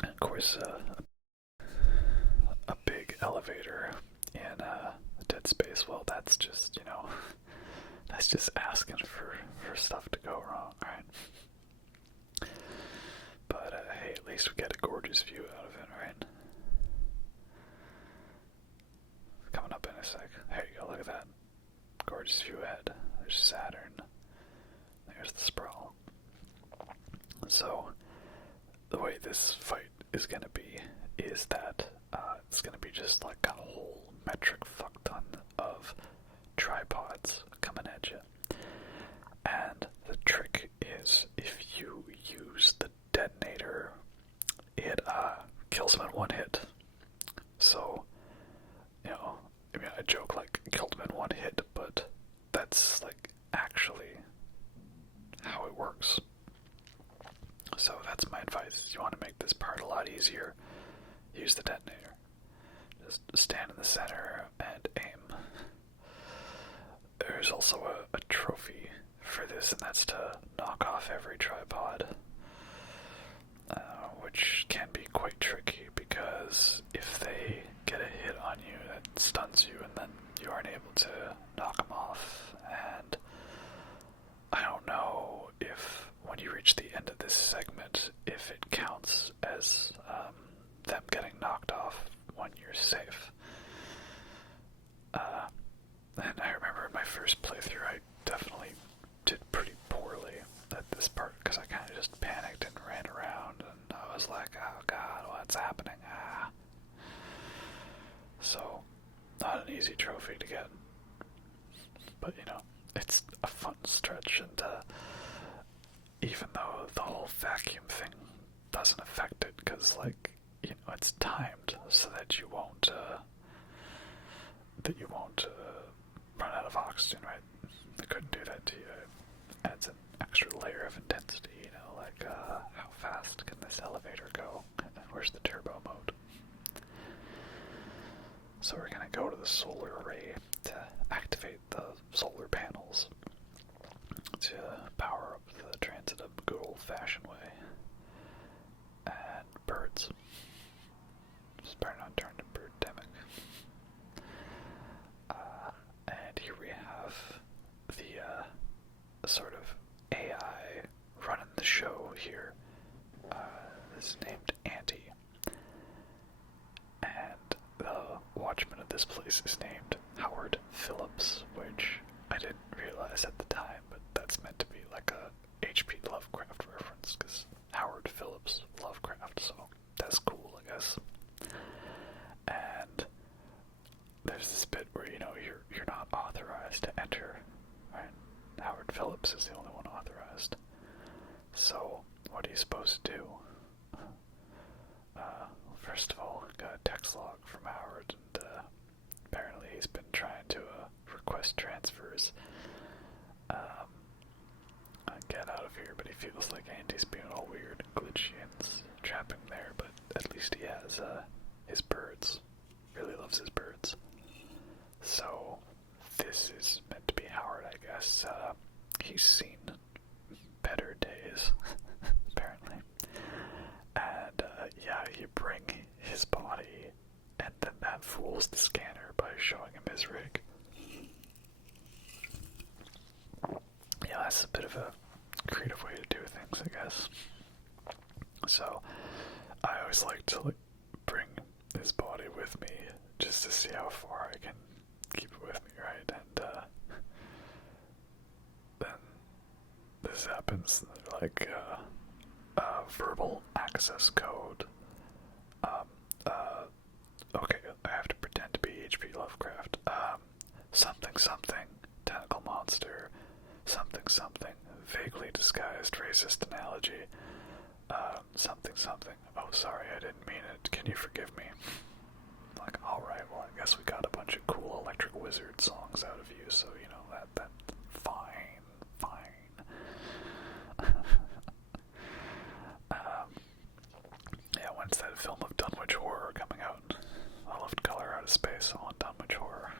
And of course, a big elevator in Dead Space, well, that's just, that's just asking for stuff to go wrong, right? But, hey, at least we get a gorgeous view out of it, right? Coming up in a sec. There you go, look at that. Gorgeous view ahead. There's Saturn. There's the sprawl. So, the way this fight is going to be is that it's going to be just like a whole metric fuck ton of tripods coming at you. And the trick is, if you use the detonator, it kills them in one hit. So, I joke like killed them in one hit, but that's like actually how it works. So that's my advice. You want to make this part a lot easier, use the detonator. Just stand in the center and aim. There's also a trophy for this, and that's to knock off every tripod, which can be quite tricky, because if they get a hit on you, that stuns you, and then you aren't able to knock them off. And I don't know if, when you reach the end of this segment, if it counts as them getting knocked off when you're safe. And I remember in my first playthrough, I definitely did pretty poorly at this part, because I kind of just panicked and ran around, and I was like, oh god, what's happening? So, not an easy trophy to get. But, it's a fun stretch, and even though the whole vacuum thing doesn't affect it, because, it's timed so that you won't run out of oxygen, right? They couldn't do that to you. It adds an extra layer of intensity, how fast can this elevator go? And then where's the turbo mode? So we're going to go to the solar array to activate the solar panels to power up the transit a good old-fashioned way. And birds. Just better not turn to birdemic. And here we have the this place is named Howard Phillips, which I didn't realize at the time, but that's meant to be like a H.P. Lovecraft reference, because Howard Phillips Lovecraft, so that's cool, I guess. And there's this bit where, you know, you're not authorized to enter, right? Howard Phillips is the only one authorized. So, what are you supposed to do? First of all, got a text log from Howard, and apparently he's been trying to request transfers. Get out of here, but he feels like Andy's being all weird and glitchy and trapping him there, but at least he has his birds. Really loves his birds. So, this is meant to be Howard, I guess. He's seen better days, apparently. And, yeah, you bring his body, and then that fools the scanner by showing him his rig. Yeah, that's a bit of a creative way to do things, I guess. So, I always like to bring his body with me just to see how far I can keep it with me, right? And then this happens, like verbal access code. Okay, I have to pretend to be H.P. Lovecraft. Something something, tentacle monster, something something, vaguely disguised racist analogy. Something something. Oh, sorry, I didn't mean it. Can you forgive me? Like, alright, well, I guess we got a bunch of cool Electric Wizard songs out of you, so, you know, that fine. Yeah, when's that film of Dunwich Horror coming out? I loved Color Out of Space, I want Dunwich Horror.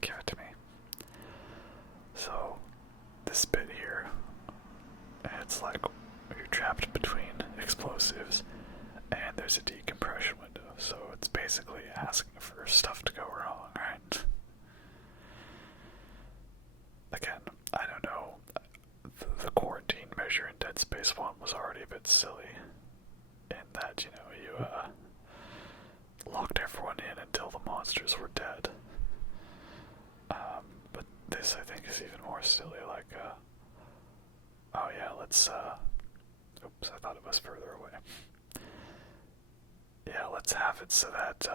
Give it to me. So, this bit here, it's like you're trapped between explosives, and there's a decompression window, so it's basically asking for stuff to go wrong, right? Again, I don't know, the quarantine measure in Dead Space 1 was already a bit silly, in that, you know, you locked everyone in until the monsters were dead. But this, I think, is even more silly, like, oh yeah, let's, oops, I thought it was further away. Yeah, let's have it so that,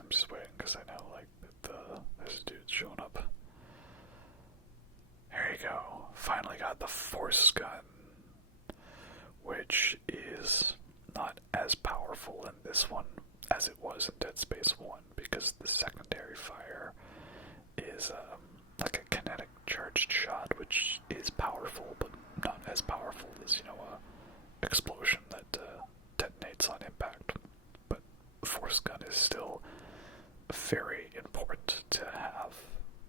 I'm just waiting, because I know, like, that there's a dude showing up. There you go. Finally got the force gun, which is not as powerful in this one as it was in Dead Space 1, because the secondary fire is, like a kinetic charged shot, which is powerful, but not as powerful as, you know, a explosion that detonates on impact. But force gun is still very important to have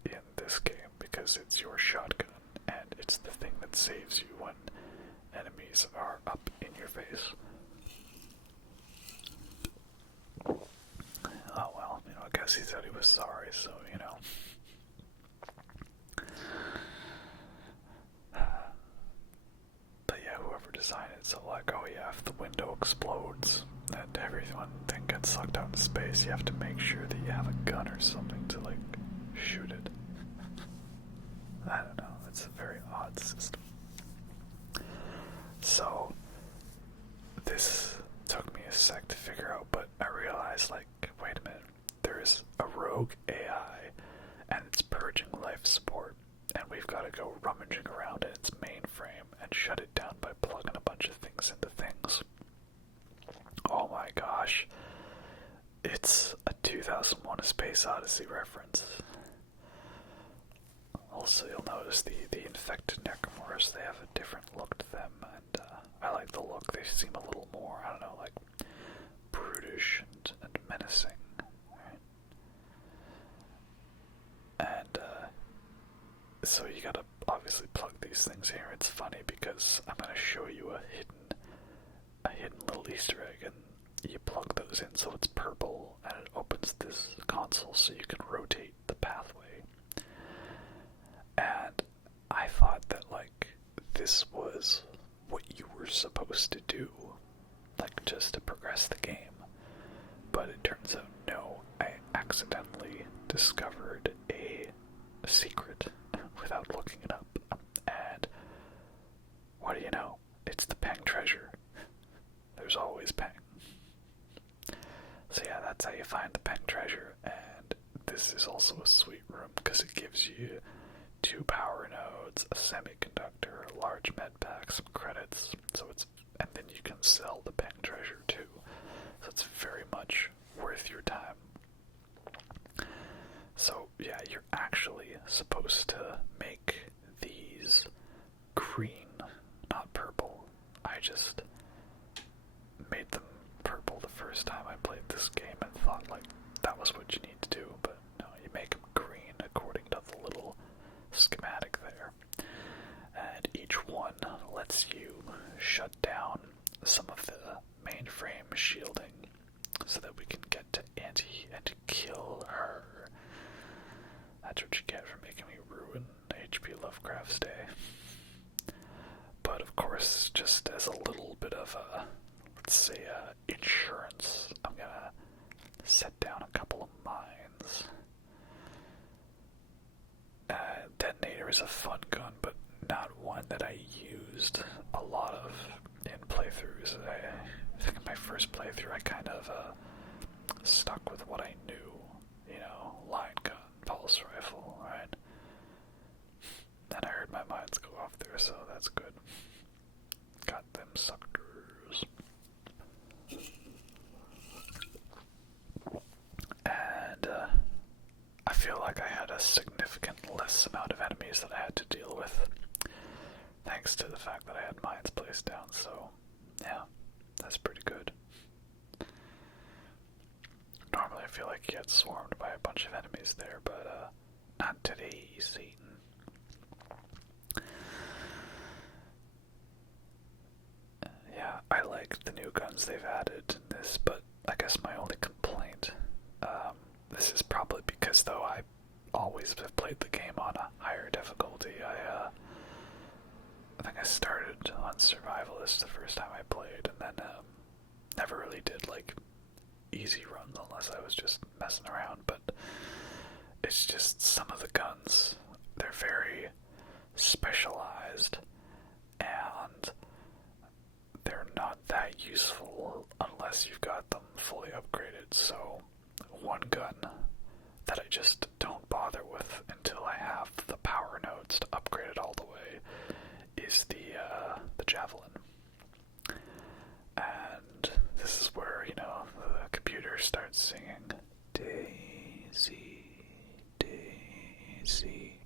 in this game, because it's your shotgun, and it's the thing that saves you when enemies are up in your face. Oh well, you know, I guess he said he was sorry, so, you know. But yeah, whoever designed it, so like, oh yeah, if the window explodes and everything gets sucked out in space, you have to make sure that you have a gun or something to, like, shoot it. I don't know, it's a very odd system. So, this took me a sec to figure out, but I realized, like, wait a minute, there's a rogue AI, and it's purging life support, and we've got to go rummaging around in its mainframe and shut it down by plugging a bunch of things into things. Oh my gosh. It's a 2001 A Space Odyssey reference. Also, you'll notice the infected necromorphs, they have a different look to them, and I like the look. They seem a little more, I don't know, like, brutish and menacing, right? And, so you gotta obviously plug these things here. It's funny because I'm gonna show you a hidden little Easter egg, and you plug those in so it's purple, and it opens this console so you can rotate the pathway. And I thought that, like, this was what you were supposed to do, like, just to progress the game. But it turns out, no, I accidentally discovered a secret without looking it up. And what do you know? It's the Peng treasure. There's always Peng. So yeah, that's how you find the Peng treasure. And this is also a sweet room because it gives you 2 power nodes, a semiconductor, a large med pack, some credits. And then you can sell the Peng treasure too. So it's very much worth your time. So yeah, you're actually supposed to make these green, not purple. I just made them purple the first time I played this game and thought like that was what you need to do, but no, you make them green according to the little schematic there. And each one lets you shut down some of the mainframe shielding so that we can get to Auntie and kill her. That's what you get for making me ruin H.P. Lovecraft's day. But of course, just as a little bit of let's say insurance, I'm gonna set down a couple of mines. Detonator is a fun gun, but not one that I used a lot of in playthroughs. I think in my first playthrough I kind of stuck with what I knew, line gun, pulse rifle, right? Then I heard my mines go off there, so that's good. Got them suckers. And I feel like I had a significant less amount of enemies that I had to deal with, thanks to the fact that I had mines placed down, so yeah, that's pretty good. Normally I feel like you get swarmed by a bunch of enemies there, but not today, Satan. Yeah, I like the new guns they've added in this, but I guess my only complaint, this is probably because though I always have played the game on a higher difficulty. I think I started on Survivalist the first time I played, and then never really did like easy runs unless I was just messing around, but it's just some of the guns, they're very specialized, and they're not that useful unless you've got them fully upgraded. So one gun that I just don't bother with until I have the power nodes to upgrade it all the way is the Javelin. And this is where, the computer starts singing, Daisy, Daisy,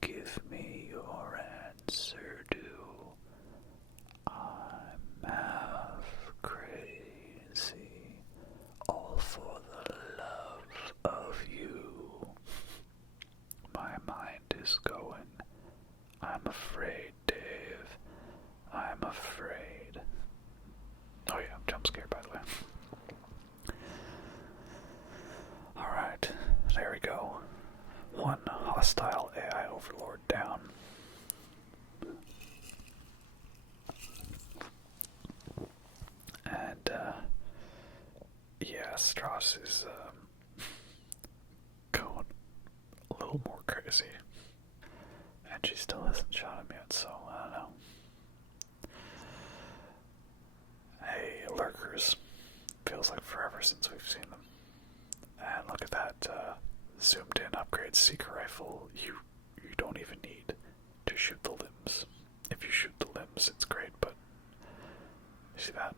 give me your answer, do I'm half crazy, all for the love of you. My mind is going, I'm afraid, Dave, I'm afraid. Oh yeah, jump scare, by the way. Alright, there we go. One hostile AI overlord down. And, yeah, Stross is, going a little more crazy. And she still hasn't shot him yet, so I don't know. Hey, lurkers. Feels like forever since we've seen them. And look at that, zoomed in upgrade seeker rifle. You don't even need to shoot the limbs. If you shoot the limbs, it's great, but you see that?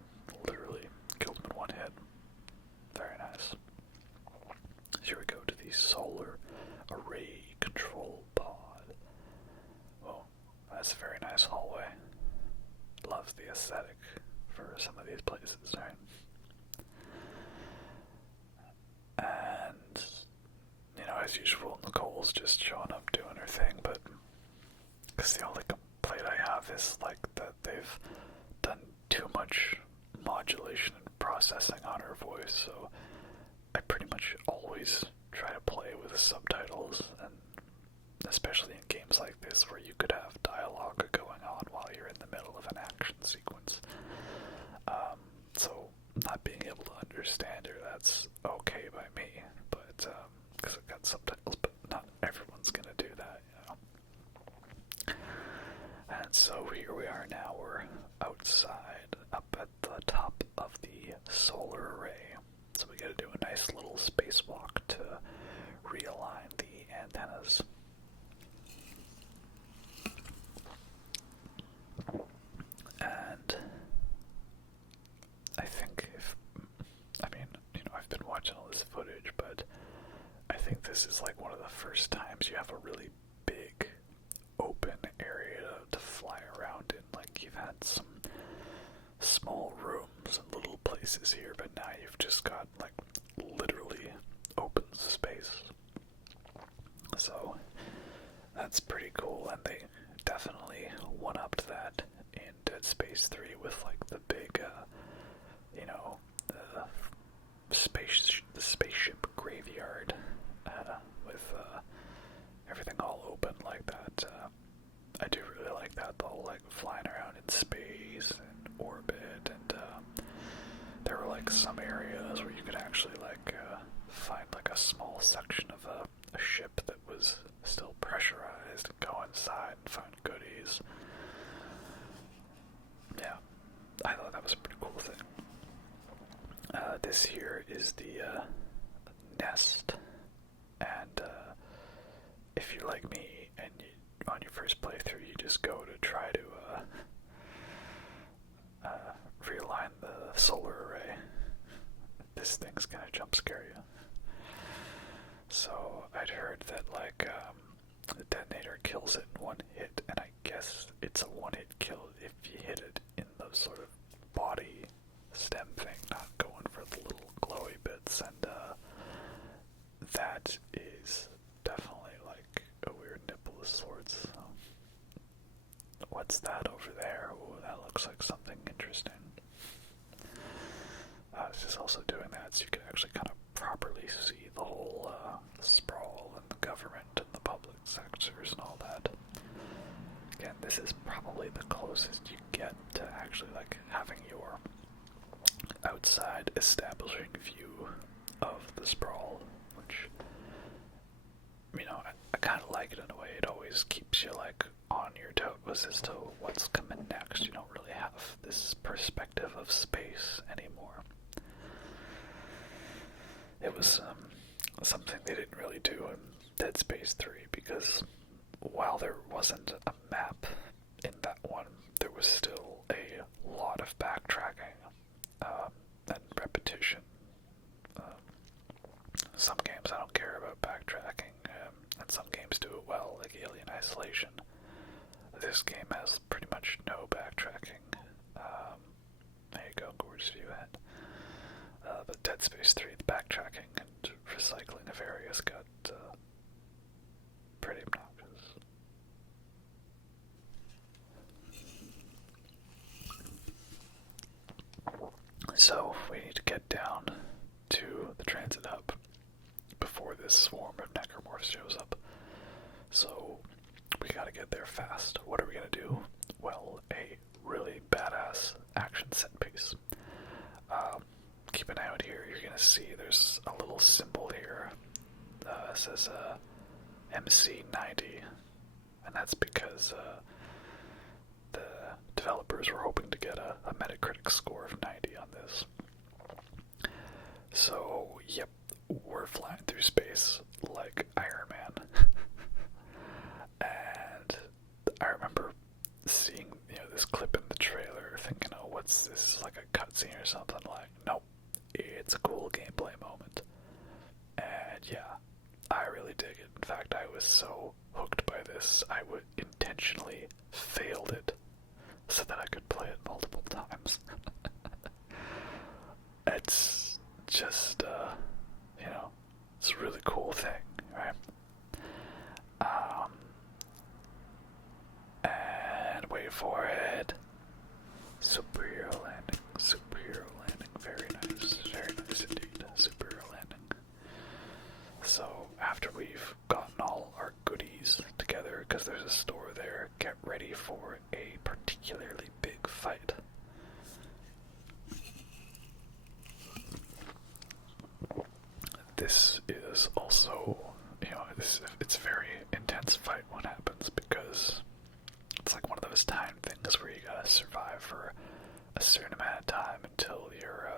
Literally killed him in one hit. Very nice. Here we go to the solar array control pod. Well, that's a very nice hallway. Love the aesthetic for some of these places, right? And, as usual, Nicole's just showing up doing her thing, but because the only complaint I have is like that they've done too much modulation and processing on her voice, so I pretty much always try to play with the subtitles, and especially in games like this where you could have dialogue going on while you're in the middle of an action sequence. So not being able to understand her, that's okay by me, but because I've got subtitles, but not everyone's gonna do that, you know. And so here we are now, we're outside, up at the top of the solar array. So we gotta do a nice little spacewalk to realign the antennas. And I think I've been watching all this footage, but I think this is like one of the first times you have a really big open area to fly around in. Like, you've had some small rooms and little places here, but now you've just got like literally open space. So that's pretty cool, and they definitely one-upped that in Dead Space 3 with like the big, the spaceship graveyard, with everything all open like that. I do really like that, the whole like flying around in space and orbit, and there were like some areas where you could actually like find like a small section of a ship that was still pressurized and go inside and find goodies. Yeah, I thought that was a pretty cool thing. This here is the nest, and if you're like me and on your first playthrough you just go to try to realign the solar array, this thing's gonna jump scare you. So I'd heard that like the detonator kills it in one hit, and I guess it's a one-hit kill if you hit it in the sort of body stem thing, not going for the little glowy bits, and that is definitely like a weird nipple of sorts. So. What's that over there? Ooh, that looks like something interesting. This is also doing that so you can actually kind of properly see the whole sprawl and the government and the public sectors and all that. Again, this is probably the closest you get to actually like having your outside establishing view of the sprawl, which, I kind of like it in a way. It always keeps you like on your toes as to what's coming next. You don't really have this perspective of space anymore. It was something they didn't really do in Dead Space 3, because while there wasn't a map in that one, there was still a lot of backtracking and repetition. Some games I don't care about backtracking, and some games do it well, like Alien Isolation. This game has pretty much no backtracking. There you go, gorgeous view ahead. But Dead Space 3, the backtracking and recycling of areas got pretty obnoxious. So we need to get down to the transit hub before this swarm of necromorphs shows up. So we gotta get there fast. What are we gonna do? Well, a really badass action set piece. Keep an eye out here. You're gonna see there's a little symbol here. It says MC90, and that's because the developers were hoping to get a Metacritic score of 90 on this. So, yep, we're flying through space like Iron Man. And I remember seeing, this clip in the trailer, thinking, oh, what's this, like a cutscene or something? Like, nope, it's a cool gameplay moment. And yeah, I really dig it. In fact, I was so hooked by this, I would intentionally failed it so that I could play it multiple times. It's just, it's a really cool thing, right? And wait for it. Superhero landing, very nice indeed, superhero landing. So after we've gotten all our goodies together, because there's a store there, get ready for a particularly big fight. this is also, it's a very intense fight when it happens, because it's like one of those time things where you gotta survive for a certain amount of time until your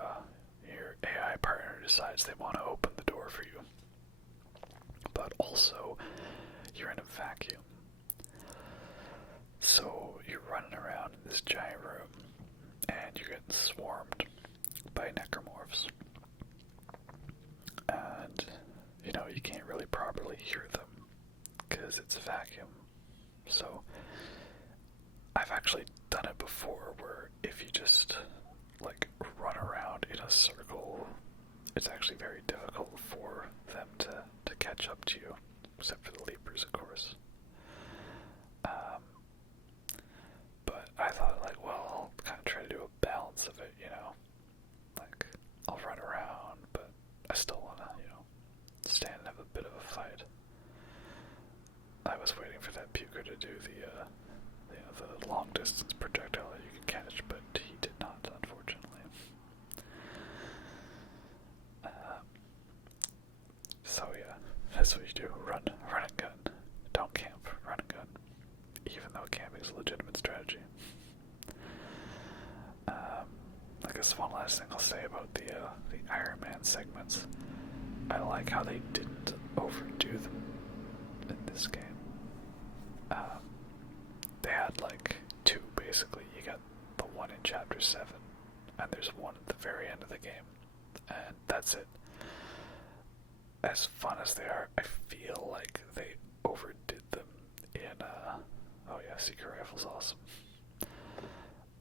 AI partner decides they want to open the door for you. But also, you're in a vacuum. So you're running around in this giant room, and you're getting swarmed by necromorphs. And, you can't really properly hear them, because it's a vacuum. So, I've actually done it before, where if you just, run around in a circle, it's actually very difficult for them to catch up to you, except for the leapers, of course. But I thought, I'll kind of try to do a balance of it, I'll run around, but I still want to, stand and have a bit of a fight. I was waiting for that puker to do the long distance projectile that you can catch, but he did not, unfortunately. So yeah, that's what you do. Run and gun. Don't camp. Run and gun. Even though camping is a legitimate strategy. I guess one last thing I'll say about the Iron Man segments. I like how they didn't overdo them in this game. They had two, basically. You got the one in Chapter 7, and there's one at the very end of the game, and that's it. As fun as they are, I feel like they overdid them in, Secret Rifle's awesome.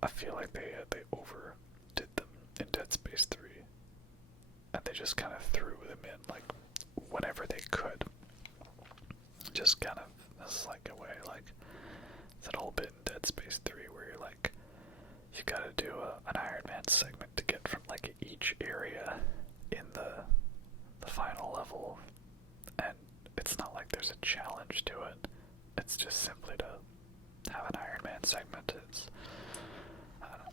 I feel like they overdid them in Dead Space 3, and they just kind of threw them in, whenever they could. Just kind of, this is a way, that whole bit in Dead Space 3 where you're you gotta do an Iron Man segment to get from each area in the final level, and it's not like there's a challenge to it. It's just simply to have an Iron Man segment. I don't know.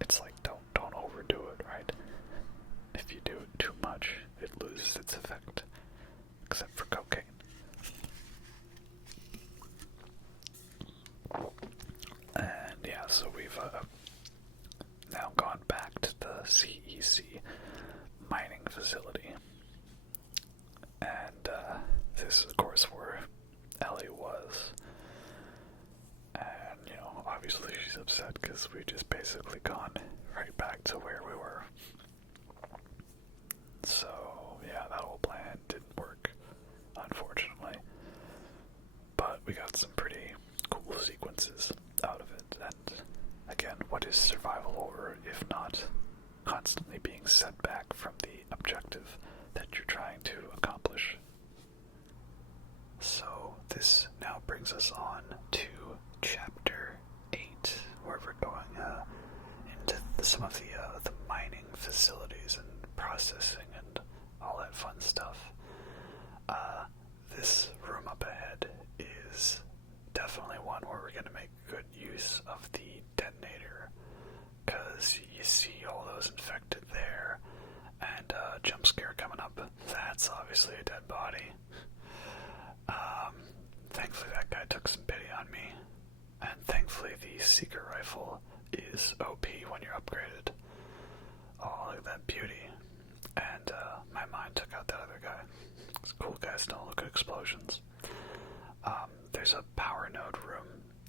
It's don't overdo it, right? If you do it too much, it loses its effect. Except for cocaine. And yeah, so we've now gone back to the CEC mining facility. And this is, of course, where Ellie was. And, obviously she's upset because we just basically gone right back to where we were. So, yeah, that whole plan didn't work, unfortunately. But we got some pretty cool sequences out of it. And, again, what is survival horror if not constantly being set back from the objective that you're trying to accomplish? So, this now brings us on to Chapter 8, where we're going into some of the mining facilities and processing and all that fun stuff. This room up ahead is definitely one where we're going to make good use of the detonator, because you see all those infected there, and jump scare coming up. That's obviously a dead body. Thankfully that guy took some pity on me, and thankfully the Secret Rifle is OP when you're upgraded. Oh, look at that beauty. And my mind took out that other guy. These cool guys don't look at explosions. There's a power node room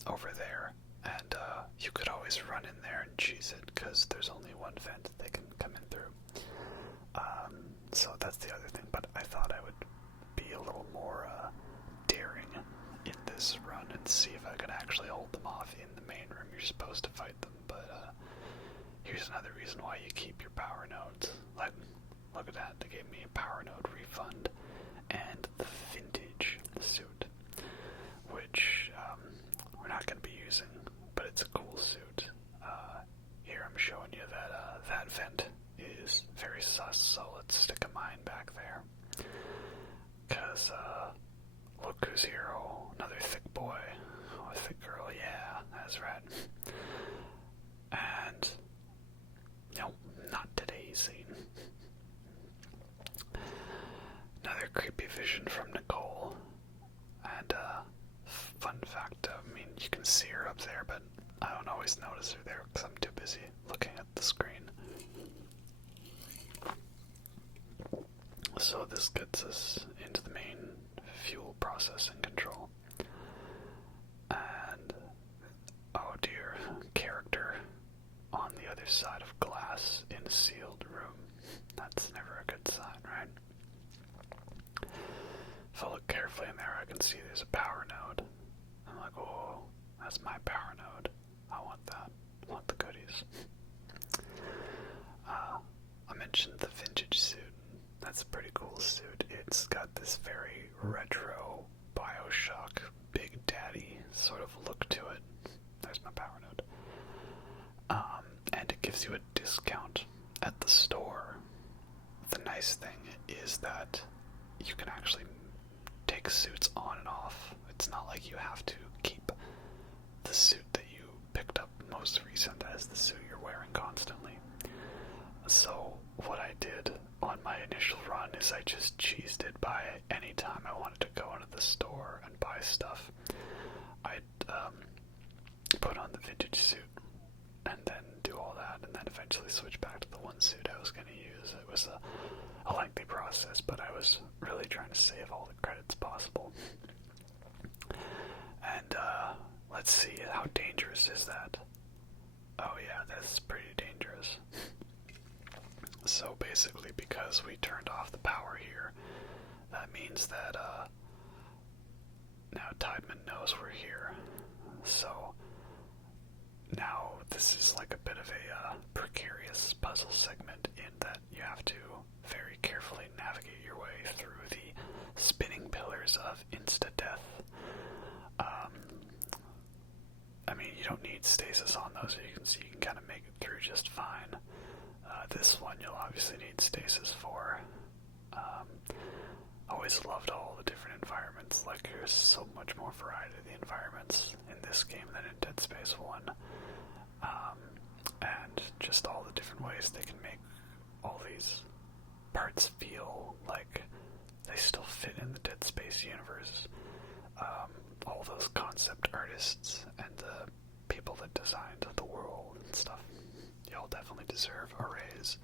over there, and you could always run in there and cheese it, because there's only one vent they can come in through. So that's the other thing, but I thought I would be a little more daring in this run and see if I could actually hold them off in the main room. You're supposed to fight them, but here's another reason why you keep your power nodes. Look at that, they gave me a power node refund and the vintage suit, which we're not going to be using, but it's a cool suit. Here I'm showing you that that vent is very sus, so let's stick a mine back there. Because, look who's here. Oh, another thick boy. Oh, a thick girl, yeah, that's right. And, not today's scene. another creepy vision from Nicole. And, fun fact, I mean, you can see her up there, but I don't always notice her there because I'm too busy looking at the screen. So this gets us into the main fuel processing control. And, oh dear, character on the other side of glass in a sealed room. That's never a good sign, right? If I look carefully in there, I can see there's a power node. I'm like, oh, that's my power node. I want that. I want the goodies. I mentioned the vintage suit. That's a pretty cool suit. It's got this very retro BioShock Big Daddy sort of look to it. There's my power node. And it gives you a discount at the store. The nice thing is that you can actually take suits on and off. It's not like you have to keep the suit that you picked up most recent as the suit you're wearing constantly. So what I did on my initial run is I just cheesed it by any time I wanted to go into the store and buy stuff. I'd put on the vintage suit and then do all that, and then eventually switch back to the one suit I was going to use. It was a lengthy process, but I was really trying to save all the credits possible. And let's see, how dangerous is that? Oh yeah, that's pretty dangerous. So basically, because we turned off the power here, that means that now Tiedemann knows we're here. So now this is like a bit of a precarious puzzle segment in that you have to very carefully navigate your way through the spinning pillars of insta-death. I mean, you don't need stasis on those, you can see you can kind of make it through just fine. This one you'll obviously need stasis for. Always loved all the different environments. Like, there's so much more variety of the environments in this game than in Dead Space 1. And just all the different ways they can make all these parts feel like they still fit in the Dead Space universe. All those concept artists and the people that designed the world and stuff, y'all definitely deserve a raise.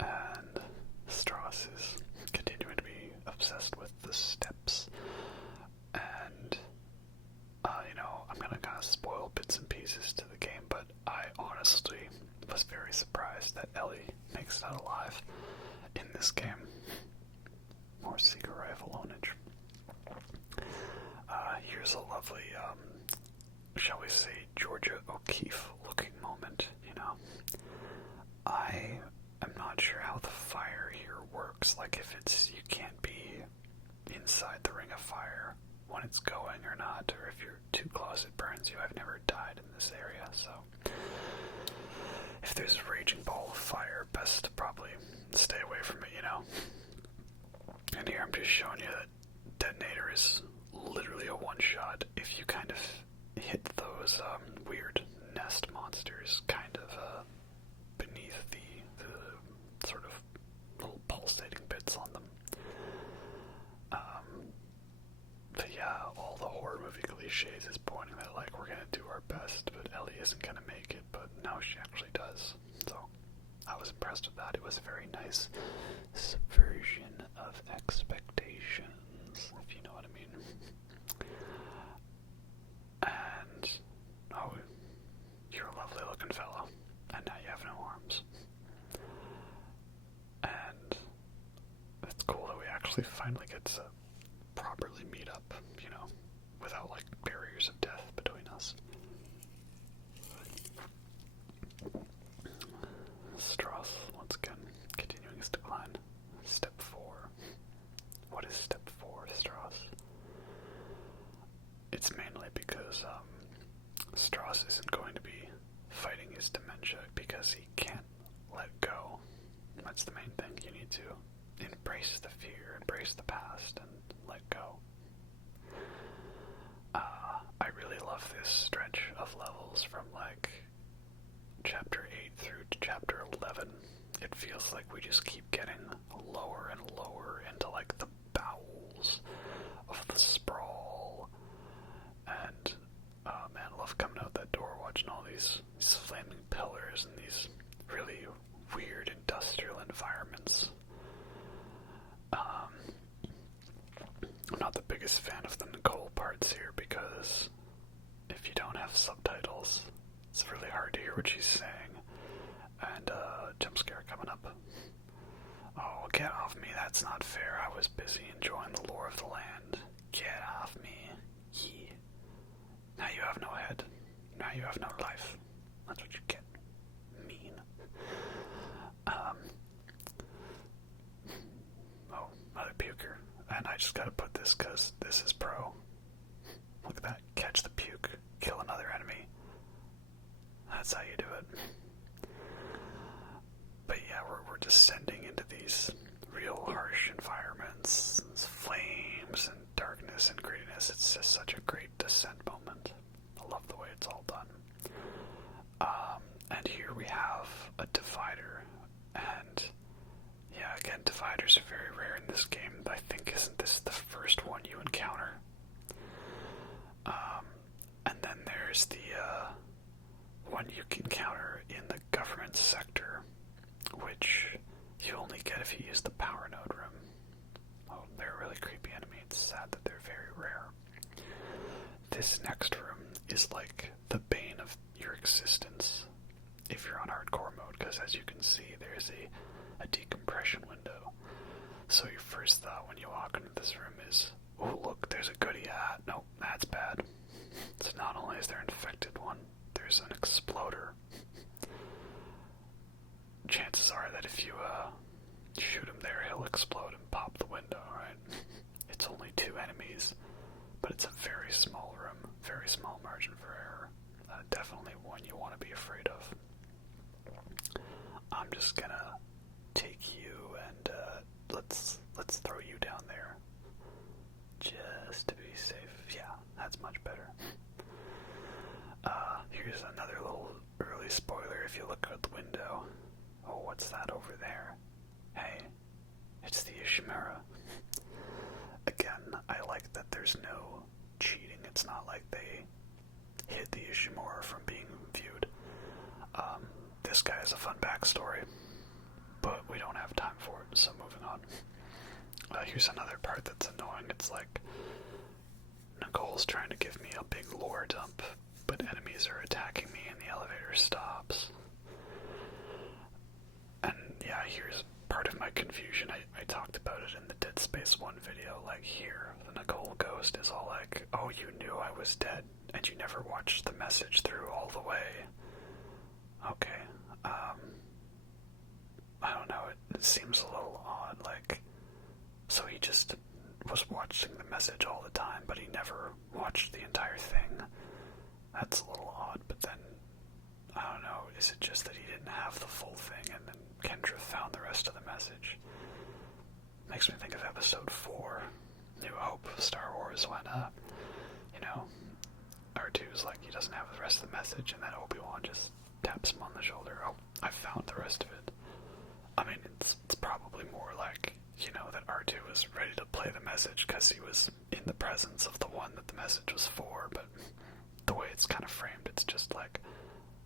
And Stross is continuing to be obsessed with the steps. And, I'm gonna kind of spoil bits and pieces to the game, but I honestly was very surprised that Ellie makes it out alive in this game. More secret rifle ownage. Here's a lovely, shall we say, Georgia O'Keeffe looking moment, I am not sure how the fire here works, like if you can't be inside the ring of fire when it's going or not, or if you're too close it burns you. I've never died in this area, so if there's a raging ball of fire, best to probably stay away from it, And here I'm just showing you that Detonator is literally a one-shot if you kind of hit those weird nest monsters kind of beneath the sort of little pulsating bits on them. But yeah, all the horror movie cliches is pointing that, like, we're gonna do our best, but Ellie isn't gonna make it, but no, she actually does. So I was impressed with that. It was a very nice subversion of expectations, if you know what I mean. And, oh, you're a lovely looking fellow, and now you have no arms. And it's cool that we actually finally get to properly meet up, without, like, barriers of death between us. Stross, once again, continuing his decline. Step 4. What is step 4, Stross? It's mainly because Stross isn't going to be fighting his dementia because he can't let go. That's the main thing. You need to embrace the fear, embrace the past, and let go. I really love this stretch of levels from, like, Chapter 8 through to Chapter 11. it feels like we just keep getting lower and lower into like the bowels of the sprawl. And oh man, I love coming out that door, watching all these flaming pillars and these really weird industrial environments. I'm not the biggest fan of the Nicole parts here because if you don't have subtitles, it's really hard to hear what she's saying. And jump scare coming up. Oh, get off me, that's not fair. I was busy enjoying the lore of the land. Get off me. Yee. Now you have no head. Now you have no life. That's what you get. Mean. Oh, another puker. And I just gotta put this because this is pro. Look at that. Catch the puke. Kill another enemy. That's how you do it. But yeah, we're descending into these real harsh environments. Flames and darkness and grittiness. It's just such a great descent moment. I love the way it's all done. And here we have a divider. And yeah, again, dividers are very rare in this game. I think, isn't this the first one you encounter? And then there's the one you can encounter in the government sector, which you only get if you use the power node room. Oh, they're a really creepy enemy. It's sad that they're very rare. This next room is like the bane of your existence if you're on hardcore mode, because as you can see, there's a decompression window. So your first thought when you walk into this room is, oh look, there's a goodie. No, that's bad. So not only is there an infected one, there's an exploder. Chances are that if you shoot him there, he'll explode and pop the window, right? It's only 2 enemies, but it's a very small room, very small margin for error. Definitely one you want to be afraid of. I'm just gonna take you and let's throw you down there, just to be safe. Yeah, that's much better. Here's another little early spoiler. If you look out the window, oh, what's that over there? Hey, it's the Ishimura. Again, I like that there's no cheating. It's not like they hid the Ishimura from being viewed. This guy has a fun backstory, but we don't have time for it, so moving on. Here's another part that's annoying. It's like Nicole's trying to give me a big lore dump, but enemies are attacking me and the elevator stops. And yeah, here's part of my confusion. I talked about it in the Dead Space 1 video. Like here, the Nicole ghost is all like, oh, you knew I was dead, and you never watched the message through all the way. Okay, I don't know, it seems a little odd, like, so he just was watching the message all the time, but he never watched the entire thing. That's a little odd, but then, I don't know, is it just that he didn't have the full thing, and then Kendra found the rest of the message? Makes me think of episode 4, New Hope, Star Wars, when, R2's like, he doesn't have the rest of the message, and then Obi-Wan just taps him on the shoulder. Oh, I found the rest of it. I mean, it's probably more like, that R2 was ready to play the message because he was in the presence of the one that the message was for, but the way it's kind of framed, it's just like,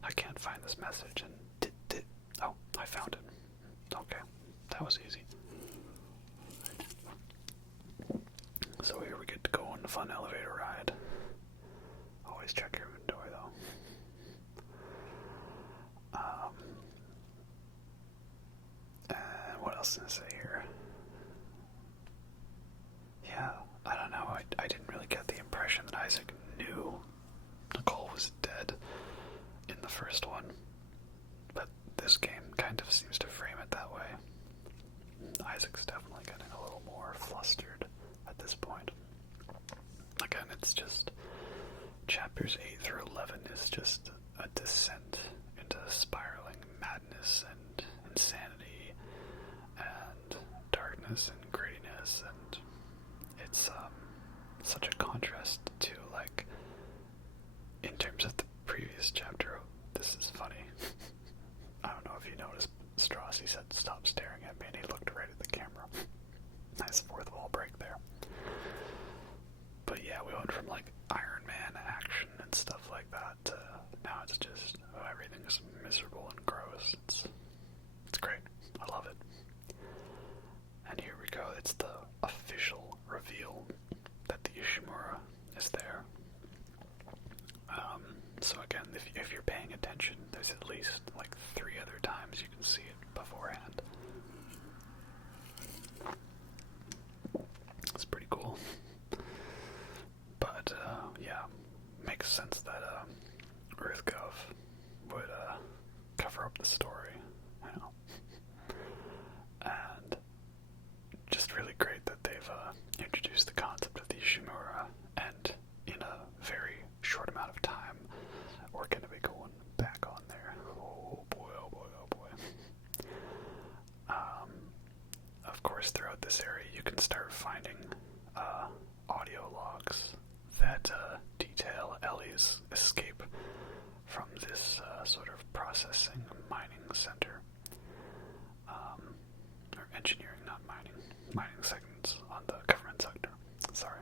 I can't find this message, and oh, I found it. Okay, that was easy. So here we get to go on a fun elevator ride. Always check your inventory, though. And what else did I say here? Yeah, I don't know. I didn't really get the impression that Isaac knew Nicole was dead in the first one, but this game kind of seems to frame it that way. Isaac's definitely getting a little more flustered at this point. Again, it's just chapters 8 through 11 is just a descent into spiraling madness and insanity and darkness and grittiness, and it's such a contrast to, like, in terms of the previous chapter. This is funny. I don't know if you noticed, Stross, he said, stop staring at me, and he looked right at the camera. Nice fourth wall break there. But yeah, we went from like Iron Man action and stuff like that to now it's just everything's miserable and gross. It's great. I love it. And here we go. It's the official reveal that the Ishimura is there. So again, if you're paying attention, there's at least like 3 other times you can see it beforehand. It's pretty cool. But yeah, makes sense that Ruthgov would cover up the story, you know. And just really great that they've introduced the concept of the Ishimura, and in a very short amount of time, we're going to be going back on there. Oh boy, oh boy, oh boy. Of course, throughout this area, you can start finding audio logs that detail Ellie's escape from this sort of processing mining center. Or engineering, not mining. Mining segments on the government sector. Sorry.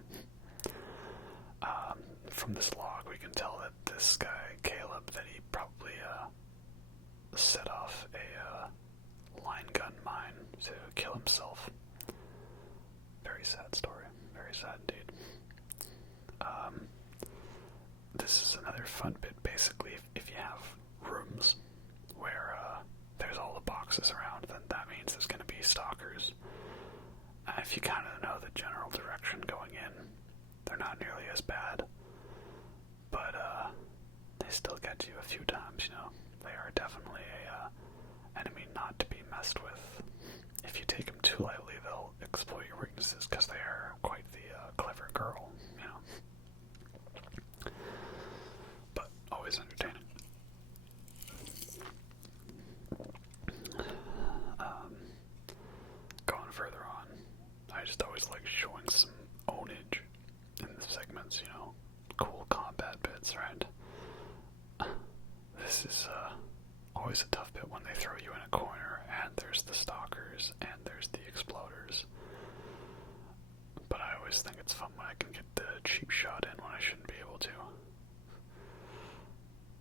From this log, we can tell that this guy, Caleb, that he probably set off a line gun mine to kill himself. Very sad story. Very sad indeed. This is another fun bit. Basically, if you have rooms where there's all the boxes around, then that means there's going to be stalkers. And if you kind of know the general direction going in, they're not nearly as bad. But they still get you a few times, you know. They are definitely a enemy not to be messed with. If you take them too lightly, they'll exploit your weaknesses because they are quite the clever girl, you know. But always entertaining. Going further on, I just always like showing some ownage in the segments, you know. Cool combat bits, right? This is always a tough bit when they throw you in a corner and there's the stalkers and there's the exploders. But I always think it's fun when I can get the cheap shot in when I shouldn't be able to.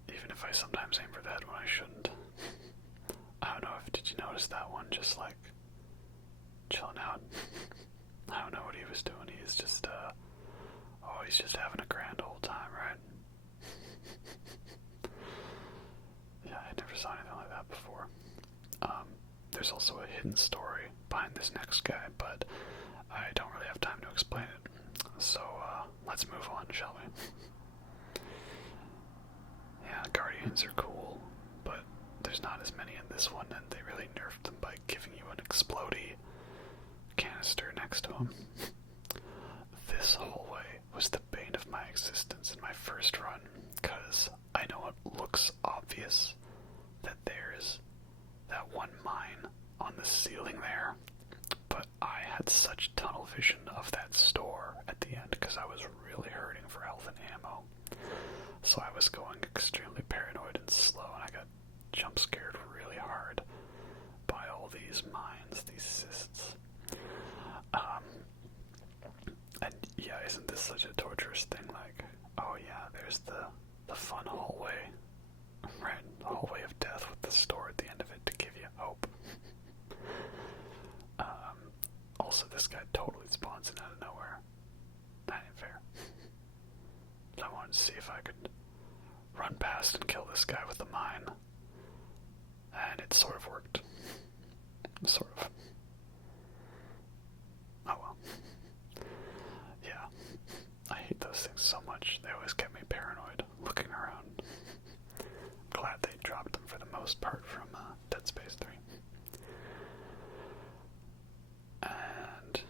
Even if I sometimes aim for the head when I shouldn't. I don't know did you notice that one just like chilling out? I don't know what he was doing. He's just he's just having a grand old time, right? Yeah, I never saw anything like that before. There's also a hidden story behind this next guy, but I don't really have time to explain it. So, let's move on, shall we? Yeah, Guardians are cool, but there's not as many in this one, and they really nerfed them by giving you an explodey canister next to him. This hallway was the bane of my existence in my first run, because I know it looks obvious that there's that one mine on the ceiling there, but I had such tunnel vision of that store at the end because I was really hurting for health and ammo. So I was going extremely paranoid and slow, and I got jump scared really hard by all these mines, these cysts. And yeah, isn't this such a torturous thing? Like, oh yeah, there's the fun hallway, right? The hallway of death with the store at the end of it to give you hope. Also, this guy totally spawns in out of nowhere. That ain't fair. I wanted to see if I could run past and kill this guy with the mine. And it sort of worked. Sort of. Oh well. Yeah. I hate those things so much. They always get me paranoid looking around. I'm glad they dropped them for the most part from Dead Space 3. And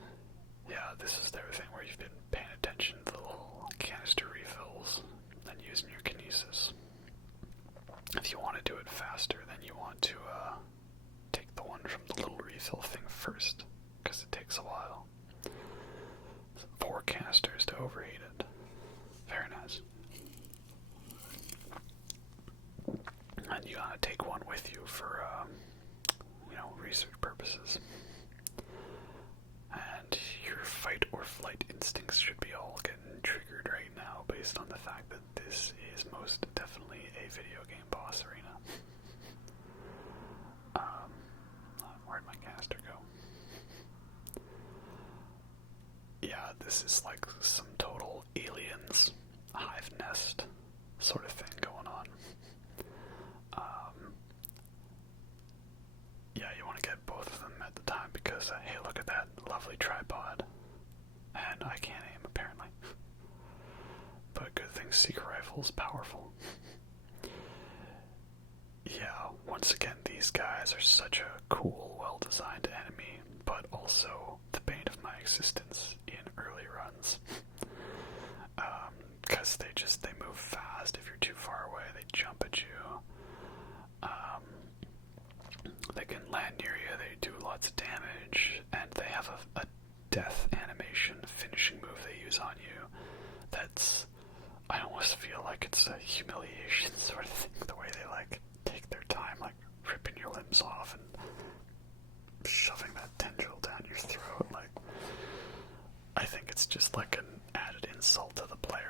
yeah, this is the other thing where you've been paying attention to the little canister refills and using your kinesis. If you want to do it faster, then you want to take the one from the little refill thing first, because it takes a while. 4 canisters to overheat it. Very nice. And you gotta take one with you for research purposes. And your fight or flight instincts should be all getting triggered right now based on the fact that this is most definitely a video game boss arena. Where'd my caster go? Yeah, this is like some total aliens hive nest sort of thing going on. Yeah, you want to get both of them at the time because, hey, look at that lovely tripod. And I can't aim, apparently. But good thing Seeker Rifle's powerful. Yeah, once again, these guys are such a cool, well-designed enemy, but also the bane of my existence in early runs. Because they move fast. If you're too far away, they jump at you. They can land near you, they do lots of damage, and they have a death animation finishing move they use on you that's, I almost feel like it's a humiliation sort of thing, the way they take their time ripping your limbs off and shoving that tendril down your throat. I think it's just an added insult to the player,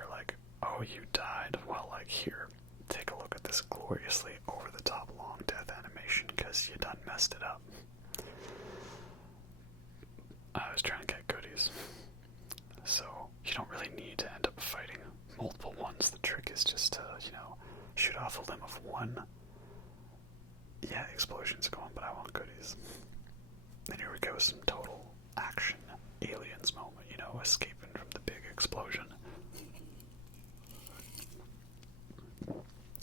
oh, you died, well, here, take a look at this gloriously over-the-top long death animation because you done messed it up. I was trying to get goodies. So, you don't really need to end up fighting multiple ones. The trick is just to, shoot off a limb of one. Yeah, explosions going, but I want goodies. And here we go, some total action aliens moment, escaping from the big explosion.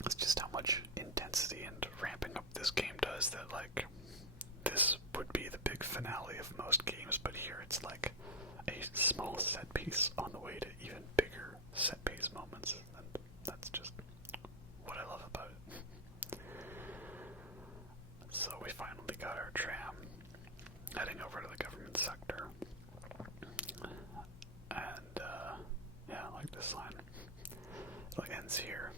It's just how much intensity and ramping up this game does that, this would be the big finale of most games, but here it's a small set piece on the way to even bigger set piece moments, and that's just what I love about it. So we finally got our tram heading over to the government sector, and yeah, I like this line. It ends here.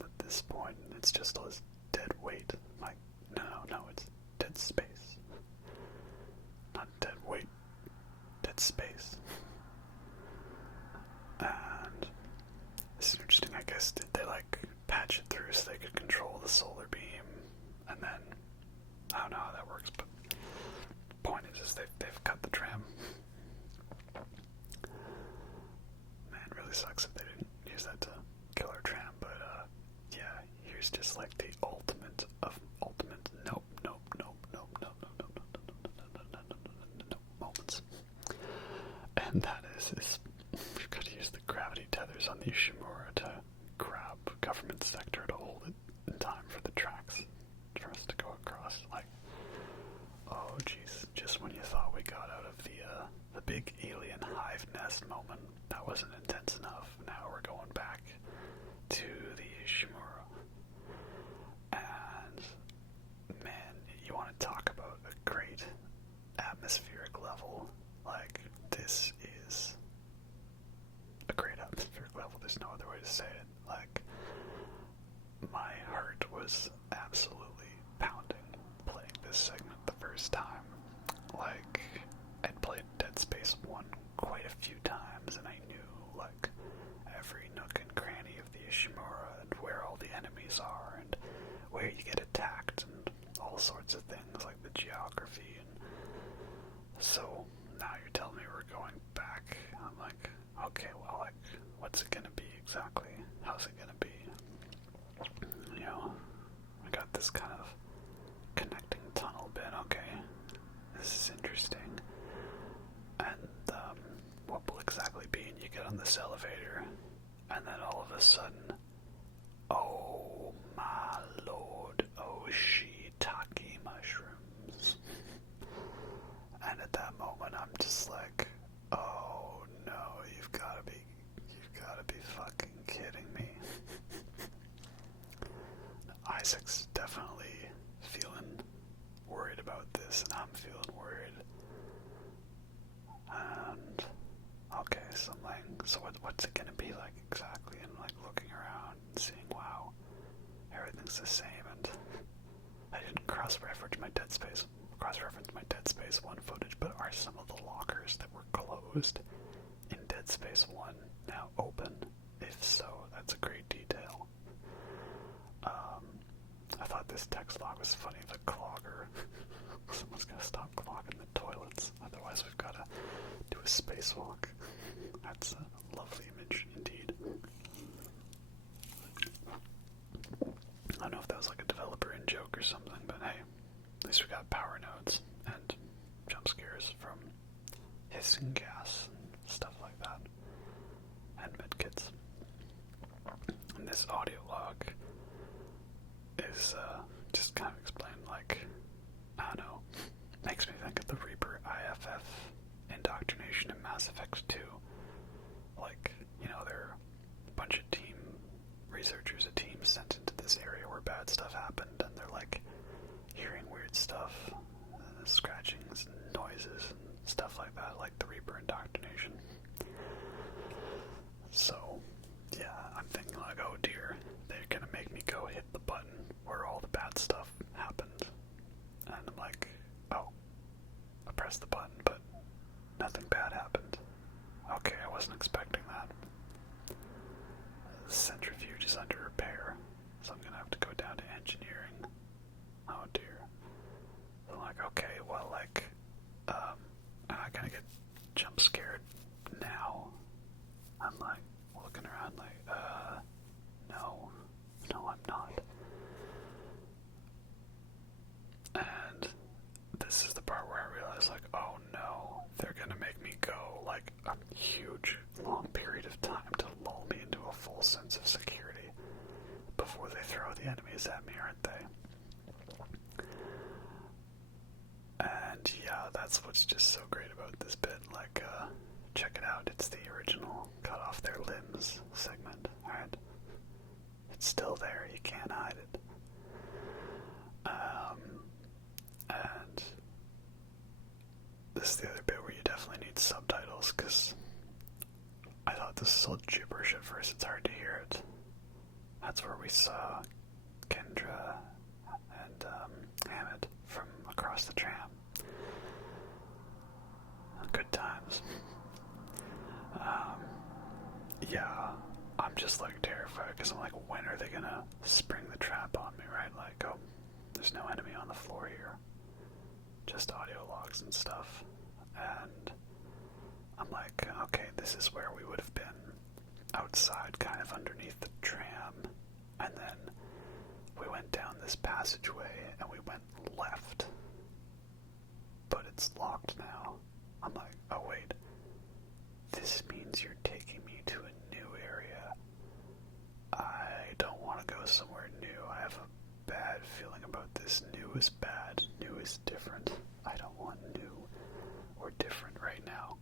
At this point, it's just all this dead weight. No, it's dead space. Not dead weight, dead space. And it's interesting, I guess, did they patch it through so they could control the solar beam? And then, I don't know how that works, but the point is they've cut the tram. Man, it really sucks that they didn't use that to kill our tram, but yeah, here's just the ultimate of ultimate nope moments. And that is we've got to use the gravity tethers on the Ishimura to grab government sector to hold it in time for the tracks for us to go across. Oh jeez, just when you thought we got out of the big alien hive nest moment, that wasn't intense enough. Now we're going back to the Ishimura. And man, you want to talk about a great atmospheric level. This is a great atmospheric level. There's no other way to say it. My heart was absolutely pounding playing this segment the first time. I'd played Dead Space 1 quite a few times, and I knew, every nook and cranny of the Ishimura and where all the enemies are and where you get attacked and all sorts of things, the geography. And so now you're telling me we're going back. I'm okay, well, what's it gonna be exactly? How's it gonna be? I got this kind of connecting tunnel bit. Okay, this is interesting. And what will exactly be? And you get on this elevator, and then all of a sudden, oh my lord, oh shiitake mushrooms. And at that moment, I'm just oh no, you've gotta be fucking kidding me. Isaac's definitely feeling worried about this, and I'm feeling worried. And okay, so what's it gonna be like exactly? And looking around and seeing, wow, everything's the same, and I didn't cross-reference my Dead Space 1 footage, but are some of the lockers that were closed in Dead Space 1 now open? If so, that's a great detail. I thought this text log was funny, the clogger. Someone's gonna stop clogging the toilets, otherwise we've gotta do a spacewalk. That's a lovely image indeed. I don't know if that was like a developer in joke or something, but hey, at least we got power nodes and jump scares from hissing gas and stuff like that, and medkits. And this audio log is just kind of explained, like, I don't know, makes me think of the Reaper IFF indoctrination in Mass Effect 2. Like, you know, there are a bunch of team researchers, a team sent into this area where bad stuff happened, and they're like hearing weird stuff, scratchings and noises and stuff like that, like the Reaper indoctrination. So, yeah, I'm thinking like, oh dear, they're gonna make me go hit the button where all the bad stuff happened. And I'm like, oh, I pressed the button, but nothing bad happened. Okay, I wasn't expecting that. The centrifuge is under repair, so I'm gonna have to go down to engineering. Oh dear. I'm like, okay, well, like, am I gonna get jump scared now? I'm like, looking around like, no, I'm not. And this is the part where I realize, like, oh no, they're gonna make me go, like, a huge, long period of time to lull me into a full sense of security before they throw the enemies at me, aren't they? And yeah, that's what's just so great about this bit. Like, check it out, it's the original cut off their limbs segment, alright? It's still there, you can't hide it. And this is the other bit where you definitely need subtitles, because I thought this was all gibberish at first, it's hard to hear it. That's where we saw Kendra and Hammett from across the tram. Good times. Yeah, I'm just like terrified, because I'm like, when are they gonna spring the trap on me, right? Like, oh, there's no enemy on the floor here, just audio logs and stuff. And I'm like, okay, this is where we would have been, outside, kind of underneath the tram, and then we went down this passageway and we went left, but it's locked now. I'm like, oh wait, this means you're taking me to a new area. I don't want to go somewhere new. I have a bad feeling about this. New is bad. New is different. I don't want new or different right now.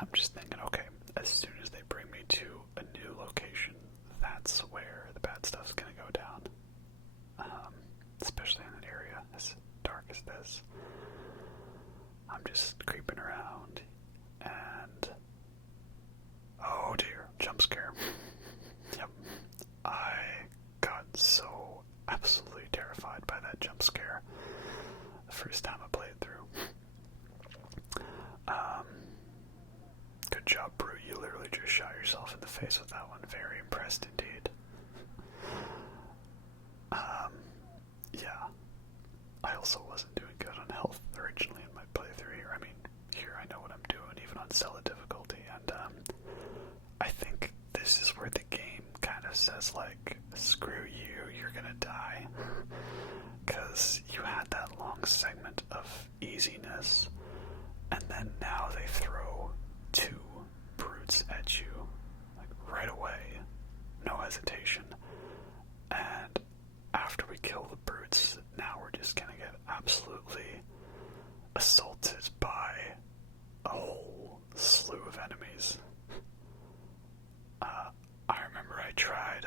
I'm just thinking, okay, as soon as they bring me to a new location, that's where the bad stuff's gonna go down. Especially in an area as dark as this. I'm just creeping around, and oh dear, jump scare. Yep. I got so absolutely terrified by that jump scare the first time I played through. Good job, Brute. You literally just shot yourself in the face with that one. Very impressed indeed. Yeah. I also wasn't doing good on health originally in my playthrough here. I mean, here I know what I'm doing, even on Zealot difficulty, and I think this is where the game kind of says, like, screw you, you're gonna die. Because you had that long segment of easiness, and then now they throw two brutes at you, like, right away, no hesitation. And after we kill the brutes, now we're just gonna get absolutely assaulted by a whole slew of enemies. I remember I tried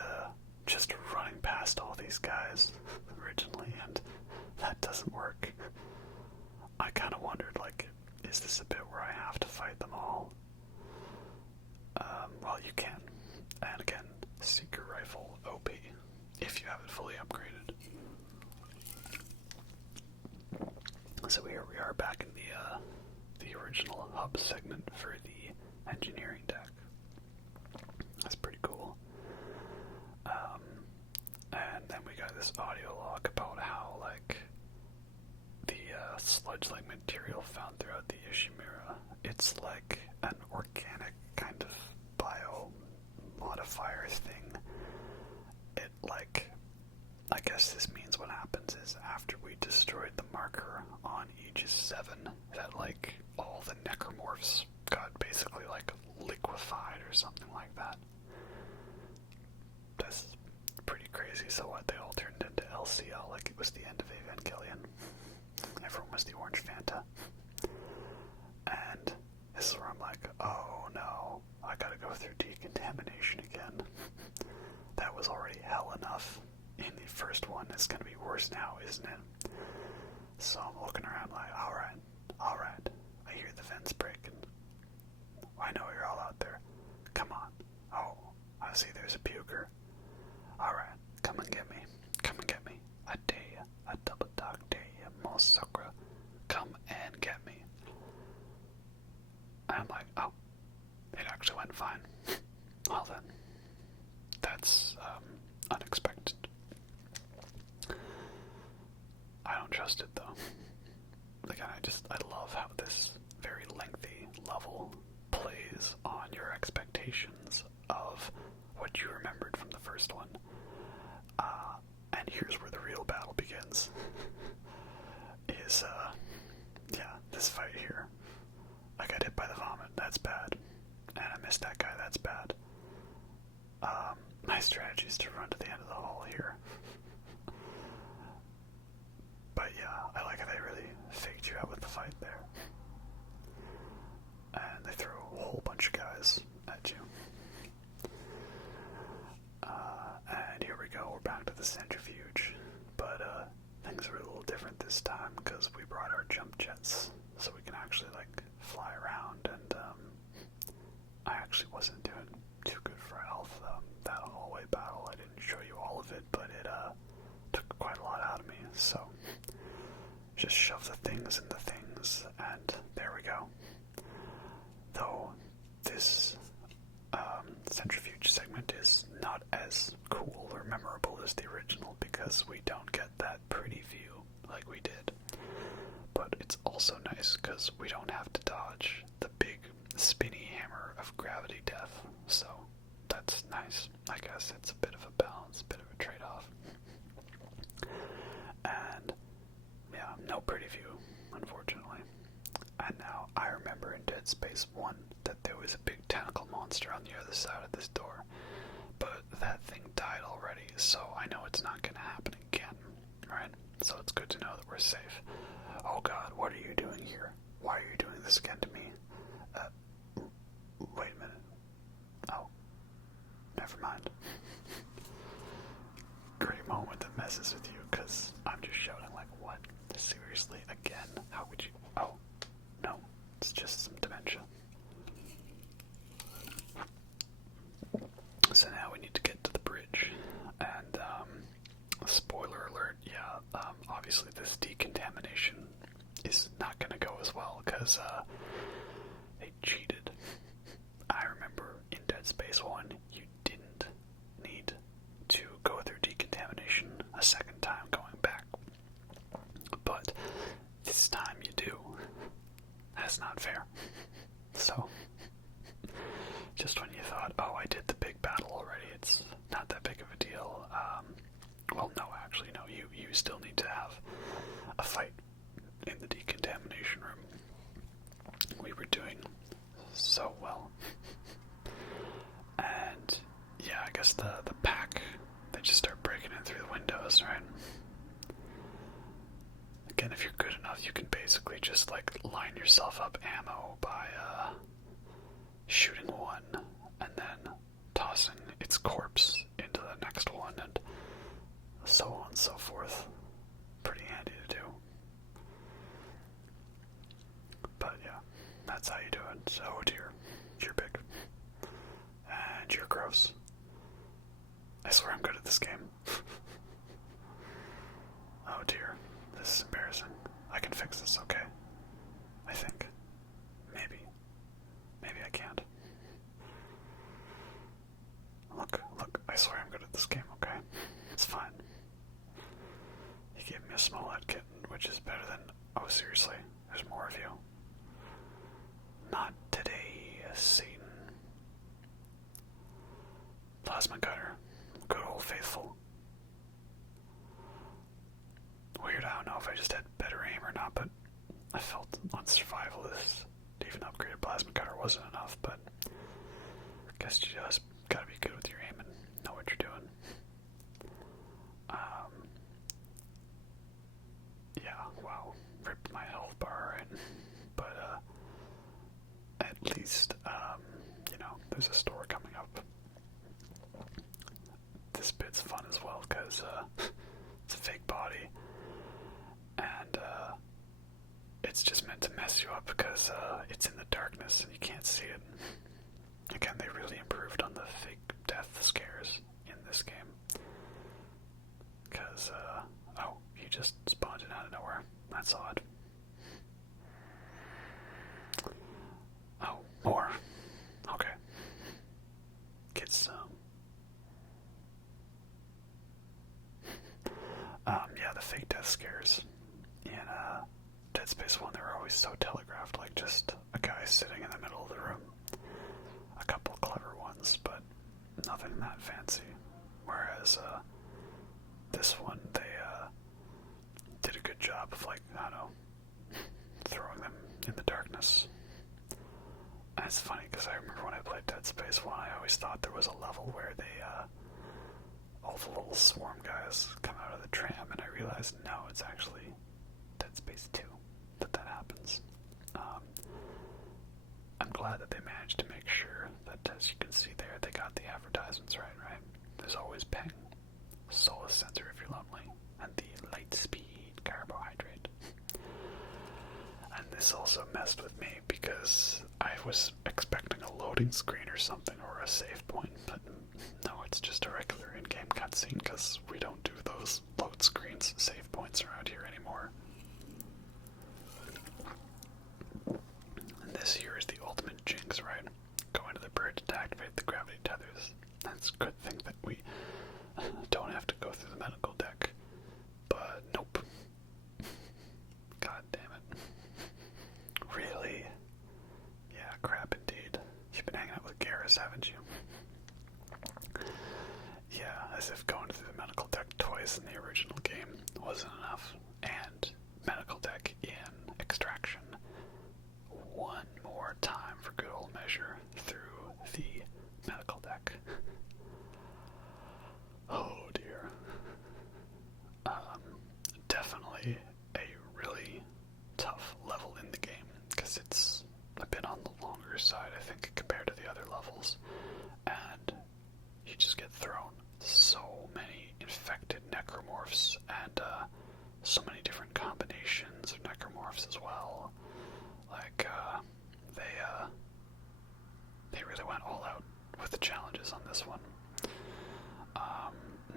just running past all these guys originally, and that doesn't work. I kind of wondered, like, is this a bit where I have to fight them all? Well, you can. And again, Seeker Rifle OP, if you have it fully upgraded. are back in the original hub segment for the engineering deck. That's pretty cool. And then we got this audio log about how, like, the sludge-like material found throughout the Ishimura, it's like an organic kind of bio-modifier thing. It, like, I guess this means what happens is after we destroyed the marker on Aegis 7, that, like, all the necromorphs got basically, like, liquefied or something like that. That's pretty crazy. So what, they all turned into LCL like it was the end of Evangelion. Everyone was the orange Fanta. And this is where I'm like, oh no, I gotta go through decontamination again. That was already hell enough in the first one. It's gonna be worse now, isn't it? So I'm looking around like, alright, I hear the vents breaking. I know you're all out there. Come on. Oh, I see there's a puker. Alright, come and get me. Come and get me. I dare ya. I double dog dare ya, Mosakra. Come and get me. And I'm like, oh, it actually went fine. Well then, that's unexpected. I don't trust it though. Again, I love how this very lengthy level plays on your expectations of what you remembered from the first one. And here's where the real battle begins. This fight here. I got hit by the vomit, that's bad. And I missed that guy, that's bad. My strategy is to run to the end of the hall here. But yeah, I like how they really faked you out with the fight there. And they throw a whole bunch of guys at you. And here we go, we're back to the centrifuge. But things are a little different this time because we brought our jump jets so we can actually, like, fly around. And I actually wasn't doing too good for health. That hallway battle, I didn't show you all of it, but it took quite a lot out of me. So just shove the things in the things, and there we go. Though this centrifuge segment is not as cool or memorable as the original because we don't get that pretty view like we did. But it's also nice because we don't have to dodge the big spinny hammer of gravity death. So that's nice. I guess it's a bit of a balance, a bit of a trade-off. And yeah, no pretty view, unfortunately. And now I remember in Dead Space 1 that there was a big tentacle monster on the other side of this door. But that thing died already, so I know it's not going to happen again, right? So it's good to know that we're safe. Oh god, what are you doing here? Why are you doing this again to me? Wait a minute. Oh, never mind. Great moment that messes with you, because I'm just shouting like, what? Seriously? Again? How would you? Oh, no. It's just some dementia. So now we need to get to the bridge. And, spoiler alert, yeah, obviously this decontamination is not going to go as well, because, they cheated. I remember in Dead Space 1, you didn't need to go through decontamination a second time going back. But this time you do. That's not fair. So, just when you thought, oh, I did the big battle already, it's not that big of a deal. Well, no, actually, no, you still need to have a fight in the decontamination room. We were doing so well. And, yeah, I guess the pack, they just start breaking in through the windows, right? Again, if you're good enough, you can basically just, like, line yourself up ammo by, shooting one and then tossing its corpse into the next one and so on and so forth. Pretty handy to do. But yeah, that's how you do it. So, oh dear, you're big. And you're gross. I swear I'm good at this game. Oh dear, this is embarrassing. I can fix this, okay? a small head kitten, which is better than... Oh, seriously, there's more of you. Not today, Satan. Plasma cutter. Good old faithful. Weird, I don't know if I just had better aim or not, but I felt on survival this even upgraded plasma cutter wasn't enough, but I guess you just gotta be good with your aim and know what you're doing. Yeah, wow. Ripped my health bar, right? But, at least, there's a store coming up. This bit's fun as well, because, it's a fake body, and, it's just meant to mess you up because, it's in the darkness and you can't see it. Again, they really improved on the fake death scares in this game. Because, he just spawned in out of nowhere. That's odd. Oh, more. Okay. Get some. Yeah, the fake death scares in, Dead Space 1, they were always so telegraphed, like just a guy sitting in the middle of the room. A couple clever ones, but nothing that fancy. Whereas, this one, they, did a good job of, like, I don't know, throwing them in the darkness. And it's funny, because I remember when I played Dead Space 1, I always thought there was a level where they, all the little swarm guys come out of the tram, and I realized, no, it's actually Dead Space 2 that happens. I'm glad that they managed to make sure that, as you can see there, they got the advertisements right? There's always ping, solar sensor if you're lonely, and the light speed carbohydrate. And this also messed with me because I was expecting a loading screen or something, or a save point, but no, it's just a regular in-game cutscene because we don't do those load screens, save points around here anymore. And this here is the ultimate jinx, right? Go into the bird to activate the gravity tethers. That's a good thing that we don't have to go through the medical deck. But nope. God damn it. Really? Yeah, crap indeed. You've been hanging out with Garrus, haven't you? Yeah, as if going through the medical deck twice in the original game wasn't enough. And medical deck in Extraction one more time for good old measure through the medical deck. Oh dear. Definitely a really tough level in the game because it's a bit on the longer side, I think, compared to the other levels. And you just get thrown so many infected necromorphs and so many different combinations of necromorphs as well. Like, they really went all out with the challenges on this one.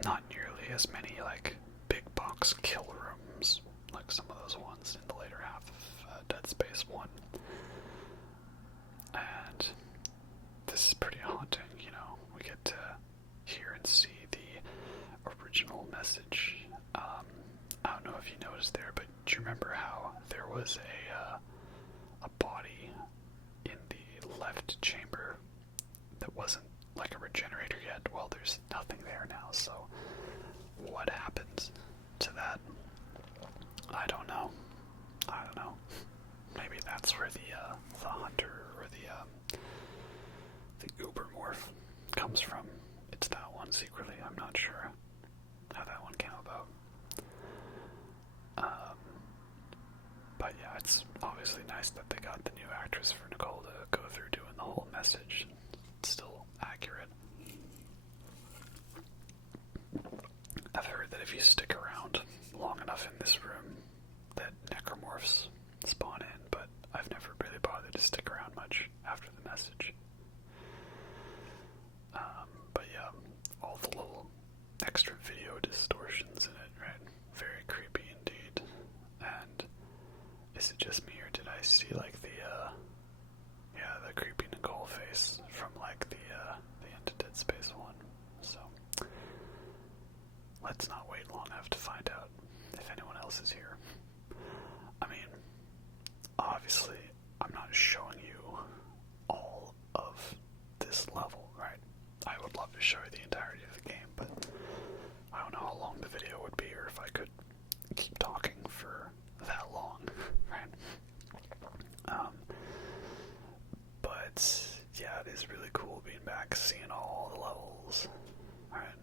Not nearly as many, like, big box kill rooms, like some of those ones in the later half of Dead Space 1. And this is pretty haunting, we get to hear and see the original message. I don't know if you noticed there, but do you remember how there was a body in the left chamber that wasn't like a regenerator yet? Well, there's nothing there now, so what happened to that? I don't know. Maybe that's where the hunter or the Ubermorph comes from. It's that one secretly. I'm not sure how that one came about. But yeah, it's obviously nice that they got the new actress for Nicole to go through doing the whole message. It's still accurate. I've heard that if you stick around long enough in this room, that necromorphs spawn in, but I've never really bothered to stick around much after the message. But yeah, all the little extra video distortions in it, right? Very creepy indeed. And is it just me, or did I see like the creepy Nicole face from like the end of else is here. I mean, obviously, I'm not showing you all of this level, right? I would love to show you the entirety of the game, but I don't know how long the video would be, or if I could keep talking for that long, right? But yeah, it is really cool being back, seeing all the levels, right?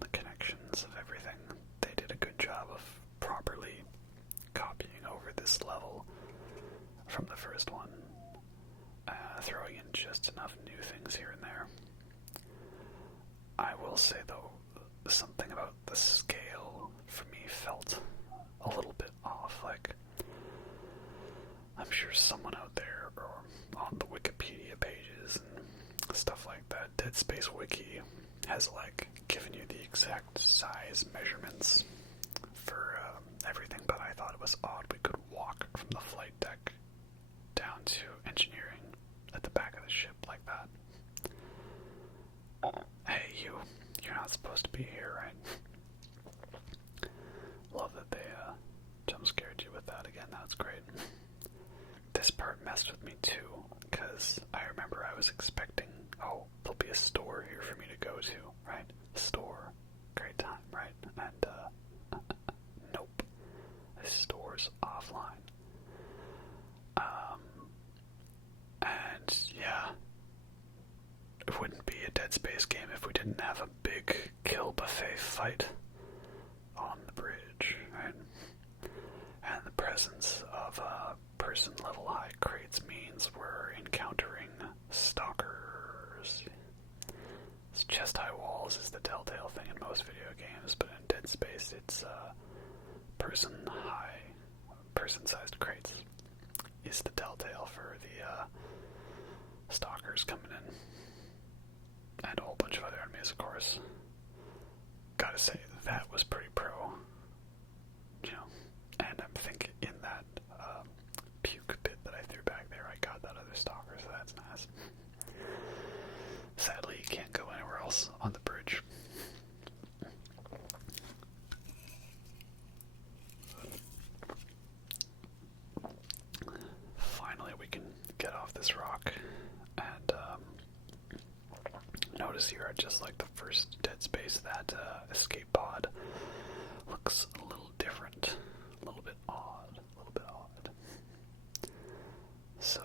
The connections of everything. They did a good job of properly copying over this level from the first one, throwing in just enough new things here and there. I will say, though, something about the scale for me felt a little bit off. Like, I'm sure someone out there, or on the Wikipedia pages and stuff like that, Dead Space Wiki has, like, given you the exact size measurements for everything, but I thought it was odd we could walk from the flight deck down to engineering at the back of the ship like that. Hey, you're not supposed to be here, right? Love that they jump scared you with that again. That's great. This part messed with me too, because I remember I was expecting, oh, there'll be a store here for me to go to, right? Store. Great time, right? And, nope. This store's offline. And, yeah. It wouldn't be a Dead Space game if we didn't have a big kill buffet fight on the bridge, right? And the presence of person level high crates means we're encountering Stalkers. Chest high walls is the telltale thing in most video games, but in Dead Space it's person sized crates is the telltale for the Stalkers coming in. And a whole bunch of other enemies, of course. Gotta say, that was pretty pro. You know, and I'm thinking in that puke bit that I threw back there, I got that other stalker, so that's nice. Sadly, you can't go anywhere else on the bridge. Finally, we can get off this rock, and notice here, just like the first Dead Space, that escape pod looks a little different, a little bit odd, So,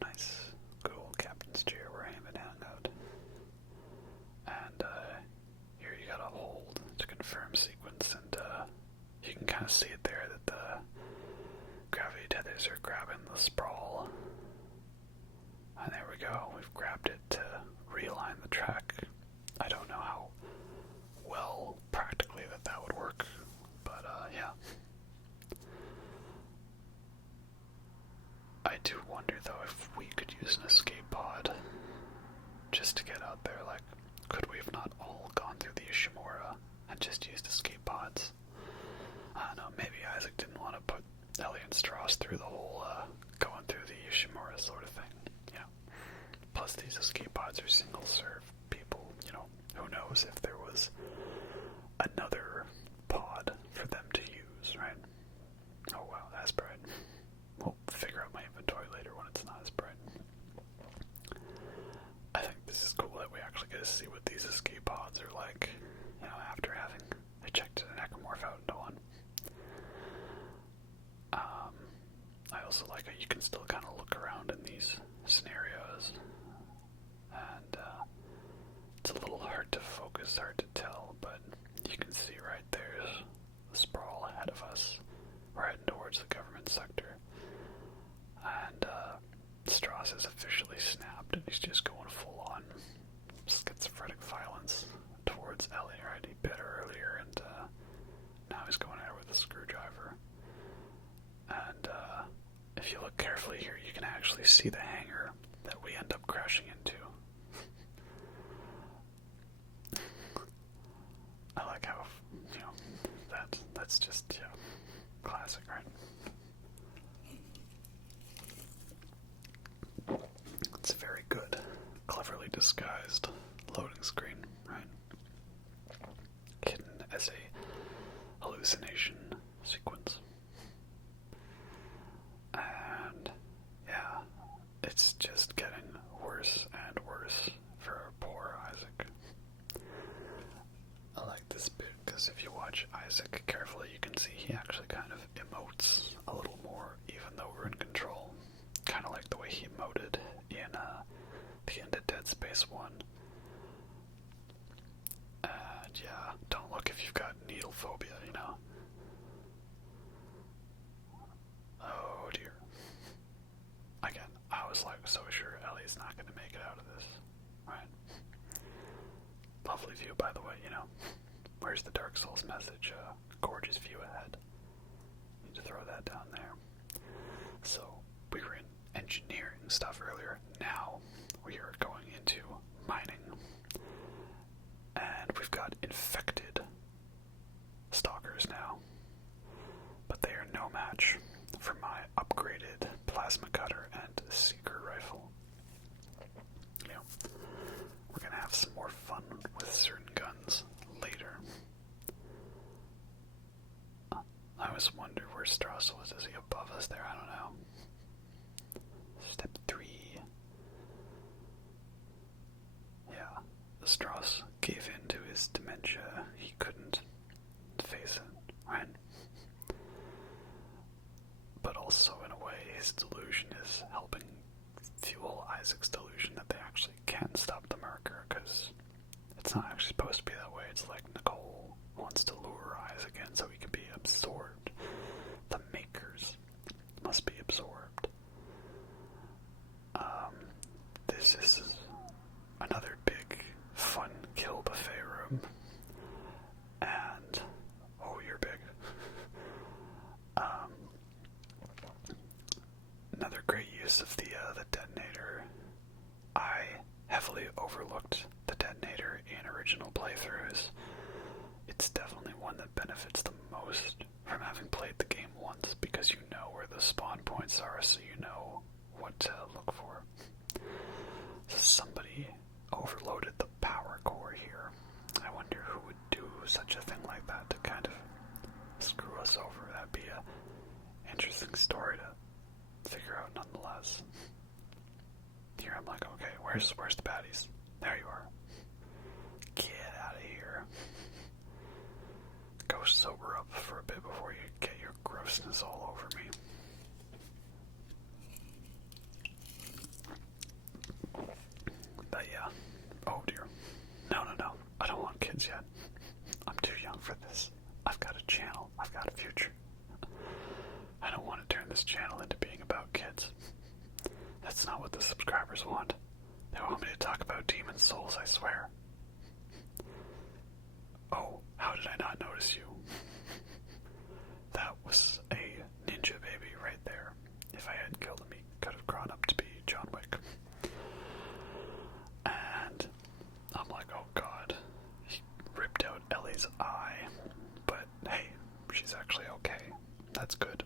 nice, good old captain's chair where Hammond hung out. And here you got a hold to confirm sequence, and you can kind of see it there that the gravity tethers are grabbing the sprawl. And there we go, we've grabbed it to realign the track. I don't know how well practically that would work, but yeah. I do wonder though if we could use an escape pod just to get out there. Like, could we have not all gone through the Ishimura and just used escape pods? I don't know, maybe Isaac didn't want to put Ellie and Stross through the whole going through the Ishimura sort of thing. Plus, these escape pods are single-serve people, you know, who knows if there was another pod for them to use, right? Oh wow, that's bright. We'll figure out my inventory later when it's not as bright. I think this is cool that we actually get to see what these escape pods are like, you know, after having ejected an necromorph out into one. I also like how you can still kind of look around in these scenarios. And it's a little hard to focus, hard to tell, but you can see right there's the sprawl ahead of us. We're heading towards the government sector. And Stross has officially snapped, and he's just going full-on schizophrenic violence towards Ellie, right? He bit her earlier, and now he's going at her with a screwdriver. And if you look carefully here, you can actually see the hangar that we end up crashing into. I like how, you know, that's just, yeah, classic, right? It's very good, cleverly disguised loading screen, right? Hidden as a hallucination Isaac carefully, you can see he actually kind of emotes a little more, even though we're in control. Kind of like the way he emoted in the end of Dead Space 1. And yeah, don't look if you've got needle phobia, you know. Oh dear. Again, I was like so sure Ellie's not going to make it out of this. Right? Lovely view, by the way, you know. Where's the Dark Souls message? Gorgeous view ahead. Need to throw that down there. So, we were in engineering stuff earlier. Now, we are going into mining. And we've got infected Stalkers now. But they are no match for my upgraded plasma cutter and seeker rifle. You know, we're gonna have some more fun with certain guns later. I always wonder where Stross was. Is he above us there? I don't know. Step 3. Yeah, Stross gave in to his dementia. He couldn't face it, right? But also, in a way, his delusion is helping fuel Isaac's delusion that they actually can stop the murker, because it's not actually supposed to be that way. It's like Nicole wants to lure Isaac in so he can be absorbed. The makers must be absorbed. This is another big, fun kill buffet room. And, oh, you're big. Another great use of the detonator. I heavily overlooked the detonator in original playthroughs. It's definitely one that benefits the most from having played the game once, because you know where the spawn points are, so you know what to look for. So somebody overloaded the power core here. I wonder who would do such a thing like that to kind of screw us over. That'd be a interesting story to figure out nonetheless. Here I'm like, okay, where's the baddies? There you are. Get out of here. Go sober up for a bit before you get your grossness all over me. But yeah. Oh dear. No. I don't want kids yet. I'm too young for this. I've got a channel. I've got a future. I don't want to turn this channel into being about kids. That's not what the subscribers want. They want me to talk about demon souls, I swear. Oh, how did I not notice you? That was a ninja baby right there. If I hadn't killed him, he could have grown up to be John Wick. And I'm like, oh god. He ripped out Ellie's eye. But hey, she's actually okay. That's good.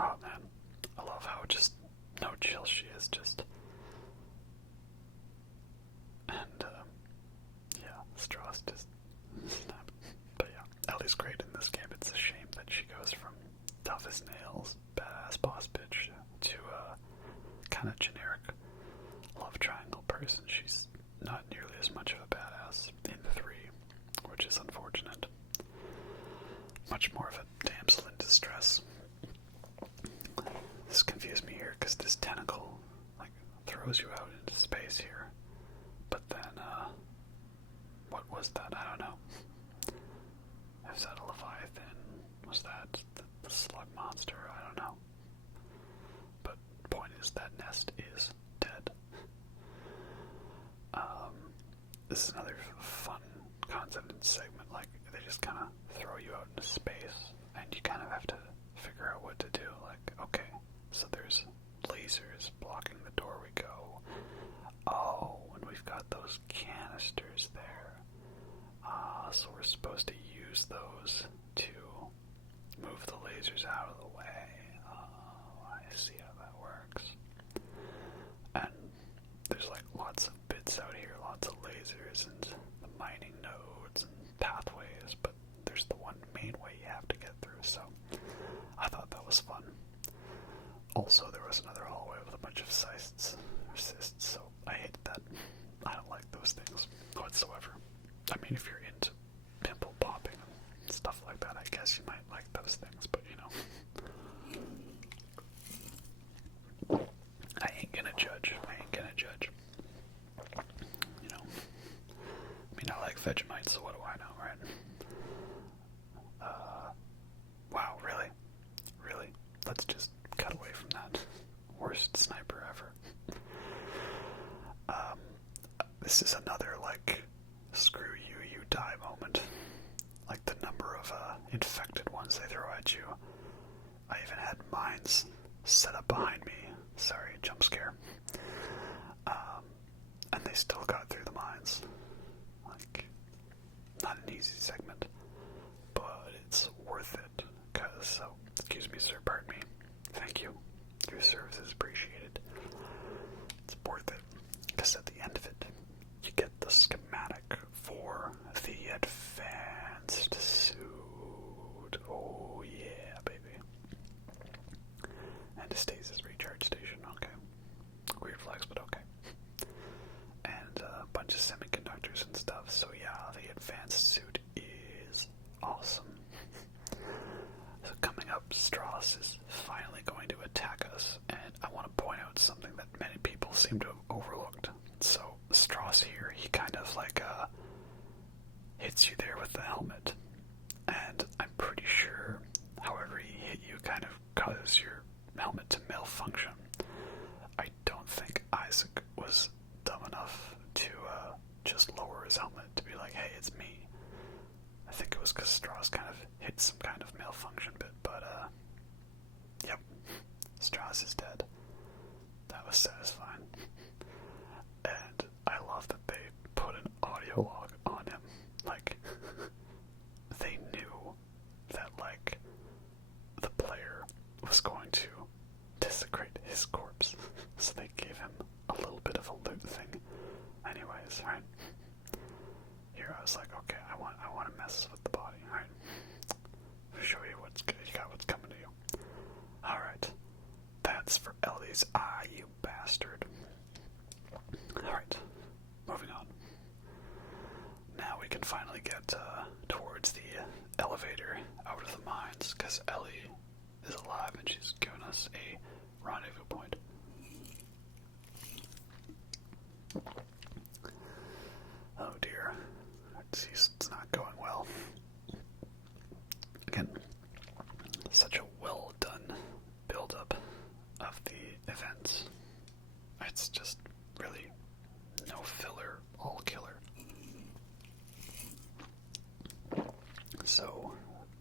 Oh man, I love how just no chill she is, just. And yeah, Stross just snap. But yeah, Ellie's great in this game. It's a shame that she goes from tough as nails, badass boss bitch, to kind of generic love triangle person. She's not nearly as much of a badass in 3, which is unfortunate. Much more of a damsel in distress. This confused me here because this tentacle like throws you out into space here. But then, what was that? I don't know. Is that a Leviathan? Was that the slug monster? I don't know. But point is, that nest is dead. This is another fun concept and segment. Like, they just kind of throw you out into space, and you kind of have to figure out what to do. Like, okay, so there's lasers blocking the door we go. Oh, and we've got those canisters there. So we're supposed to use those to move the lasers out of the way. Oh, I see how that works. And there's like lots of bits out here, lots of lasers and the mining nodes and pathways, but there's the one main way you have to get through, so I thought that was fun. Also, there was another hallway with a bunch of cysts, so I hated that. I don't like those things whatsoever. I mean, if you're into guess you might like those things, but I ain't gonna judge. I mean, I like Vegemite, so what do I know, right? Wow, really? Really? Let's just cut away from that. Worst sniper ever. This is another, screw you, you die moment. Like, the number of infected ones they throw at you. I even had mines set up behind me. Sorry, jump scare. And they still got through the mines. Not an easy segment, but it's worth it. Excuse me, sir, pardon me. Thank you. Your service is appreciated. It's worth it, because at the end of it, you get the schematic for the advanced suit. Oh yeah, baby. And a stasis recharge station, okay. Weird flex, but okay. And a bunch of semiconductors and stuff, so yeah, the advanced suit is awesome. So coming up, Stross is finally going to attack us, and I want to point out something that many people seem to have overlooked. So Stross here, he kind of hits you there with the helmet, and I'm pretty sure however he hit you kind of causes your helmet to malfunction. I don't think Isaac was dumb enough to just lower his helmet to be like, hey, it's me. I think it was because Stross kind of hit some kind of malfunction bit, but yep, Stross is dead. That was satisfying. And I love that they put an audio log on him. They knew that, the player was going to desecrate his corpse, so they gave him a little bit of a loot thing. Anyways, right? Here I was like, okay, I want to mess with the body, right? Show you what's good. You got what's coming to you. Alright. That's for Ellie's eye, you bastard. Alright. Moving on. Now we can finally get towards the elevator out of the mines, because Ellie is alive and she's given us a rendezvous point. Oh dear. It's not going well. Again, such a well done build-up of the events. It's just really no filler, all killer. So,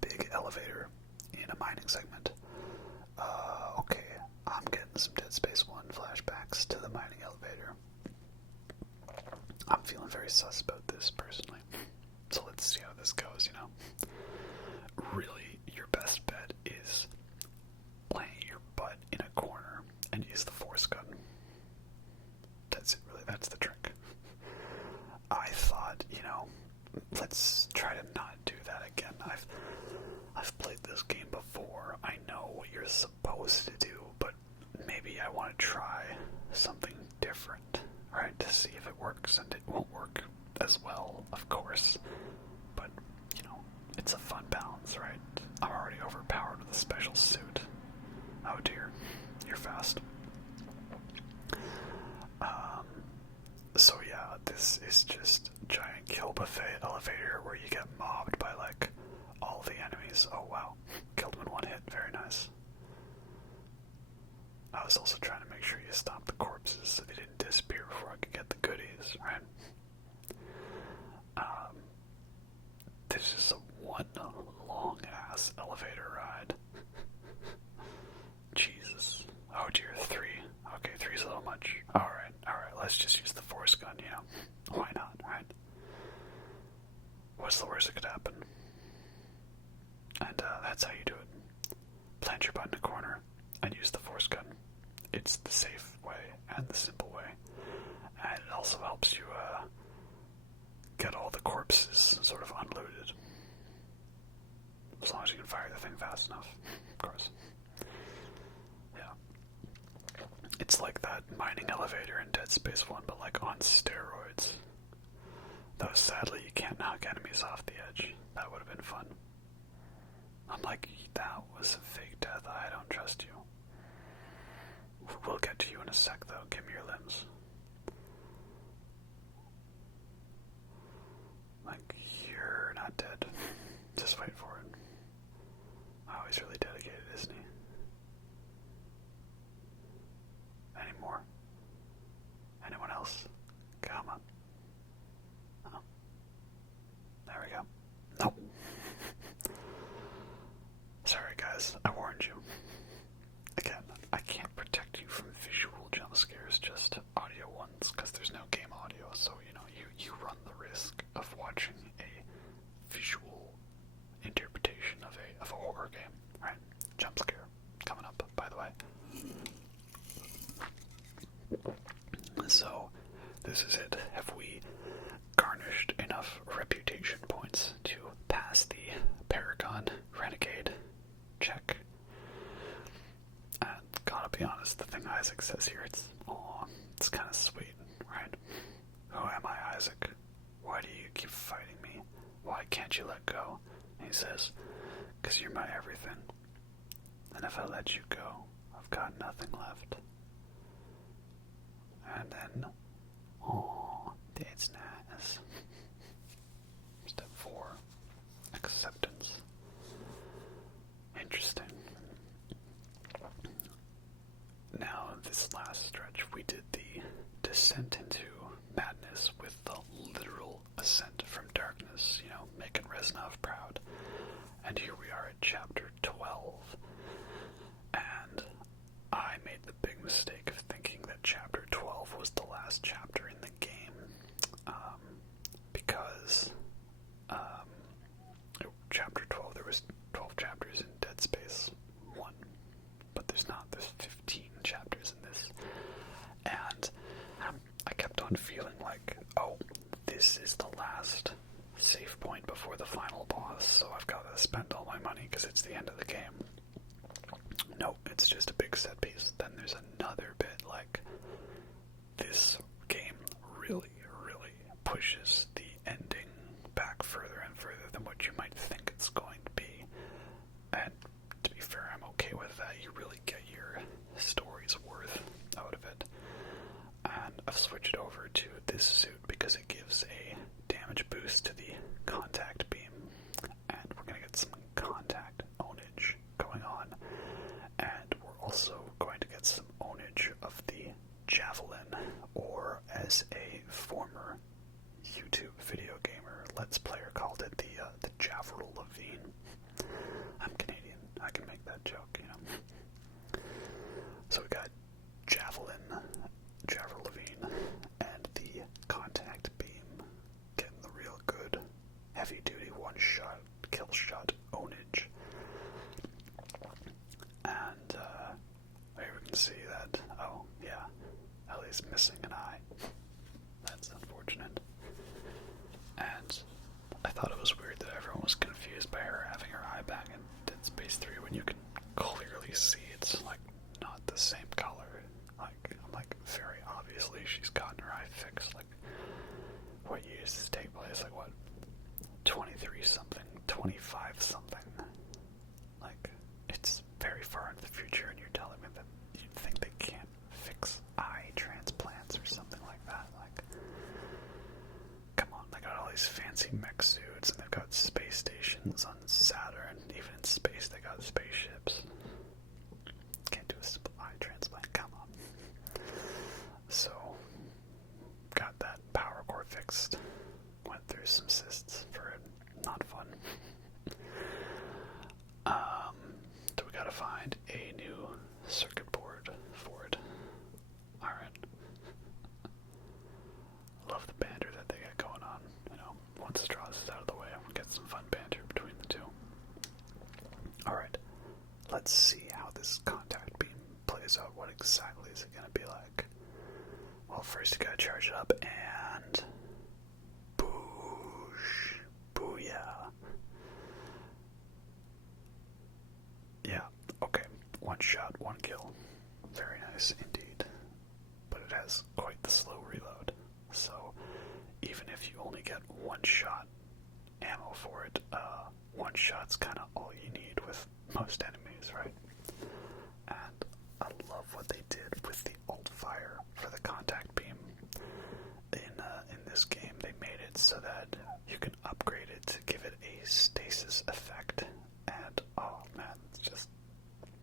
big elevator in a mining segment. Okay, I'm getting some Dead Space 1 flashbacks to the mining elevator. I'm feeling very sus about this, personally. So let's see how this goes, Really, your best bet is plant your butt in a corner and use the force gun. That's it, really. That's the trick. I thought, let's try to not do that again. I've played this game before. I know what you're supposed to do, but maybe I want to try something different, right? To see if it works, and it won't work as well, of course. But, it's a fun balance, right? I'm already overpowered with a special suit. Oh dear, you're fast. So yeah, this is just giant kill buffet elevator where you get mobbed by all the enemies. Oh wow, killed him in one hit, very nice. I was also trying to make sure you stop the corpses so they didn't disappear before I could get the goodies, right? This is a one long ass elevator ride. Jesus. Oh dear, 3. Okay, 3's a little much. Alright, let's just use the force gun, Why not, right? What's the worst that could happen? And that's how you do it. Plant your butt in a corner and use the force gun. It's the safe way and the simple way. And it also helps you get all the corpses sort of unlooted. As long as you can fire the thing fast enough, of course. Yeah. It's like that mining elevator in Dead Space 1, but on steroids. Though sadly you can't knock enemies off the edge. That would have been fun. I'm like, that was a fake death. I don't trust you. We'll get to you in a sec, though. Give me your limbs. Like, you're not dead. Just wait for it. Oh, he's really dedicated, isn't he? Any more? Anyone else? Come on. Oh. There we go. Nope. Sorry, guys. I warned you. Again, I can't protect you from visual jump scares, just audio ones, because there's no game audio, so, you run the risk of watching a visual interpretation of a horror game, right? Jump scare coming up, by the way. So, this is it. Have we garnished enough reputation points to pass the Paragon Renegade check? And gotta be honest, the thing Isaac says here, it's kind of sweet, right? Who am I, Isaac? Why do you keep fighting me? Why can't you let go? And he says, 'cause you're my everything. And if I let you go, I've got nothing left. And then, that's nice. Step 4, acceptance. Interesting. Now, this last stretch, we did the descent into madness with the literal ascent from darkness, making Reznov proud. And here we are at chapter 12. And I made the big mistake of thinking that chapter 12 was the last chapter in the game. Because chapter 12, there was 12 chapters in Dead Space 1. But there's 15 chapters in this. And I kept on feeling like, oh, this is the last save point before the final boss, so I've got to spend all my money because it's the end of the game. Nope, it's just a big set piece. Then there's another bit, like, this game really, really pushes the ending back further and further than what you might think it's going to be. And to be fair, I'm okay with that. You really get your story's worth out of it. And I've switched over to this suit because it gives a damage boost to the contact beam. And we're going to get some contact ownage going on. And we're also going to get some ownage of the javelin, or as a former YouTube video gamer Let's Player called it, the Javril Levine. I'm Canadian. I can make that joke, So we got javelin, Javril Levine, and the contact beam, getting the real good heavy-duty one-shot, kill-shot ownage. And here we can see that, oh yeah, Ellie's missing an eye. That's unfortunate. And I thought it was weird that everyone was confused by her having her eye back in Dead Space 3 when you can clearly see it's like not the same color. I'm like, very obviously she's gotten her eye fixed. Like, what years does this take place? Like, what? 23 something, 25 something. Like, it's very far into the future, and you're telling me that you think they can't fix eye transplants or something like that. Like, come on, they got all these fancy mech suits, and they've got space stations on Saturn. Even in space, they got spaceships. Can't do a simple eye transplant, come on. So, got that power core fixed. Went through some cysts for it. Not fun. So we gotta find a new circuit board for it. Alright. Love the banter that they got going on. Once Stross is out of the way, we'll get some fun banter between the two. Alright. Let's see how this contact beam plays out. What exactly is it gonna be like? Well, first you gotta charge it up and boosh. Booyah. Yeah, okay. One shot, one kill. Very nice indeed. But it has quite the slow reload. So, even if you only get one shot ammo for it, one shot's kind of all you need with most enemies, right? And I love what they did with the alt fire for the contact beam. In this game, they made it so that you can upgrade it to give it a stasis effect. And oh man, it's just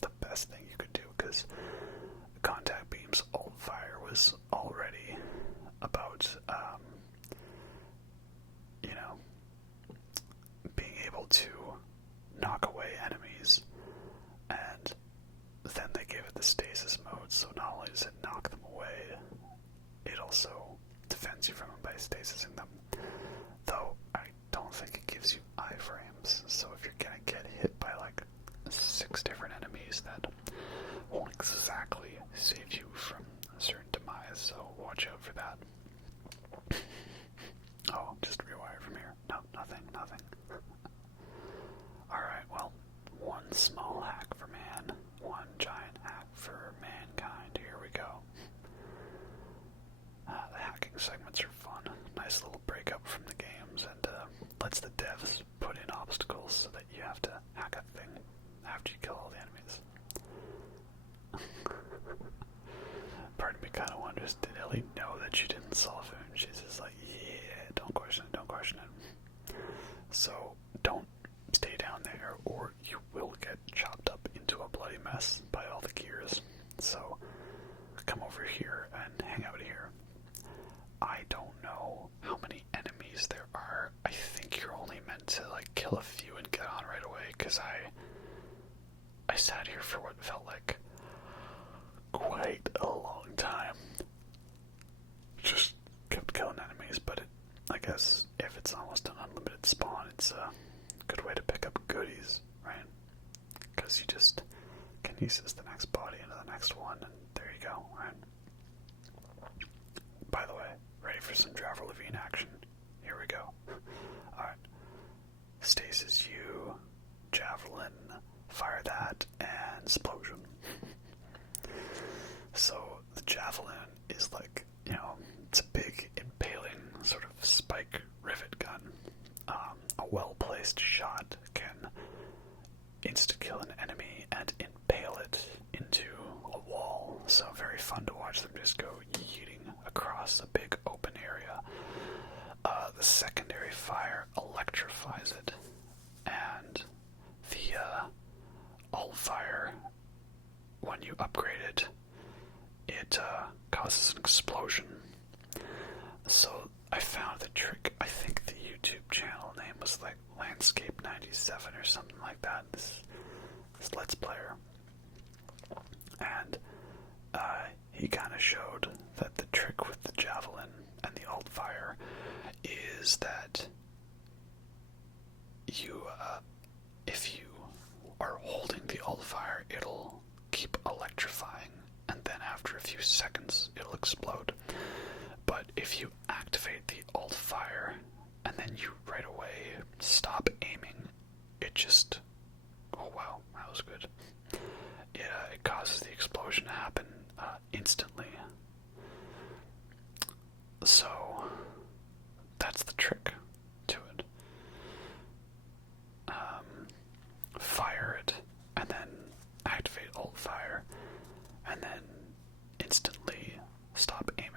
the best thing you could do, because contact beam's alt fire was already about being able to knock away enemies, and then they gave it the stasis mode, so not only does it knock them away, it also defends you from them by stasising them. Though I don't think it gives you iframes, so if you're gonna get hit by like 6 different enemies, that won't exactly save you from a certain demise, so watch out for that. Oh, just rewire from here. No, nothing. Alright, well, one small hack for man, one giant hack for mankind. Here we go. The hacking segments are fun. Nice little breakup from the games, and lets the devs put in obstacles so that you have to hack a thing after you kill all the enemies. Part of me kind of wonders, did Ellie know that she didn't solve it? And she's just like, yeah, don't question it. So don't stay down there, or you will get chopped up into a bloody mess by all the gears. So come over here and hang out here. I don't know how many enemies there are. I think you're only meant to like kill a few and get on right away, because I sat here for what felt like quite a long time. Just kept killing enemies, but I guess if it's almost an unlimited spawn, it's a good way to pick up goodies, right? Because you just can use the next body into the next one, and there you go, right? By the way, ready for some Driver Levine action? Here we go. Alright. Stasis you, Javelin, fire that, and Explosion. So the Javelin is like, it's a big impaling sort of spike rivet gun. A well-placed shot can insta-kill an enemy and impale it into a wall. So very fun to watch them just go yeeting across a big open area. The secondary fire electrifies it, and the alt fire, when you upgrade it, it causes an explosion. So I found the trick. I think the YouTube channel name was like Landscape 97 or something like that. This Let's Player. And he kind of showed that the trick with the Javelin and the alt fire is that if you are holding the alt fire, it'll keep electrifying, and then after a few seconds, it'll explode. But if you activate the alt fire, and then you right away stop aiming, it just, oh wow, that was good. It causes the explosion to happen instantly. So that's the trick to it. Fire it, and then activate alt fire, and then instantly stop aiming.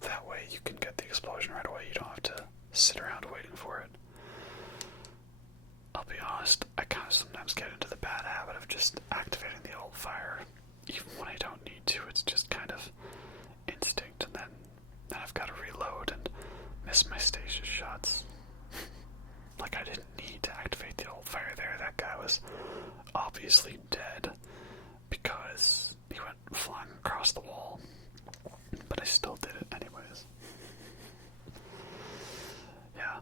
That way you can get the explosion right away. You don't have to sit around waiting for it. I'll be honest, I kind of sometimes get into the bad habit of just activating the alt fire, even when I don't need to. It's just kind of instinct, and then I've got to reload and miss my stasis shots. Like, I didn't need to activate the alt fire there. That guy was obviously dead because he went flying across the wall. But I still did it anyways. Yeah.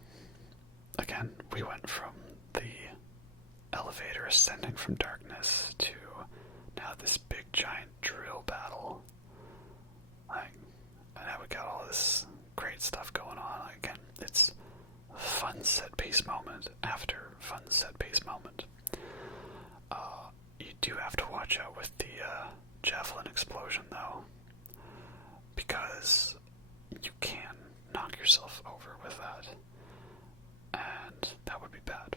Again, we went from the elevator ascending from darkness to now this big giant drill battle. And now we got all this great stuff going on. Again, it's fun set piece moment after fun set piece moment. You do have to watch out with the javelin explosion though, because you can knock yourself over with that, and that would be bad.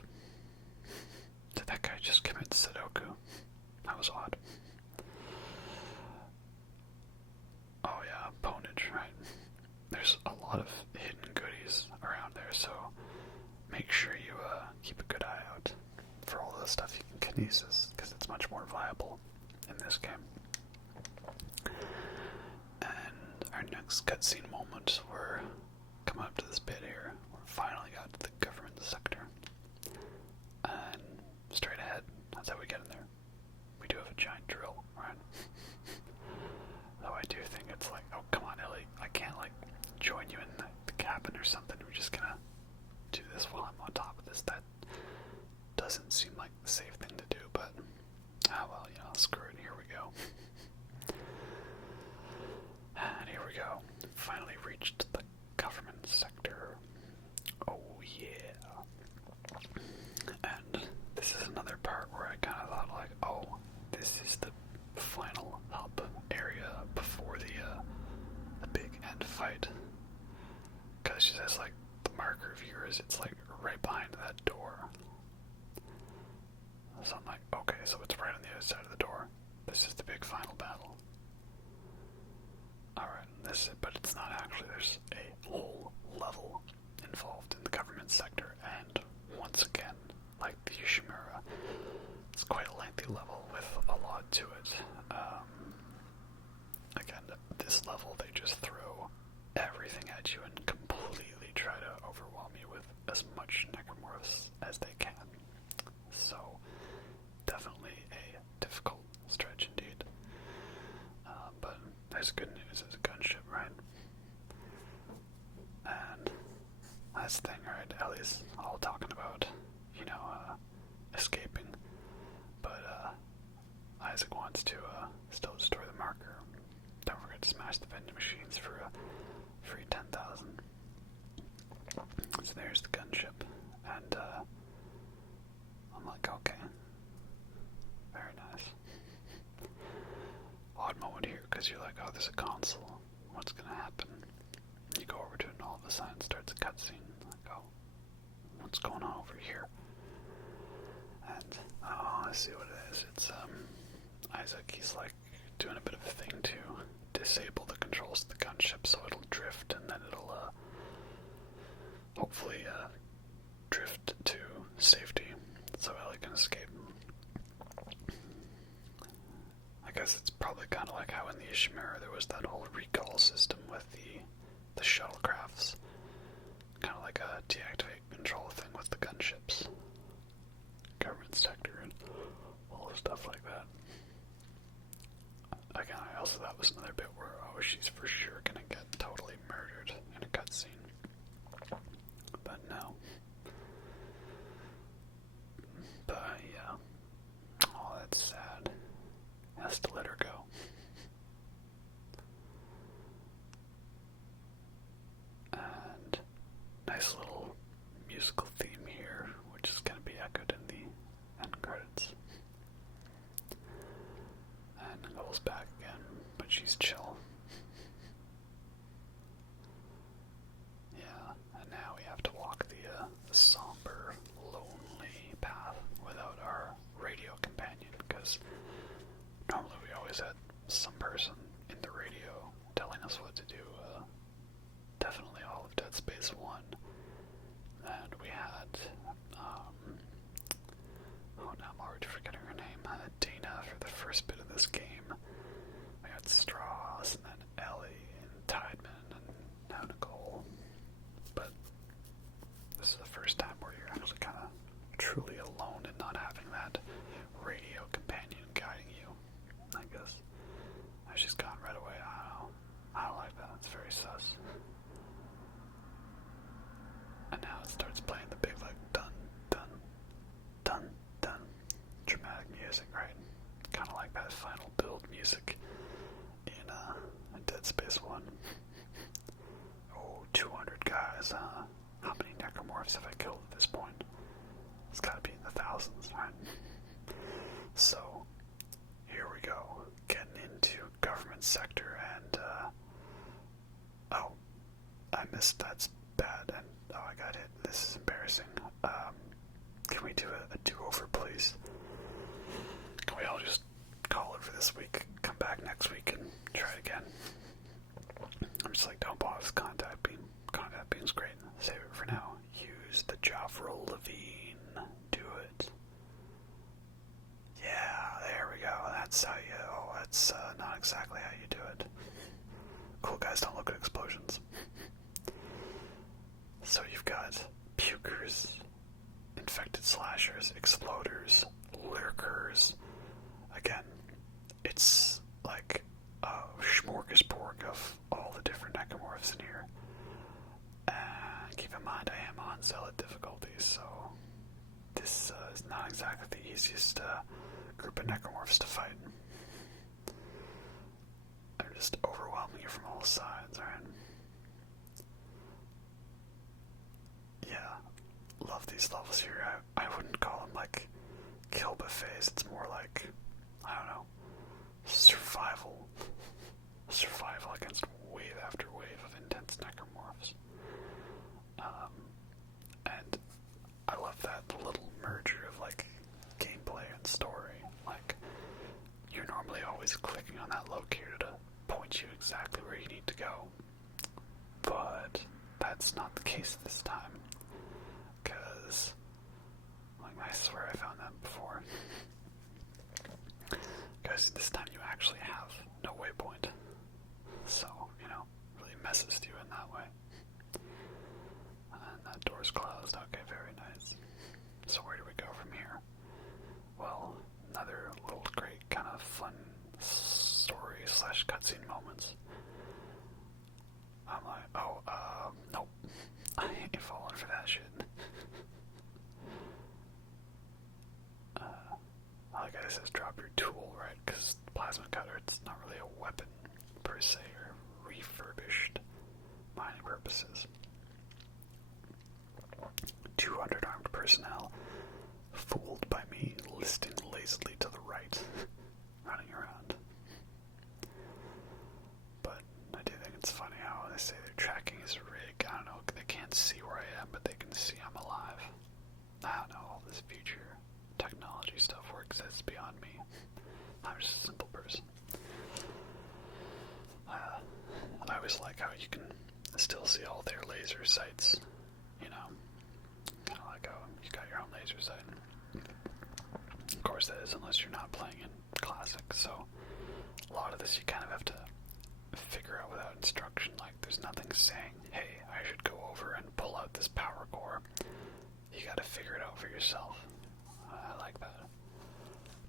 Sudoku. That was odd. Oh yeah, ponage, right? There's a lot of hidden goodies around there, so make sure you keep a good eye out for all the stuff you can kinesis, because it's much more viable in this game. And our next cutscene moment, we're coming up to this bit here. We're finally got to the government sector. And straight ahead, that's how we get in there. We do have a giant drill, right? Though I do think it's like, oh, come on, Ellie, I can't, like, join you in the cabin or something. We're just gonna do this while I'm on top of this. That doesn't seem like the safe thing to do, but, well, screw it, here we go. And here we go. Finally reached the government sector. Oh, yeah. And this is another part where I kind of thought, like, oh, this is the final hub area before the big end fight. Because she says, like, the marker of yours, it's, like, right behind that door. So I'm like, okay, so it's right on the other side of the door. This is the big final battle. Alright, but it's not actually. There's a whole level involved in the government sector, and once again, like the Ushimura, it's quite a lengthy level with a lot to it. Again, this level, they just throw everything at you and completely try to overwhelm you with as much necromorphs as they can. So, definitely a difficult stretch indeed. But there's good news as a gunship, right? And that's the thing, right? Ellie's all talking about, escaping. But Isaac wants to still destroy the marker. Don't forget to smash the vending machines for a free 10,000. So there's the gunship. And I'm like, okay. Very nice. Odd moment here, because you're like, oh, there's a console. What's going to happen? You go over to it, and all of a sudden starts a cutscene. Like, oh, what's going on over here? And, oh, I see what it is. It's, Isaac, he's like doing a bit of a thing to disable the controls of the gunship so it'll drift, and then it'll, hopefully, drift to safety so Ellie can escape. I guess it's probably kind of like how in the Ishimura there was that whole recall system with the shuttlecrafts. Kind of like a deactivate control thing with the gunships. Government sector and all the stuff like that. Again, I also thought was another bit where, oh, she's for sure gonna get totally murdered in a cutscene. But no. But yeah. Oh, that's sad. Has to let her go. And nice little musical theme here, which is going to be echoed in the end credits. And Nicole's back again, but she's chill. Yeah, and now we have to walk the somber, lonely path without our radio companion, because normally we always had some person in the radio telling us what to do. Definitely all of Dead Space 1. And we had, now I'm already forgetting her name, Dana for the first bit of this game. We had Stross, and then Ellie, and Tiedemann, and now Nicole. But this is the first time where you're actually kind of truly alone and not having that radio companion guiding you, I guess. She's gone right away. I don't like that. It's very sus. And now it starts playing the big, like, dun, dun, dun, dun, dramatic music, right? Kind of like that final build music in Dead Space 1. Oh, 200 guys, How many necromorphs have I killed at this point? It's gotta be in the thousands, right? So, here we go. Getting into government sector, and, oh, I missed, that's bad, and, oh, I got hit. This is embarrassing. Can we do a do-over, please? Can we all just call it for this week? Come back next week and try it again. I'm just like, don't bother with contact beam. Contact beam's great. Save it for now. Use the Joffrey Levine. Do it. Yeah, there we go. That's how you. Oh, that's not exactly how you do it. Cool guys don't look at explosions. So you've got pukers, infected slashers, exploders, lurkers. Again, it's like a smorgasbord of all the different necromorphs in here. And keep in mind, I am on zealot difficulty, so this is not exactly the easiest group of necromorphs to fight. They're just overwhelming you from all sides, right? Yeah, love these levels here. I wouldn't call them like kill buffets. It's more like, I don't know, survival. Survival against wave after wave of intense necromorphs. And I love that little merger of like gameplay and story. Like, you're normally always clicking on that locator to point you exactly where you need to go. But that's not the case this time. Because, like, I swear I found that before. Because this time you actually have no waypoint. So, you know, really messes you in that way. And that door's closed. Okay, very nice. So where do we go from here? Well, another little great kind of fun story / cutscene moments. I'm like, oh, nope. I ain't falling for that shit. I like how it says drop your tool, right? Because plasma cutter, it's not really a weapon per se, or refurbished mining purposes. 200 armed personnel, fooled by me, listing lazily to the right, running around. But I do think it's funny how they say their tracking is rigged. I don't know, they can't see where I am, but they can see I'm alive. I don't know, all this future technology stuff works that's beyond me. I'm just a simple person. I always like how you can still see all their laser sights, you know. Kind of like how you got your own laser sight. Of course that is unless you're not playing in Classic, so a lot of this you kind of have to figure out without instruction. Like, there's nothing saying, hey, I should go over and pull out this power core. You gotta figure it out for yourself. I like that.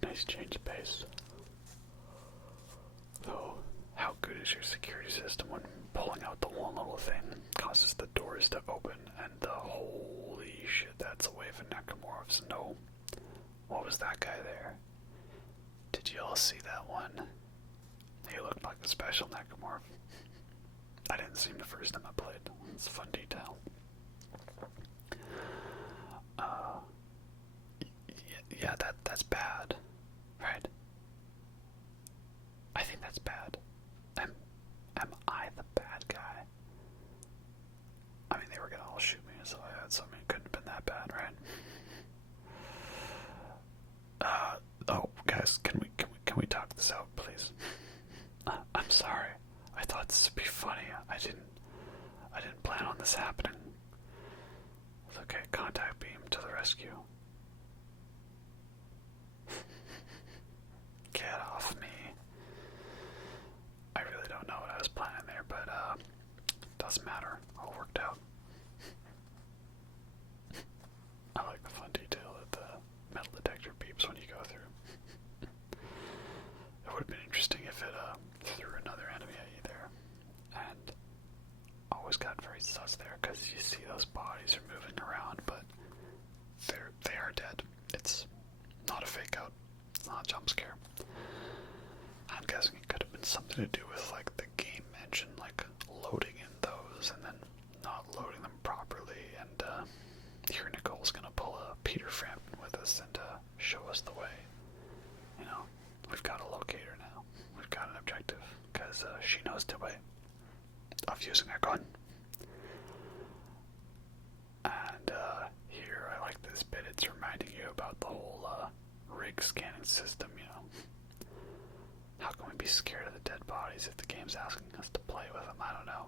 Nice change of pace. Though, how good is your security system when pulling out the one little thing causes the doors to open and the holy shit, that's a wave of necromorphs. No. What was that guy there? Did you all see that one? He looked like a special necromorph. I didn't see him the first time I played. It's a fun detail. Yeah, that's bad, right? I think that's bad. Am I the bad guy? I mean, they were gonna all shoot me, so I had something that couldn't have been that bad, right? Oh, guys, can we talk this out, please? I'm sorry. I thought this would be funny. I didn't plan on this happening. It's okay. Contact beam to the rescue. Get off me. I really don't know what I was planning there, but doesn't matter. All worked out. I like the fun detail that the metal detector beeps when you go through. It would have been interesting if it threw another enemy at you there. And always got very sus there, because you see those bodies are moving around, but they are dead. It's not a fake out. It's not a jump scare. I'm guessing it could have been something to do with like the game engine, like loading in those and then not loading them properly. And here Nicole's gonna pull a Peter Frampton with us and show us the way. You know, we've got a locator now. We've got an objective, because she knows the way of using her gun. And here, I like this bit. It's reminding you about the whole rig scanning system, How can we be scared of the dead bodies if the game's asking us to play with them? I don't know.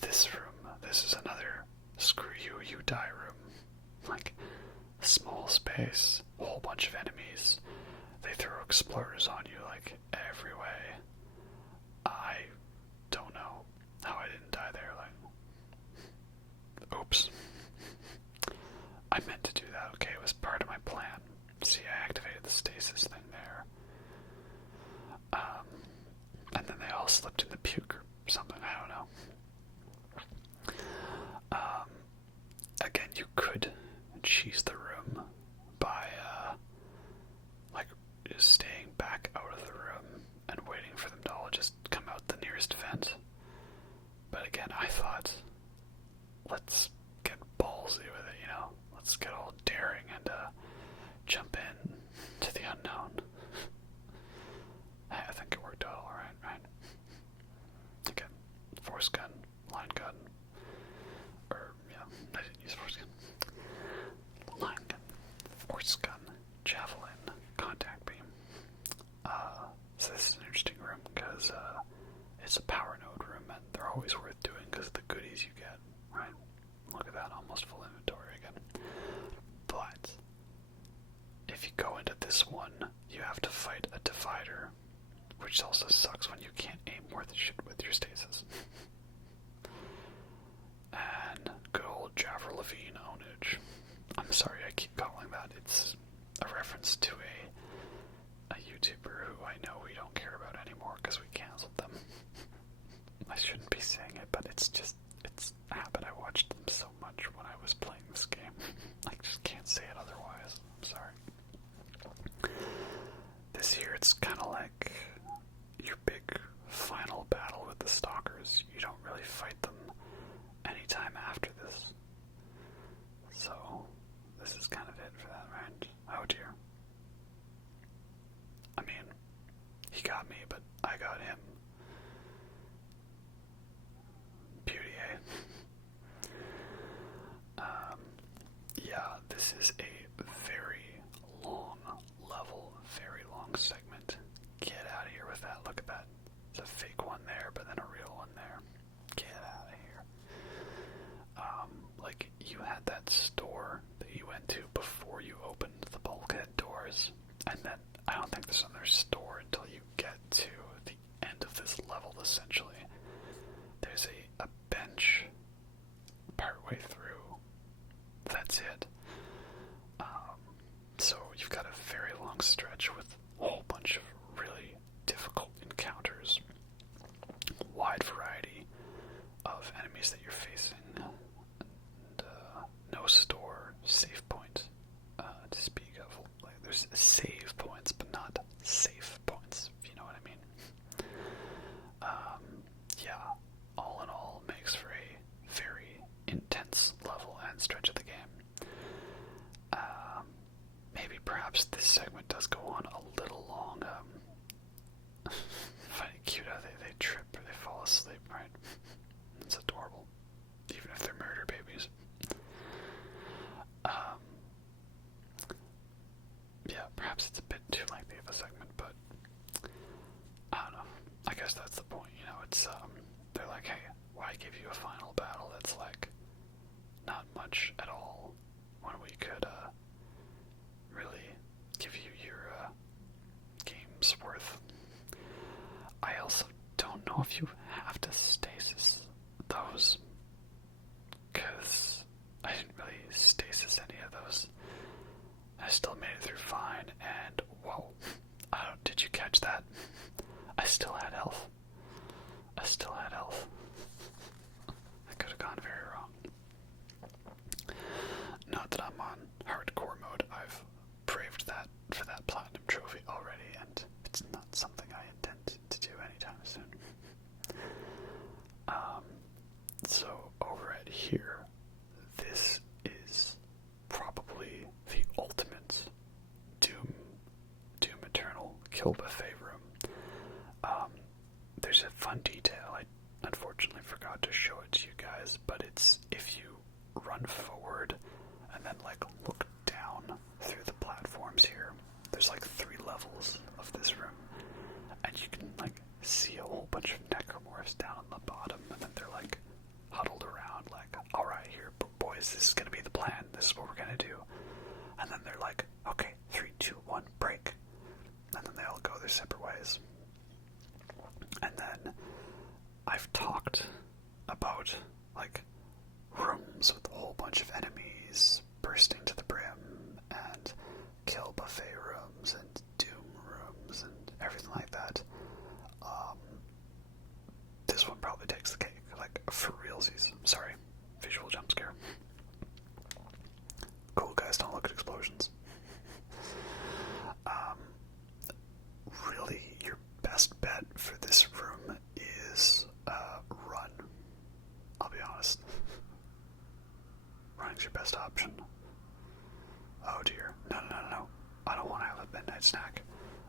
This room, this is another screw you, you die room. Like, small space, a whole bunch of enemies. They throw exploders on you, like, every way. I don't know how I didn't die there, like... Oops. I meant to do that, okay, it was part of my plan. See, I activated the stasis thing there. And then they all slipped in the puke or something, I don't know. Again, you could cheese the room by, just staying back out of the room and waiting for them to all just come out the nearest vent. But again, I thought, let's get ballsy with it, Let's get all daring and, jump in to the unknown. I think it worked out alright, right? Again, force gun, line gun, or, I didn't use force gun. Line gun, force gun, javelin, contact beam. So this is an interesting room because, it's a power node room and they're always worth doing because of the goodies you get, right? Look at that, almost full inventory again. But, if you go into this one, you have to fight a divider, which also sucks when you can't aim worth shit with your stasis. And good old Jaffer Levine ownage. I'm sorry I keep calling that. It's a reference to a YouTuber who I know we don't care about anymore because we canceled them. I shouldn't be saying it, but it's a habit. I watched them so much when I was playing this game. I just can't say it otherwise. I'm sorry. This year it's kind of like your big final battle with the Stalkers. You don't really fight them anytime after this. So, this is kind of it for that round. Oh dear. I mean, he got me, but I got him. Beauty, eh? Yeah, this is a very long level, very long segment. Get out of here with that. Look at that. There's a fake one there, but then a real one there. Get out of here. You had that store that you went to before you opened the bulkhead doors, and then I don't think there's another store until you get to the end of this level, essentially. There's a bench partway through. That's it. So you've got a very long stretch with a whole bunch of really difficult encounters, wide variety of enemies that you're facing, and no store, save point to speak of. There's save points, but not safe points, if you know what I mean. Yeah, all in all, makes for a very intense level and stretch of the game. Maybe perhaps this segment does go on a little long. I find it cute how they trip or they fall asleep, right? It's adorable, even if they're murder babies. Yeah, perhaps it's a bit too lengthy of a segment, but I don't know. I guess that's the point, it's, they're like, hey, why give you a final battle that's, not much at all, when we could, really give you your, game's worth. I also don't know if you have to stasis those, because I didn't really stasis any of those. I still made it through fine, and whoa, did you catch that? I still had health. I could have gone very wrong. Not that I'm on hardcore mode. I've braved that for that platinum trophy already, and it's not something I intend to do anytime soon. So over at here, this is probably the ultimate Doom Eternal kill buffet room. There's a fun detail. I unfortunately forgot to show it to you guys, but it's if you run forward and then look down through the platforms here, and then they're like, okay, 3, 2, 1, break. And then they all go their separate ways. And then I've talked about, like, rooms with a whole bunch of enemies bursting to the brim, and kill buffet rooms, and doom rooms, and everything like that. This one probably takes the cake, like, for realsies. Sorry, visual jump scare. Cool guys don't look at explosions. Really, your best bet for this room is run. I'll be honest. Running's your best option. Oh dear. No. I don't want to have a midnight snack.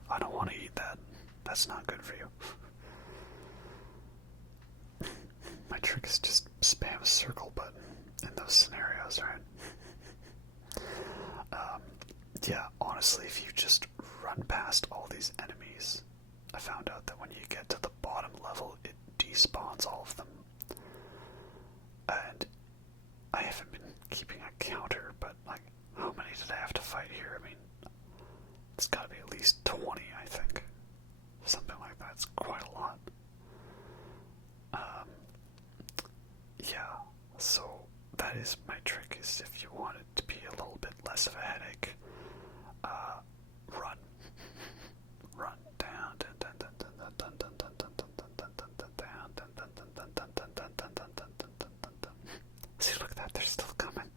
I don't want to eat that. That's not good for you. My trick is just spam circle button in those scenarios, right? Yeah, honestly, if you just run past all these enemies, I found out that when you get to the bottom level, it despawns all of them. And I haven't been keeping a counter, but, like, how many did I have to fight here? I mean, it's gotta be at least 20, I think. Something like that. It's quite a lot. Yeah, so that is my trick, is if you want it to be a little bit less of a headache, run. Run down. See, look at that, they're still coming.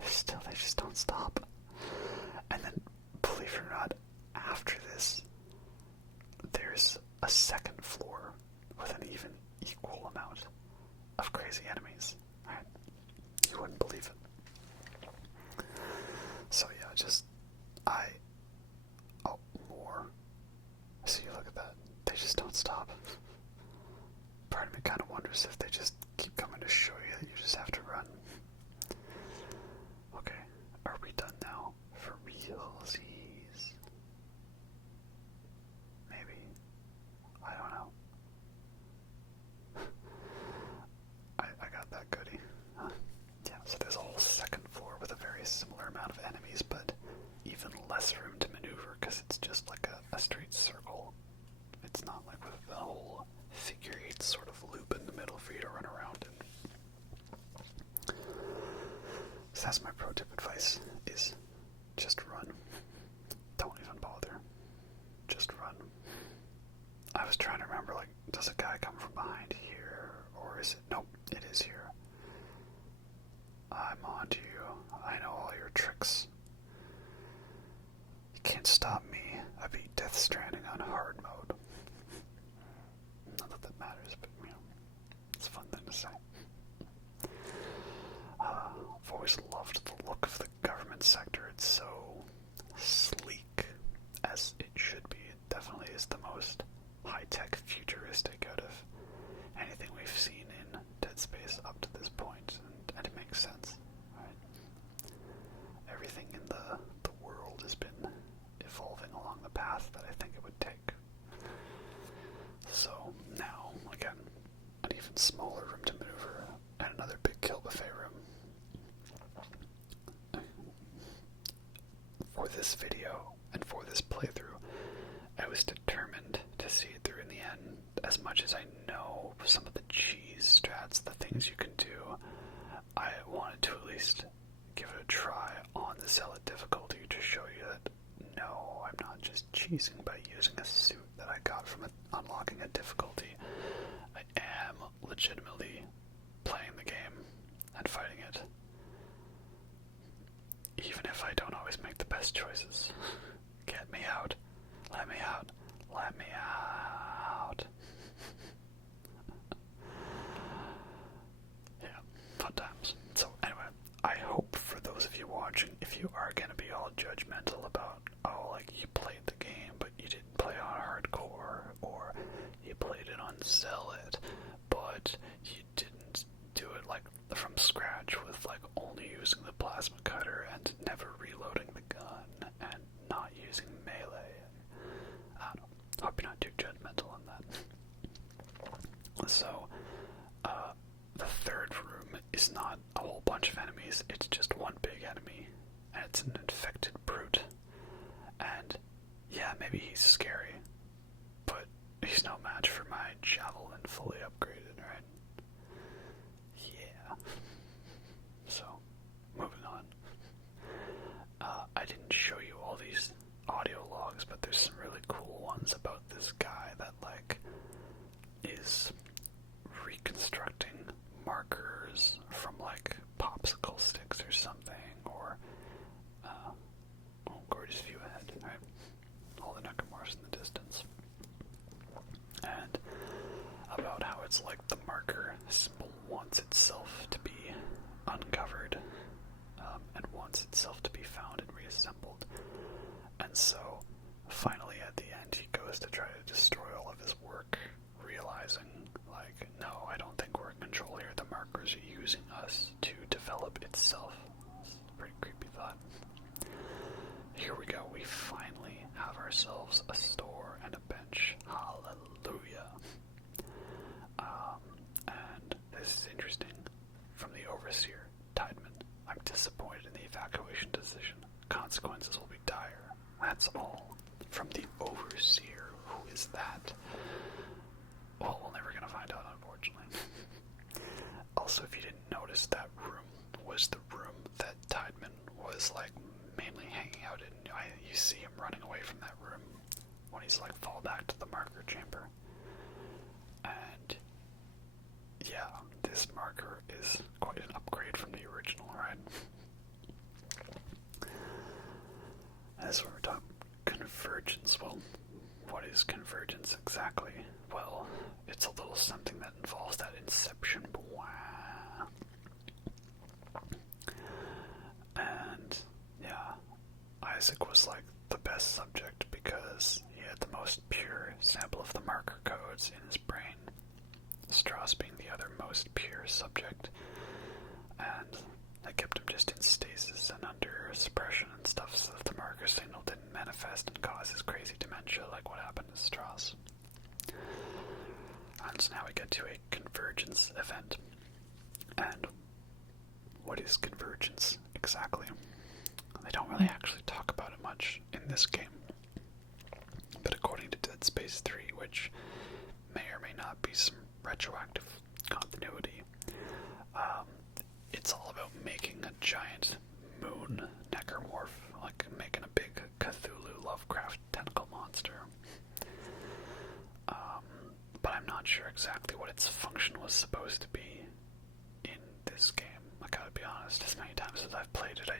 They just don't stop. And then, believe it or not, after this, there's a second floor with an even equal amount of crazy enemies. Right? You wouldn't believe it. So yeah, more. See, look at that. They just don't stop. Part of me kind of wonders if they just keep coming to show you that you just have to run. Okay, are we done now? For realsies? Maybe. I don't know. I got that goodie. Yeah, so there's a whole second floor with a very similar amount of enemies, but even less room to maneuver because it's just like a straight circle. It's not like with the whole figure 8 sort of loop in the middle for you to run around in. So that's my pro tip advice, is just run. Don't even bother. Just run. I was trying to remember, like, does a guy come from behind here? Or is it? Nope, it is here. I'm on to you. I know all your tricks. You can't stop me. I beat Death Stranding on hard mode. Not that that matters, but, you know, it's a fun thing to say. I've always loved the look of the government sector. It's so sleek, as it should be. It definitely is the most high-tech, futuristic out of anything we've seen in Dead Space up to this point, and it makes sense, right? Everything in the world has been evolving along the path that I think it would take. So now, again, an even smaller room to maneuver, and another big kill buffet room. For this video, and for this playthrough, I was determined to see it through in the end. As much as I know some of the cheese strats, the things you can do, I wanted to at least give it a try on the zealot difficulty to show you that no, I'm not just cheesing by using a suit that I got from unlocking a difficulty. I am legitimately playing the game and fighting it. Even if I don't always make the best choices. Get me out. Let me out. Let me out. Yeah, fun times. So anyway, I hope for those of you watching, if you are going to be all judgmental about, oh, like, you played the game, but you didn't play on hardcore, or you played it on zealot, but you didn't do it, like, from scratch with, like, only using the plasma cutter and never reloading the gun and not using melee. I don't know. Hope you're not too judgmental on that. So, the third room is not a whole bunch of enemies. It's just one big enemy, and it's an infected brute. And yeah, maybe he's scary, but he's no match for my javelin fully upgraded, right? Yeah. So, moving on. I didn't show you all these audio logs, but there's some really cool ones about this guy that, like, is reconstructing markers from, like, popsicle sticks or something, or, gorgeous view ahead, right? All the necromorphs in the distance. And about how it's like the marker symbol wants itself to be uncovered, and wants itself to be found and reassembled. And so, finally at the end, he goes to try to destroy all of his work, realizing, like, no, I don't think we're in control here. The markers are using us to develop itself. It's a pretty creepy thought. Here we go. We finally have ourselves a store and a bench. Hallelujah. And this is interesting. From the Overseer, Tiedemann, I'm disappointed in the evacuation decision. Consequences will be dire. That's all. From the Overseer. Who is that? Well, we're never going to find out, unfortunately. Also, if you didn't notice, that room was the room that Tiedemann was, like, mainly hanging out in. You see him running away from that room when he's, like, fall back to the marker chamber. And, yeah, this marker is quite an upgrade from the original, right? As we're talking convergence, well, what is convergence exactly? Well, it's a little something that involves that inception. And, yeah, Isaac was like the best subject because he had the most pure sample of the marker codes in his brain, Stross being the other most pure subject, and that kept him just in stasis and under suppression and stuff so that the marker signal didn't manifest and cause his crazy dementia like what happened to Stross. And so now we get to a convergence event. And what is convergence exactly? They don't really actually talk about it much in this game. But according to Dead Space 3, which may or may not be some retroactive continuity, it's all about making a giant moon necromorph, like making a big Cthulhu Lovecraft tentacle monster. But I'm not sure exactly what its function was supposed to be in this game. I gotta be honest, as many times as I've played it,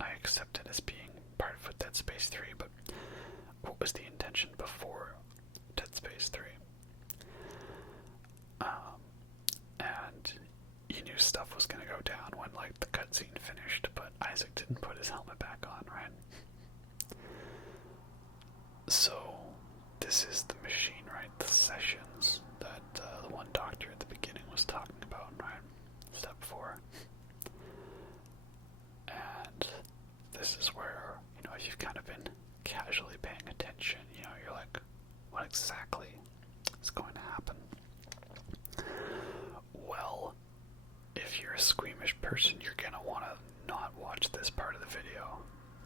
I accept it as being part of Dead Space 3, but what was the intention before Dead Space 3? And you knew stuff was gonna go down when, like, the cutscene finished, but Isaac didn't put his helmet back on, right? So, this is the machine, right? The sessions that the one doctor at the beginning was talking about, right? Step 4. And this is where, if you've kind of been casually paying attention, you're like, what exactly is going to happen? Well, if you're a squeamish person, you're going to want to not watch this part of the video.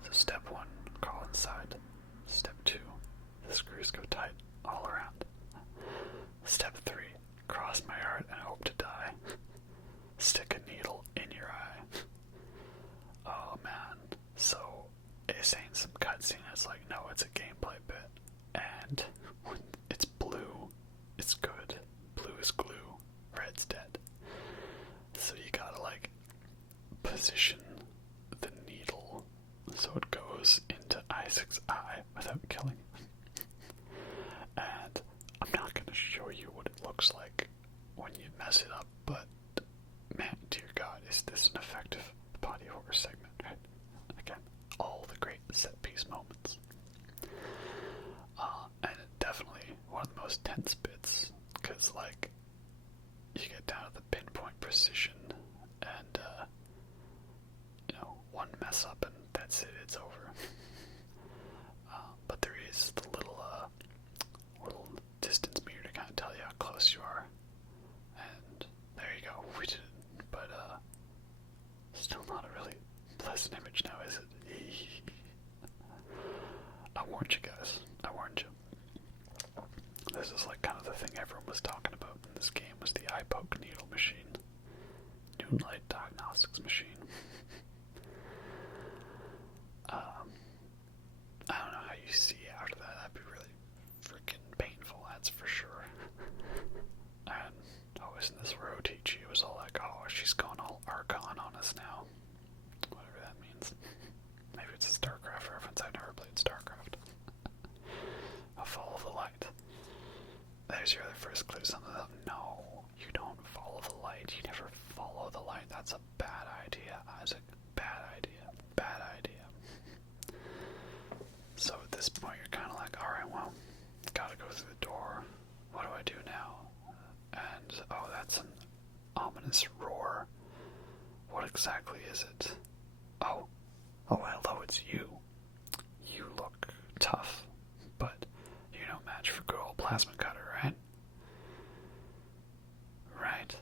So step 1, crawl inside. Step 2, the screws go tight all around. Step 3, cross my heart and hope to die. Stick a needle in your eye. Oh man. So, it's saying some cutscene, it's like, no, it's a gameplay bit. And when it's blue, it's good. Blue is glue. Red's dead. So you gotta, like, position the needle so it goes into Isaac's eye without killing him. And I'm not gonna show you what it looks like when you mess it up, but man, dear God, is this an effective body horror segment, right? Again, all the great set piece moments. And definitely one of the most tense bits, because, like, you get down to the pinpoint precision, and, one mess up and that's it, it's over. But there is the little distance meter to kind of tell you how close you are. And there you go, we did it. But, still not a really pleasant image this is like kind of the thing everyone was talking about in this game, was the eye poke needle machine. Noonlight Diagnostics Machine. I don't know how you see after that. That'd be really freaking painful, that's for sure. And, isn't this where Otichi was all like, she's gone all Archon on us now. Whatever that means. Maybe it's a StarCraft reference. I've never played StarCraft. I'll follow the light. There's your other first clue. Something that, no, you don't follow the light. You never follow the light. That's a bad idea, Isaac. Bad idea. Bad idea. So at this point, you're kind of like, alright, well, gotta go through the door. What do I do now? And, that's an ominous roar. What exactly is it? Oh, hello, it's you. You look tough, but you're no match for good old Plasma Cutter, right? Right.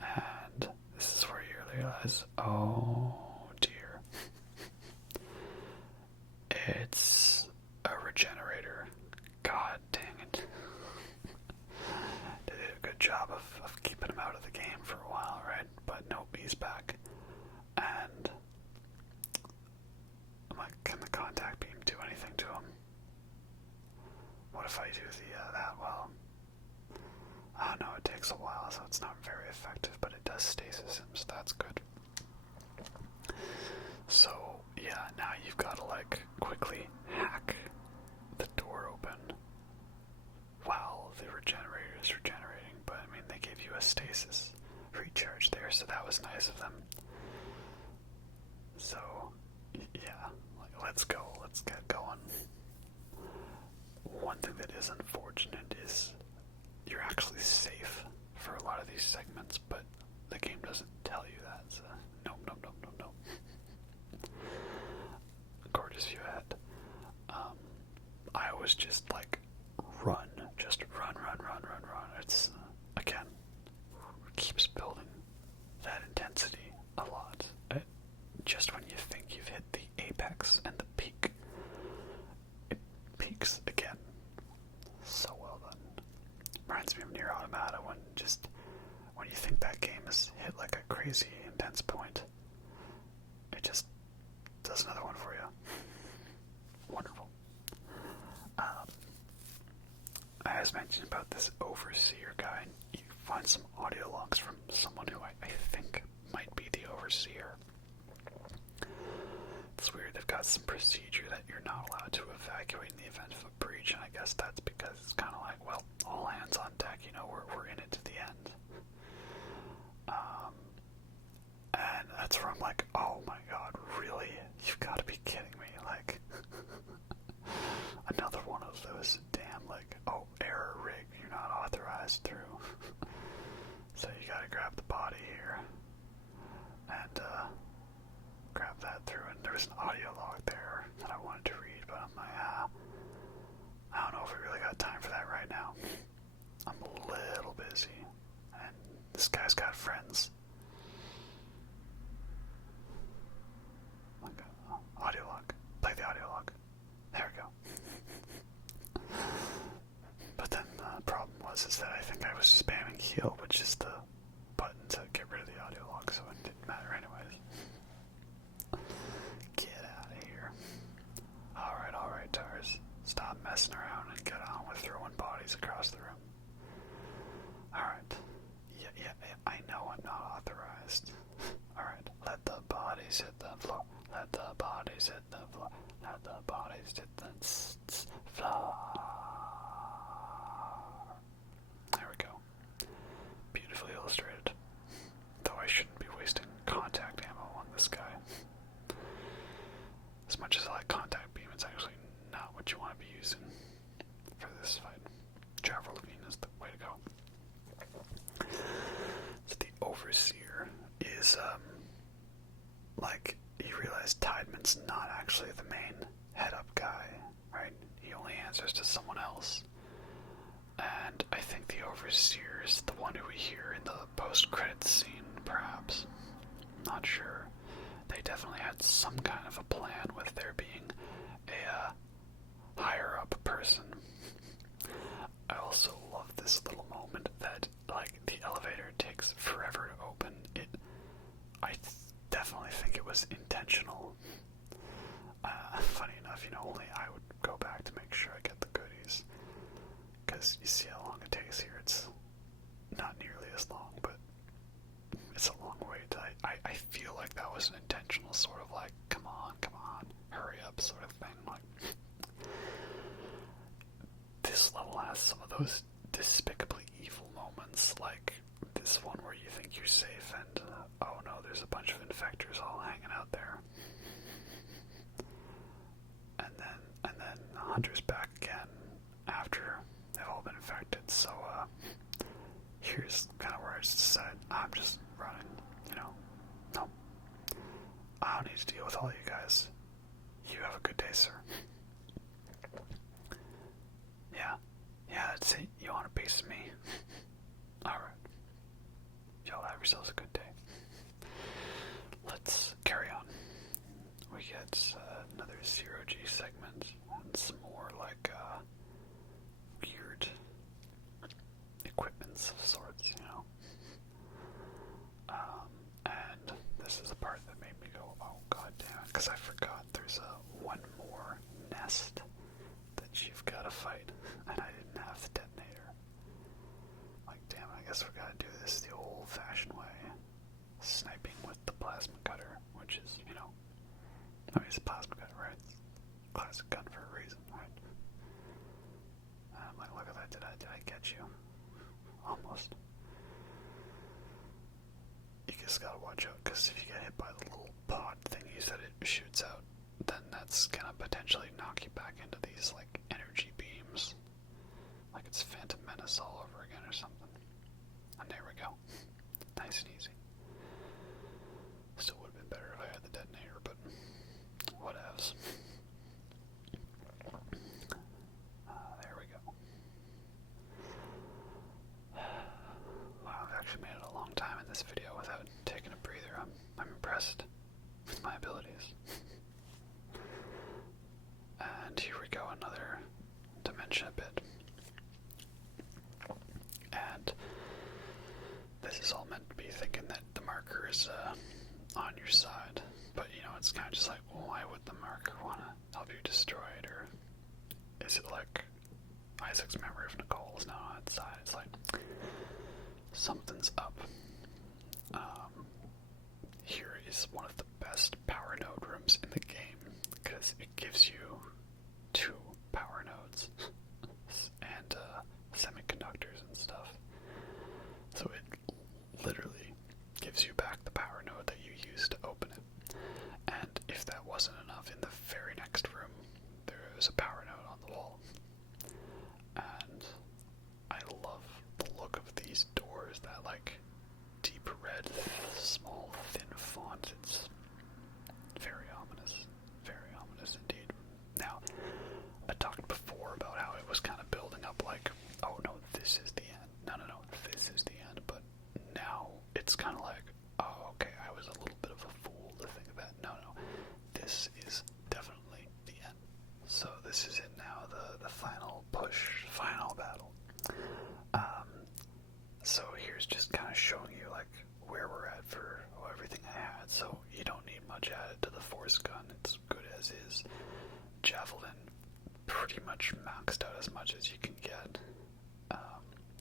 And this is where you realize, oh dear. It's a Regenerator. God dang it. They did a good job of keeping him out of the game for a while, right? But nope, he's back. And I'm like, can the contact beam do anything to him? What if I do that? Well, I don't know, it takes a while, so it's not very effective, but it does stasis him, so that's good. So, yeah, now you've got to, quickly hack the door open while the Regenerator is regenerating, but, they gave you a stasis recharge there, so that was nice of them. So, yeah, let's go, let's get going. One thing that is unfortunate is you're actually safe for a lot of these segments, but the game doesn't tell you that, so no. Gorgeous view ahead. I always just run. Just run. It's, again, keeps building that intensity a lot. Just when you think you've hit the apex and the peak, it peaks again. So well done. Reminds me of Nier Automata when you think that game has hit a crazy intense point, it just does another one for you. Wonderful. I was mentioning about this Overseer guy. You find some audio logs from someone who I think might be the Overseer. It's weird, they've got some procedure that you're not allowed to evacuate in the event of a breach, and I guess that's because it's kind of like, well, all hands on deck, we're in it to the end. And that's where I'm like, oh my god, really? You've got to be kidding me. Another one of those damn, error rig, you're not authorized through. So you gotta grab the body here, and, grab that through, and there was an audio log there that I wanted to read, but I'm like, I don't know if we really got time for that right now. I'm a little busy, and this guy's got friends. Audio log. Play the audio log. There we go. But then the problem is that I think I was spamming heal, which is the button to get rid of the audio log, so it didn't matter anyways. Get out of here. Alright, Tars. Stop messing around and get on with throwing bodies across the room. Alright. Yeah, I know I'm not authorized. Alright, let the bodies hit the floor. Let the bodies hit the floor. Let the bodies hit the floor. There we go. Beautifully illustrated. Though I shouldn't be wasting contact ammo on this guy. As much as I like contact beam, it's actually not what you want to be using for this fight. Java Levine is the way to go. So the Overseer is, you realize Tiedemann's not actually the main head-up guy, right? He only answers to someone else. And I think the Overseer is the one who we hear in the post-credits scene, perhaps. Not sure. They definitely had some kind of a plan with there being a higher-up person. also love this little moment that, like, the elevator takes forever to open. I definitely think it was intentional. Funny enough, only I would go back to make sure I get the goodies. Because you see how long it takes here. It's not nearly as long, but it's a long wait. I feel like that was an intentional sort of like, come on, hurry up sort of thing. Like, this level has some of those despicably evil moments, like this one where you think you're safe and, oh no, there's a bunch of infectors all hanging out there. And then the hunter's back again after they've all been infected, so, here's kind of where I just decided, I'm just running, no. I don't need to deal with all you guys. You have a good day, sir. Yeah, that's it. You want a piece of me? Alright. Y'all have yourselves a good day. Let's carry on. We get another 0G segment and some more, like, weird equipments of sorts, and this is the part that made me go, oh god damn it, because I forgot there's one more nest that you've got to fight, and I didn't have the detonator. Like, damn it, I guess we gotta do this the old-fashioned way. Sniping with the plasma cutter, which is, I mean, it's a plasma cutter, right? It's a classic gun for a reason, right? I'm like, look at that, did I get you? Almost. You just gotta watch out, because if you get hit by the little pod thingies that it shoots out, then that's gonna potentially knock you back into these, like, energy beams. Like it's Phantom Menace all over again or something. And there we go. Nice and easy. Still would have been better if I had the detonator, but whatevs. There we go. Wow, I've actually made it a long time in this video without taking a breather. I'm impressed with my abilities. And here we go, another dimension a bit. And this is all meant to be thinking that the marker is on your side. But, it's kind of just like, well, why would the marker want to help you destroy it? Or is it like Isaac's memory of Nicole is now on its side? It's like, something's up. Here is one of the best power node rooms in the game, because it gives you 2 power nodes and semiconductors and stuff. So it literally gives you back the power node that you used to open it. And if that wasn't enough, in the very next room, there is a power node on the wall. And I love the look of these doors, that, like, deep red, small, thin font. It's very ominous indeed. Now, I talked before about how it was kind of building up like, oh no, this is the end. No, this is the end. But now it's kind of like, oh, okay, I was a little bit of a fool to think that. No, this is definitely the end. So this is it now, the final push, final battle. So here's just kind of showing you, like, where we're at for everything I had. So you don't need much added to the force gun. It's good as is. Javelin, pretty much maxed out as much as you can get.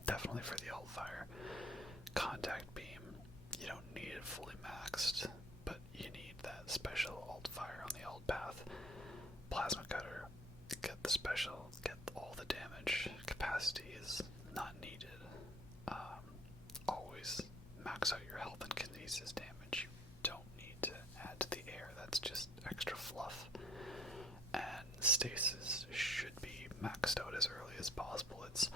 Definitely for the alt fire. Contact beam, you don't need it fully maxed, but you need that special alt fire on the alt path. Plasma cutter, get the special, get all the damage. Capacity is not needed. Always max out your health and kinesis damage. You don't need to add to the air, that's just extra fluff. And stasis should be maxed out as early as possible. It's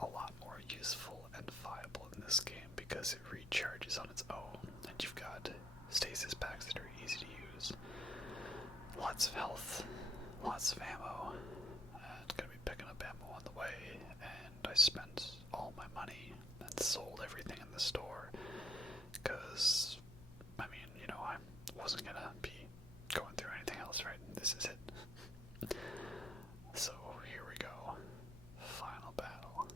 a lot more useful and viable in this game because it recharges on its own, and you've got stasis packs that are easy to use. Lots of health, lots of ammo, and gonna be picking up ammo on the way, and I spent all my money and sold everything in the store because, I mean, I wasn't gonna be going through anything else, right? This is it. So here we go. Final battle.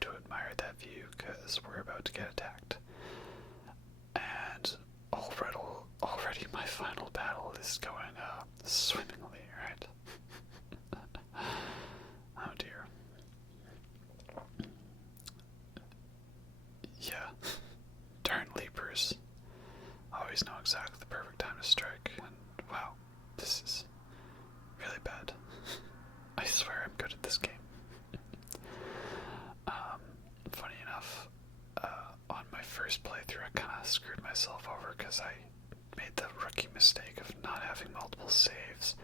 to admire that view, because we're about to get attacked. And already my final battle is going swimmingly, right? Oh dear. Yeah. Darn leapers. Always know exactly the perfect time to strike, and wow, this is really bad. I swear I'm good at this game. Funny enough, on my first playthrough I kinda screwed myself over because I made the rookie mistake of not having multiple saves,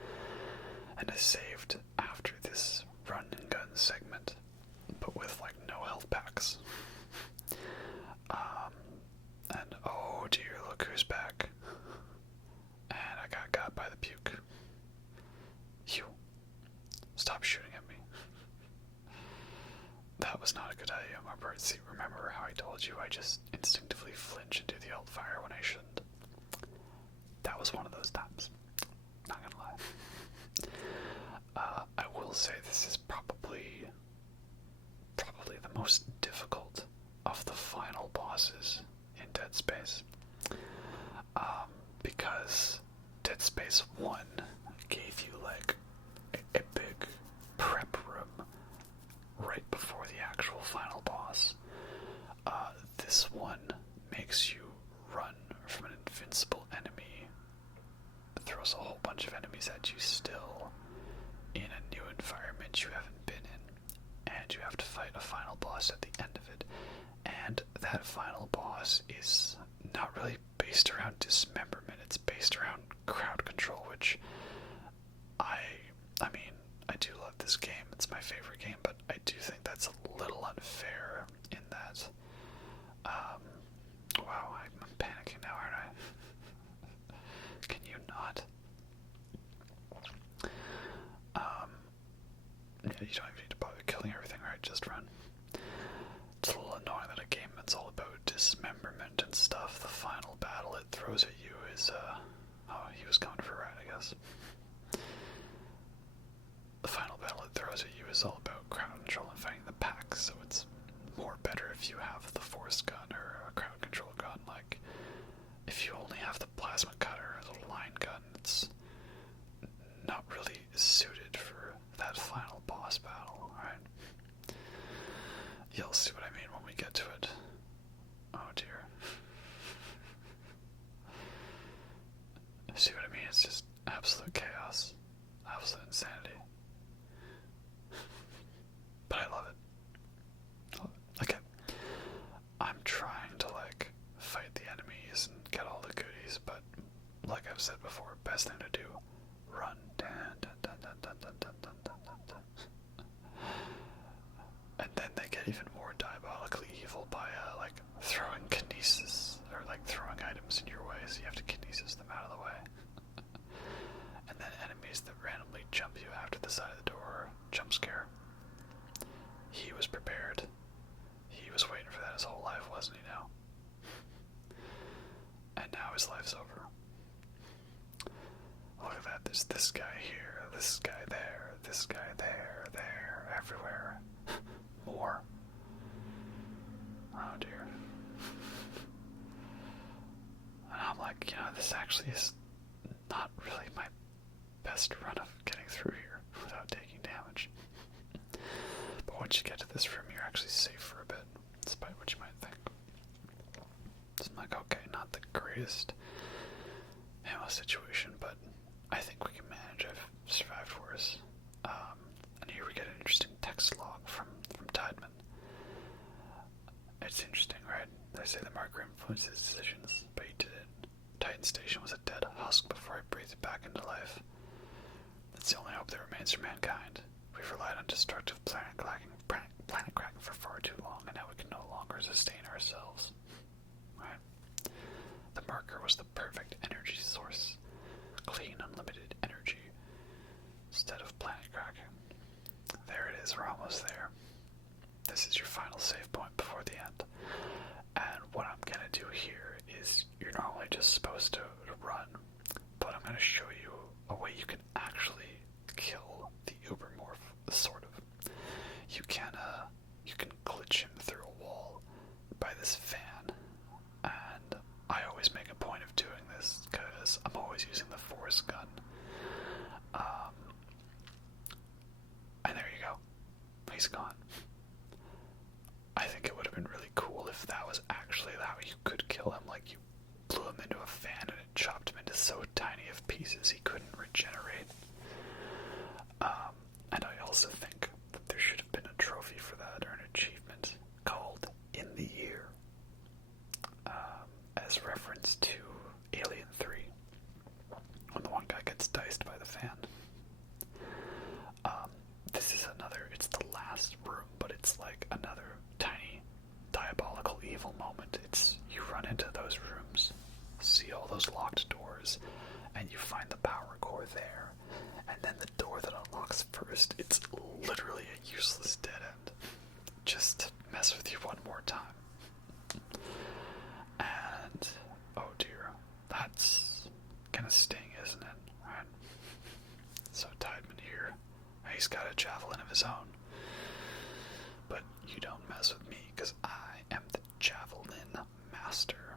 and I saved after this run and gun segment, but with like no health packs. And oh dear, look who's back. And I got by the puke. You, stop shooting at me. That was not a good idea on my part. See, remember how I told you I just instinctively flinch and do the alt fire when I shouldn't? That was one of those times. Not gonna lie. I will say this is probably the most difficult of the final bosses in Dead Space. Because Dead Space 1 gave you like a big prep room right before the actual final boss. This one makes you run from an invincible enemy, throws a whole bunch of enemies at you still in a new environment you haven't been in, and you have to fight a final boss at the end of it. And that final boss is not really based around dismemberment, it's based around crowd control, which I mean, I do love this game, it's my favorite game, but I do think that's a little unfair in that, wow, I'm panicking now, aren't I? Can you not? Yeah, you don't even need to bother killing everything, right? Just run. It's a little annoying that a game that's all about dismemberment and stuff, the final battle it throws at you is, oh, he was going for a ride, I guess. The final battle it throws at you is all about crowd control and fighting the pack, so it's more better if you have the force gun or a crowd control gun. Like, if you only have the plasma cutter or the line gun, it's not really suited for that final boss battle, right? You'll see what I mean when we get to it. Oh dear. See what I mean? It's just absolute chaos. Absolute insanity. But I love it. Okay. I'm trying to, like, fight the enemies and get all the goodies, but like I've said before, best thing to do, run. Dun, dun, dun, dun, dun, dun, dun, dun, dun, dun. And then they get even more diabolically evil by, like, throwing kinesis, or, like, throwing items in your way, so you have to kinesis them out of the way. And then enemies that randomly jump you after the side of the door, jump scare. He was prepared. He was waiting for that his whole life, wasn't he now? And now his life's over. Look at that, there's this guy here, this guy there, this guy there, everywhere. More. Oh dear. And I'm like, you know, this actually is not really my best run of getting through here without taking damage. But once you get to this room, you're actually safe for a bit, despite what you might think. So I'm like, okay, not the greatest ammo situation, but I think we can manage. I've survived worse. And here we get an interesting text log from Tiedemann. It's interesting, right? They say the marker influenced his decisions, but he didn't. Titan Station was a dead husk before I breathed it back into life. It's the only hope that remains for mankind. We've relied on destructive planet cracking for far too long, and now we can no longer sustain ourselves. Right? The marker was the perfect energy source. Clean, unlimited energy. Instead of planet cracking. There it is, we're almost there. This is your final save point before the end. And what I'm gonna do here is, you're normally just supposed to run, but I'm gonna show you a way you can actually kill the Ubermorph, sort of. You can glitch him if that was actually how you could kill him. Like, you blew him into a fan and it chopped him into so tiny of pieces he couldn't regenerate. And I also think that there should have been a trophy for that, or an achievement called In the Year, as reference to Alien 3, when the one guy gets diced by the fan. This is another, it's the last room, but it's like another tiny diabolical evil moment. It's, you run into those rooms, see all those locked doors, and you find the power core there. And then the door that unlocks first, it's literally a useless dead end. Just to mess with you one more time. And, oh dear, that's gonna sting, isn't it? Right? So Tiedemann here, he's got a javelin of his own. But you don't mess with me, because I am the javelin master.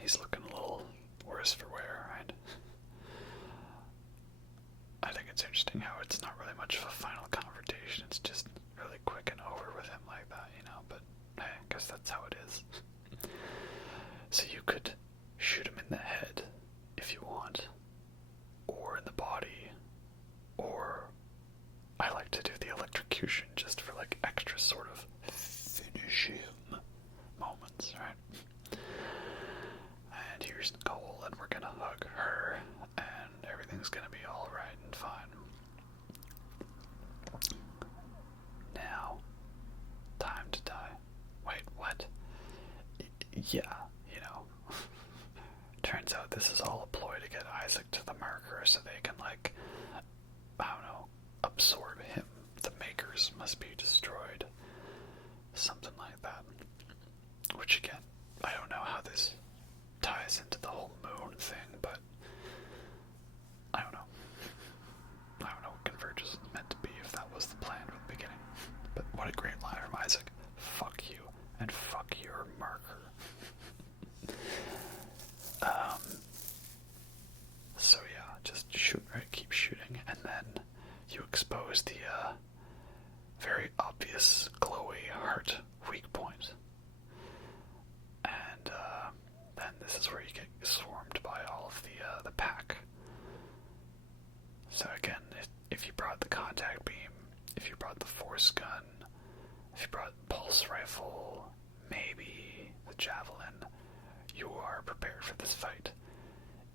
He's looking a little worse for wear, right? I think it's interesting how it's not really much of a final confrontation. It's just really quick and over with him like that, you know? But hey, I guess that's how it is. So you could shoot him in the head if you want, or in the body, or I like to do the electrocution just for like extra sort of finish him moments, right? And here's Nicole, and we're gonna hug her, and everything's gonna be alright and fine. Now, time to die. Wait, what? Yeah, you know. Turns out this is all a ploy to get Isaac to the marker so they can, like, I don't know, absorb him. The makers must be destroyed. Something like that. Which, again, I don't know how this ties into the whole moon thing, but I don't know. I don't know what Convergence is meant to be, if that was the plan from the beginning. But what a great line from Isaac. Fuck you, and fuck your marker. So yeah, just shoot, right? Keep shooting, and then you expose the very obvious glowy heart weak point. And then this is where you get swarmed by all of the pack. So again, if you brought the contact beam, if you brought the force gun, if you brought the pulse rifle, maybe the javelin, you are prepared for this fight.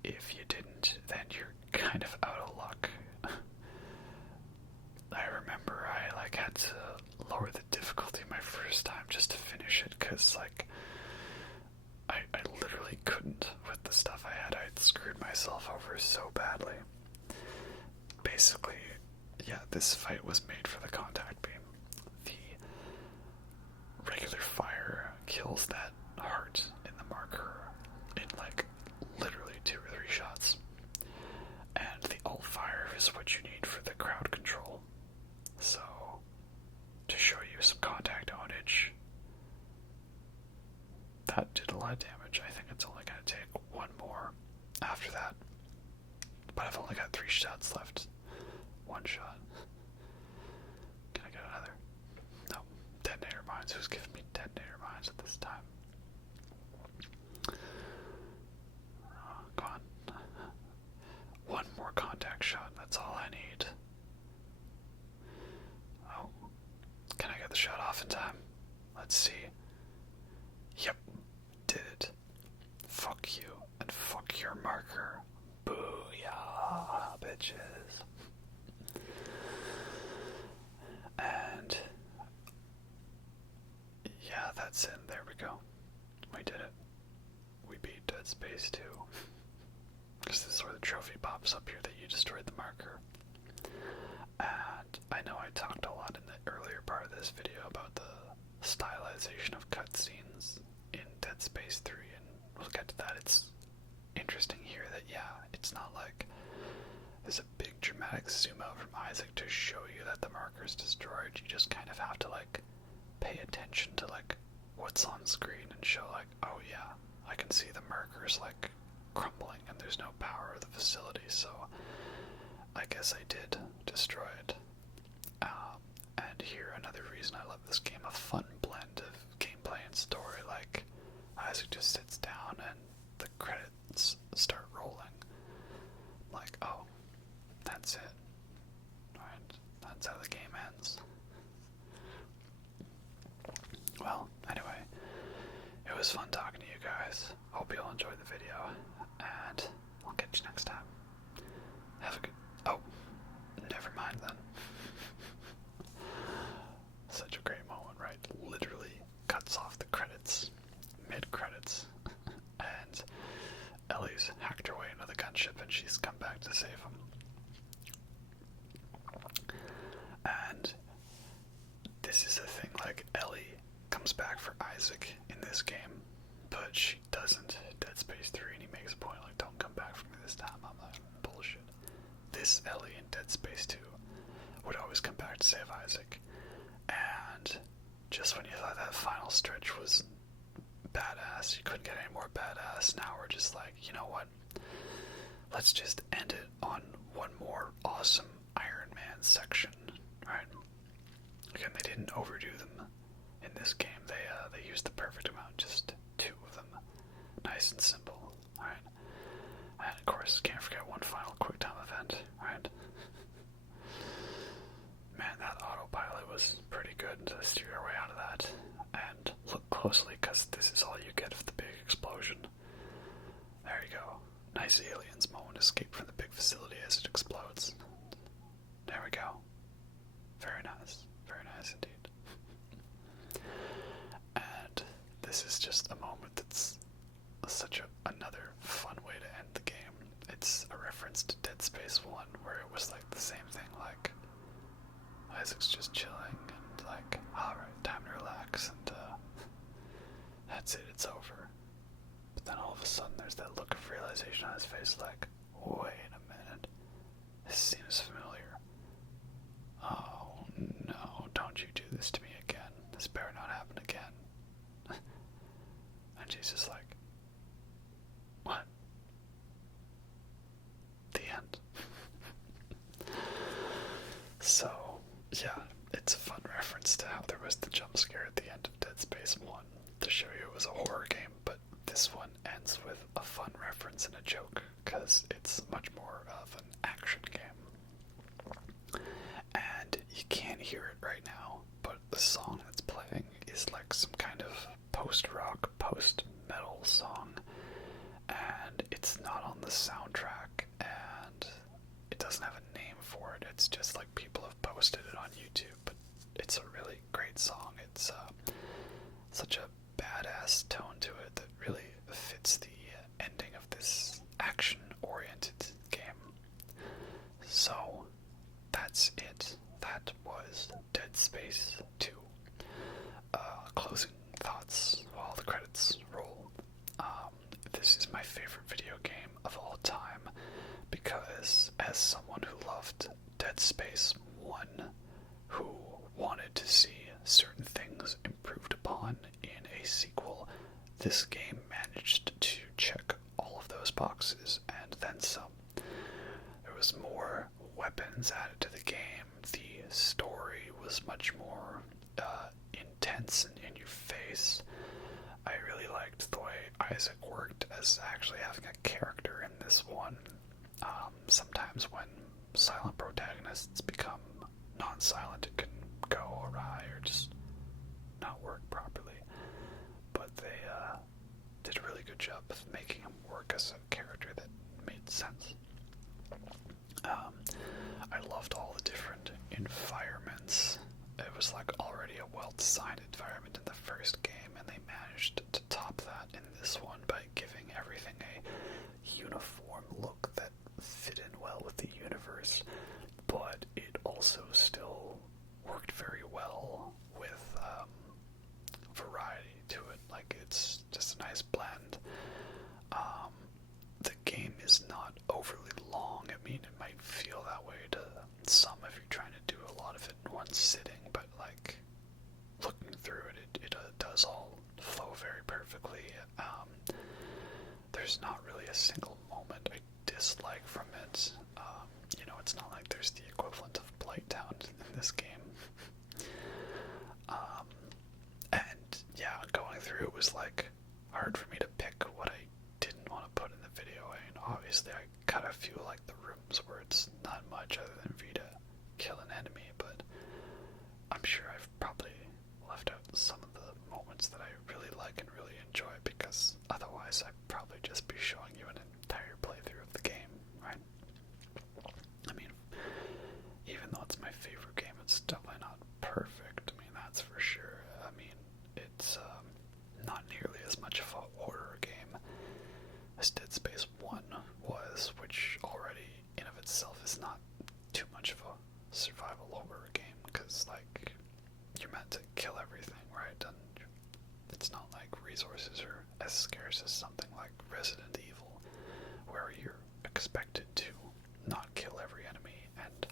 If you didn't, then you're kind of out of luck. I remember I had to lower the difficulty my first time just to finish it, because I literally couldn't with the stuff I had. I had screwed myself over so badly. Basically, yeah, this fight was made for the contact beam. The regular fire kills that heart in the marker in literally 2 or 3 shots. And the alt fire is what you need for the crowd control. So, to show you some contact ownage, that did a lot of damage. I think it's only going to take 1 more after that. But I've only got 3 shots left. 1 shot. Can I get another? No. Detonator mines. Who's giving me detonator mines at this time? Come on. 1 more contact shot. That's all I need. Oh. Can I get the shot off in time? Let's see. Yep. Did it. Fuck you. And fuck your marker. Booyah, bitches. And yeah, that's it. There we go. We did it. We beat Dead Space 2. Because this is where the trophy pops up here that you destroyed the marker. And I know I talked a lot in the earlier part of this video about the stylization of cutscenes in Dead Space 3, and we'll get to that. It's interesting here that, yeah, it's not like there's a big dramatic zoom out from Isaac to show you that the marker's destroyed. You just kind of have to pay attention to what's on screen and show oh yeah, I can see the marker's crumbling and there's no power of the facility, so I guess I did destroy it. And here, another reason I love this game, a fun blend of gameplay was fun talking to you guys. Hope you all enjoyed the video, and I'll catch you next time. Have a good... Oh, never mind then. Such a great moment, right? Literally cuts off the credits, mid-credits, and Ellie's hacked her way into the gunship and she's come back to save him. And this is the thing, like, Ellie comes back for Isaac in this game, but she doesn't. Dead Space 3, and he makes a point, like, don't come back for me this time. I'm like, bullshit. This Ellie in Dead Space 2 would always come back to save Isaac. And just when you thought that final stretch was badass, you couldn't get any more badass, now we're just like, you know what? Let's just end it on one more awesome Iron Man section, right? Again, they didn't overdo them in this game. They used the perfect amount, just 2 of them. Nice and simple, right? And of course, can't forget one final QuickTime event, right? Man, that autopilot was pretty good to steer our way out of that. And look closely, because this is all you get of the big explosion. There you go. Nice aliens moment, escape from the big facility as it explodes. There we go. Very nice. Very nice indeed. And this is just a moment that's such another fun way to end the game. It's a reference to Dead Space 1, where it was like the same thing, like Isaac's just chilling and like, alright, time to relax, and that's it, it's over. But then all of a sudden there's that look of realization on his face, like, wait a minute, this seems familiar. Oh no, don't you do this to me again. This better not happen again. And she's just like, what? The end. So, yeah, it's a fun reference to how there was the jump scare at the end of Dead Space 1 to show you it was a horror game, but this one ends with a fun reference and a joke, because it's much more of an action game. And you can't hear it right now, but the song that's playing is like some kind of post-rock, post-metal song, and it's not on the soundtrack, and it doesn't have a name for it. It's just like people have posted it on YouTube, but it's a really great song. It's such a badass tone to it that really fits the ending of this action-oriented game. So, that's it. That was Dead Space 2. Closing thoughts while the credits roll. This is my favorite video game of all time, because as someone who loved Dead Space 1, who wanted to see certain things improved upon in a sequel, this game managed to check all of those boxes and then some. There was more weapons added to the game. The story was much more intense and in your face. I really liked the way Isaac worked as actually having a character in this one. Sometimes when silent protagonists become non-silent, it can go awry or just not work properly. But they did a really good job of making him work as a character that made sense. I loved all the different environments. It was like already a well-designed environment in the first game, and they managed to top that in this one by giving everything a uniform look that fit in well with the universe, but it also still worked very well with variety to it. Like, it's just a nice blend. The game is not overly long. I mean, it might feel that way to some if you're trying to do a lot of it in one sitting, but like, looking through it, it does all flow very perfectly. There's not really a single moment I dislike from it. It's not like there's the equivalent of Blighttown in this game. And yeah, going through it was like hard for me to pick what I didn't want to put in the video. I mean, obviously I cut a few, like the rooms where it's not much other than for you to kill an enemy, but I'm sure I've probably left out some of the moments that I really like and really enjoy, It's not like resources are as scarce as something like Resident Evil, where you're expected to not kill every enemy and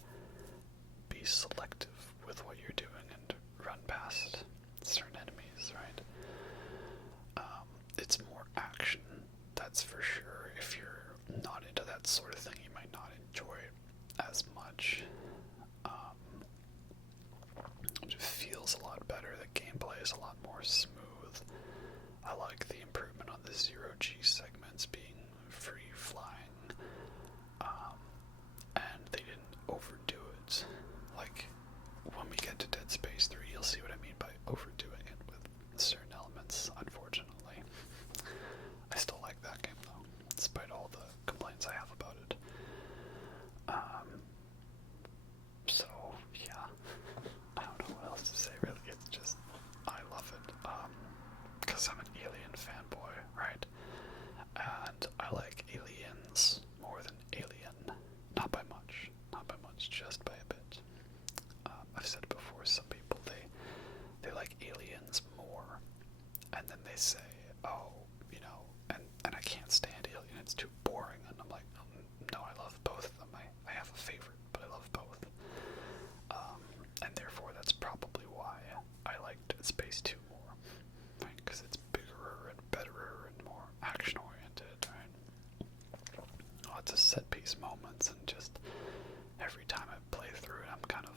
be selective with what you're doing and run past certain enemies, right? It's more action, that's for sure. If you're not into that sort of thing, you might not enjoy it as much. It feels a lot better. The gameplay is a lot more smooth. I like the improvement on the zero-G segments being free flying, and they didn't overdo it. Like, when we get to Dead Space 3, you'll see what I mean by overdoing it with certain elements, unfortunately. I still like that game, though, despite all the complaints I have about it. So, yeah. I don't know what else to say, really. It's just, I love it. Because I'm an Alien fanboy, right? And I like Aliens more than Alien. Not by much. Not by much, just by a bit. I've said it before, some people, they like Aliens more. And then they say, oh, you know, and I can't stand Alien, it's too boring. And I'm like, no, I love both of them. I have a favorite, but I love both. And therefore, that's probably why I like Dead Space 2 more, right? Because it's bigger and better and more action-oriented, right? Lots of set-piece moments, and just every time I play through it, I'm kind of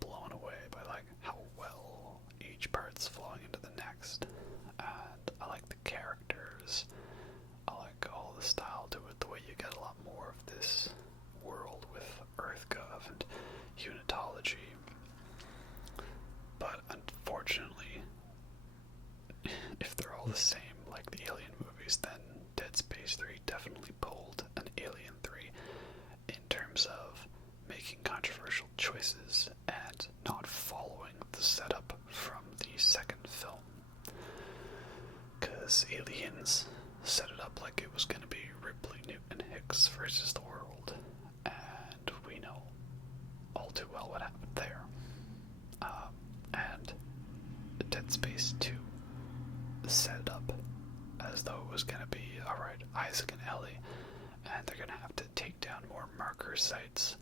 blown away by like how well each part's flowing into the next. And I like the characters. I like all the style to it, the way you get a lot more of this world with EarthGov and unitology. But unfortunately, if they're all the same like the Alien movies, then Dead Space 3 definitely pulled an Alien 3 in terms of making controversial choices and not following the setup from the second film. Because Aliens set it up like it was going to be Ripley, Newton, Hicks versus the world, and we know all too well what happened there. And Dead Space 2 set it up as though it was going to be, alright, Isaac and Ellie, and they're going to have to take down more marker sites,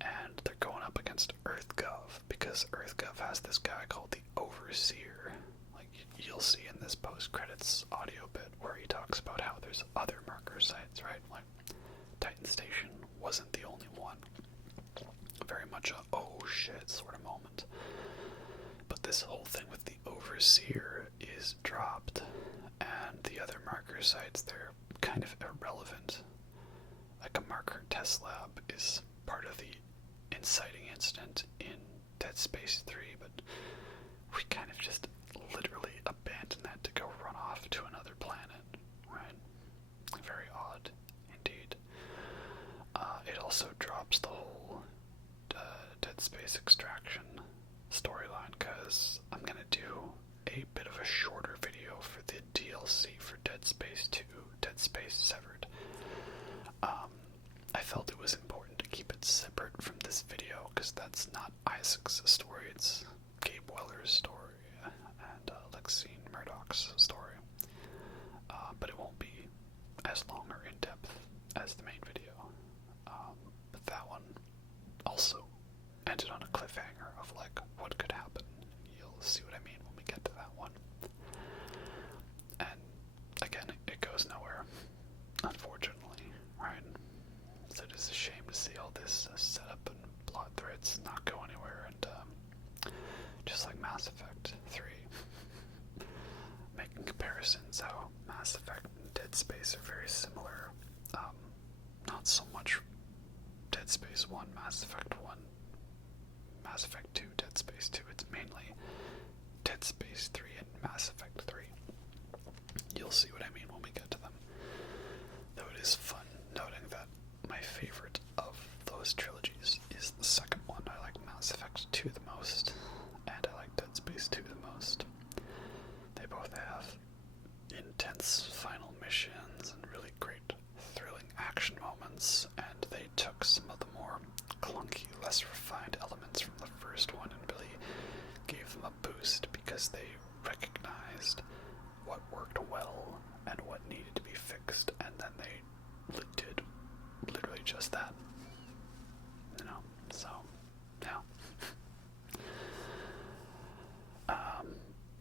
and they're going up against EarthGov, because EarthGov has this guy called the Overseer. Like, you'll see in this post-credits audio bit where he talks about how there's other marker sites, right? Like, Titan Station wasn't the only one. Very much a, oh shit sort of moment. But this whole thing with the Overseer is dropped, and the other marker sites, they're kind of irrelevant. Like, a marker test lab is part of the inciting incident in Dead Space 3, but we kind of just literally abandon that to go run off to another planet, right? Very odd, indeed. It also drops the whole Dead Space Extraction storyline, because I'm going to do a bit of a shorter video for the DLC for Dead Space 2, Dead Space Severed. I felt it was important to keep it separate from this video, because that's not Isaac's story, it's Gabe Weller's story, and Lexine Murdoch's story. But it won't be as long or in-depth as the main video. But that one also ended on a cliffhanger of like what could happen. You'll see what I mean when we get to that one. And again, it goes nowhere, unfortunately, right? So it is a shame to see all this setup and plot threads not go anywhere, and just like Mass Effect 3, making comparisons how Mass Effect and Dead Space are very similar. Not so much Dead Space 1, Mass Effect 1, Mass Effect 2, Dead Space 2. It's mainly Dead Space 3 and Mass Effect 3. You'll see what I mean when we get to them. Though it is fun noting that my favorite of those trilogies is the second one. I like Mass Effect 2 the most, and I like Dead Space 2 the most. They both have intense final missions and really great thrilling action moments, and they took some of the more clunky, less refined elements from the first one and really gave them a boost because they recognized what worked well and what needed to be fixed, and then they did literally just that. You know, so, yeah.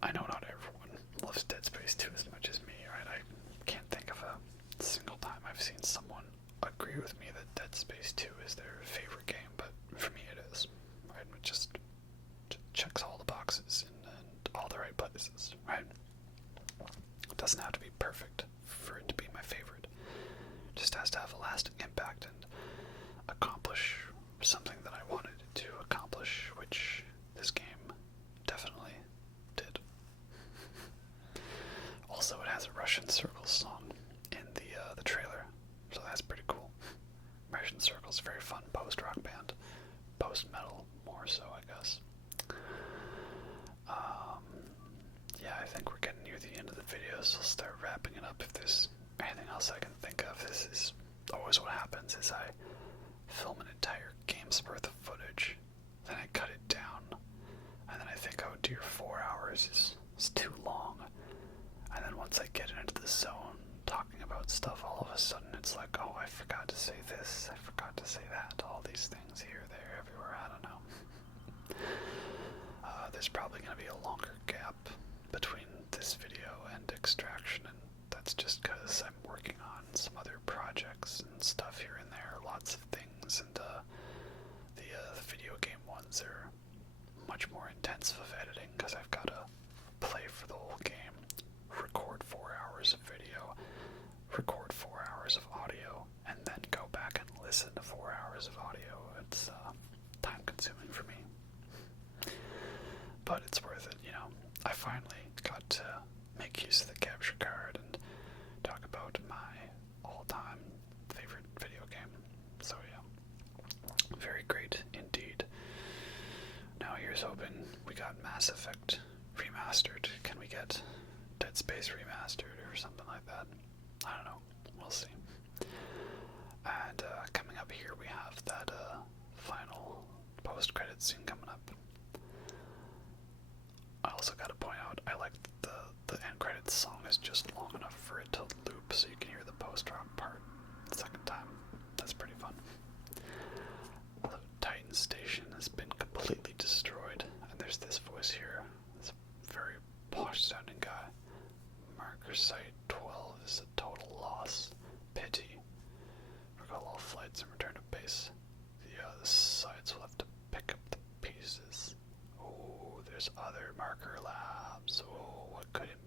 I know not everyone loves Dead Space 2 as much as me, right? I can't think of a single time I've seen someone agree with me that Dead Space 2 is their favorite game, but for me it is. Right? It just checks all the boxes and all the right places, right? It doesn't have to be perfect for it to be my favorite. It just has to have a lasting impact and accomplish something that I wanted it to accomplish, which this game definitely did. Also, it has a Russian Circles song in the trailer, so that's pretty cool. Russian Circles, very fun post-rock band. Post-metal, more so, I guess. Yeah, I think we're getting near the end of the video, so I'll start wrapping it up. If there's anything else I can think of, this is always what happens, is I film an entire game's worth of footage, then I cut it down, and then I think, oh dear, 4 hours is too long. And then once I get into the zone, talking about stuff, all of a sudden it's like, oh, I forgot to say this, I forgot to say that, all these things here, there, everywhere, I don't know. There's probably going to be a longer gap between this video and Extraction, and that's just because I'm working on some other projects and stuff here and there, lots of things, and the video game ones are much more intensive of editing because I've got to play for the whole game, record 4 hours of video, record 4 hours of audio, and then go back and listen to 4 hours of audio. It's time consuming for me. But it's worth it, you know. I finally got to make use of the capture card and talk about my all-time favorite video game. So yeah, very great indeed. Now here's hoping we got Mass Effect remastered. Can we get Dead Space remastered or something like that? I don't know. We'll see. And coming up here we have that final post-credit scene coming up. I also gotta point out, I like the end credits song is just long enough for it to loop so you can hear the post-rock part the second time. That's pretty fun. The Titan Station has been completely destroyed, and there's this voice here. This very posh-sounding guy. Marker Site 12 is a total loss. Pity. Recall all flights and return to base. The sides will have to pick up the pieces. Oh, there's other marker labs. Oh, what could it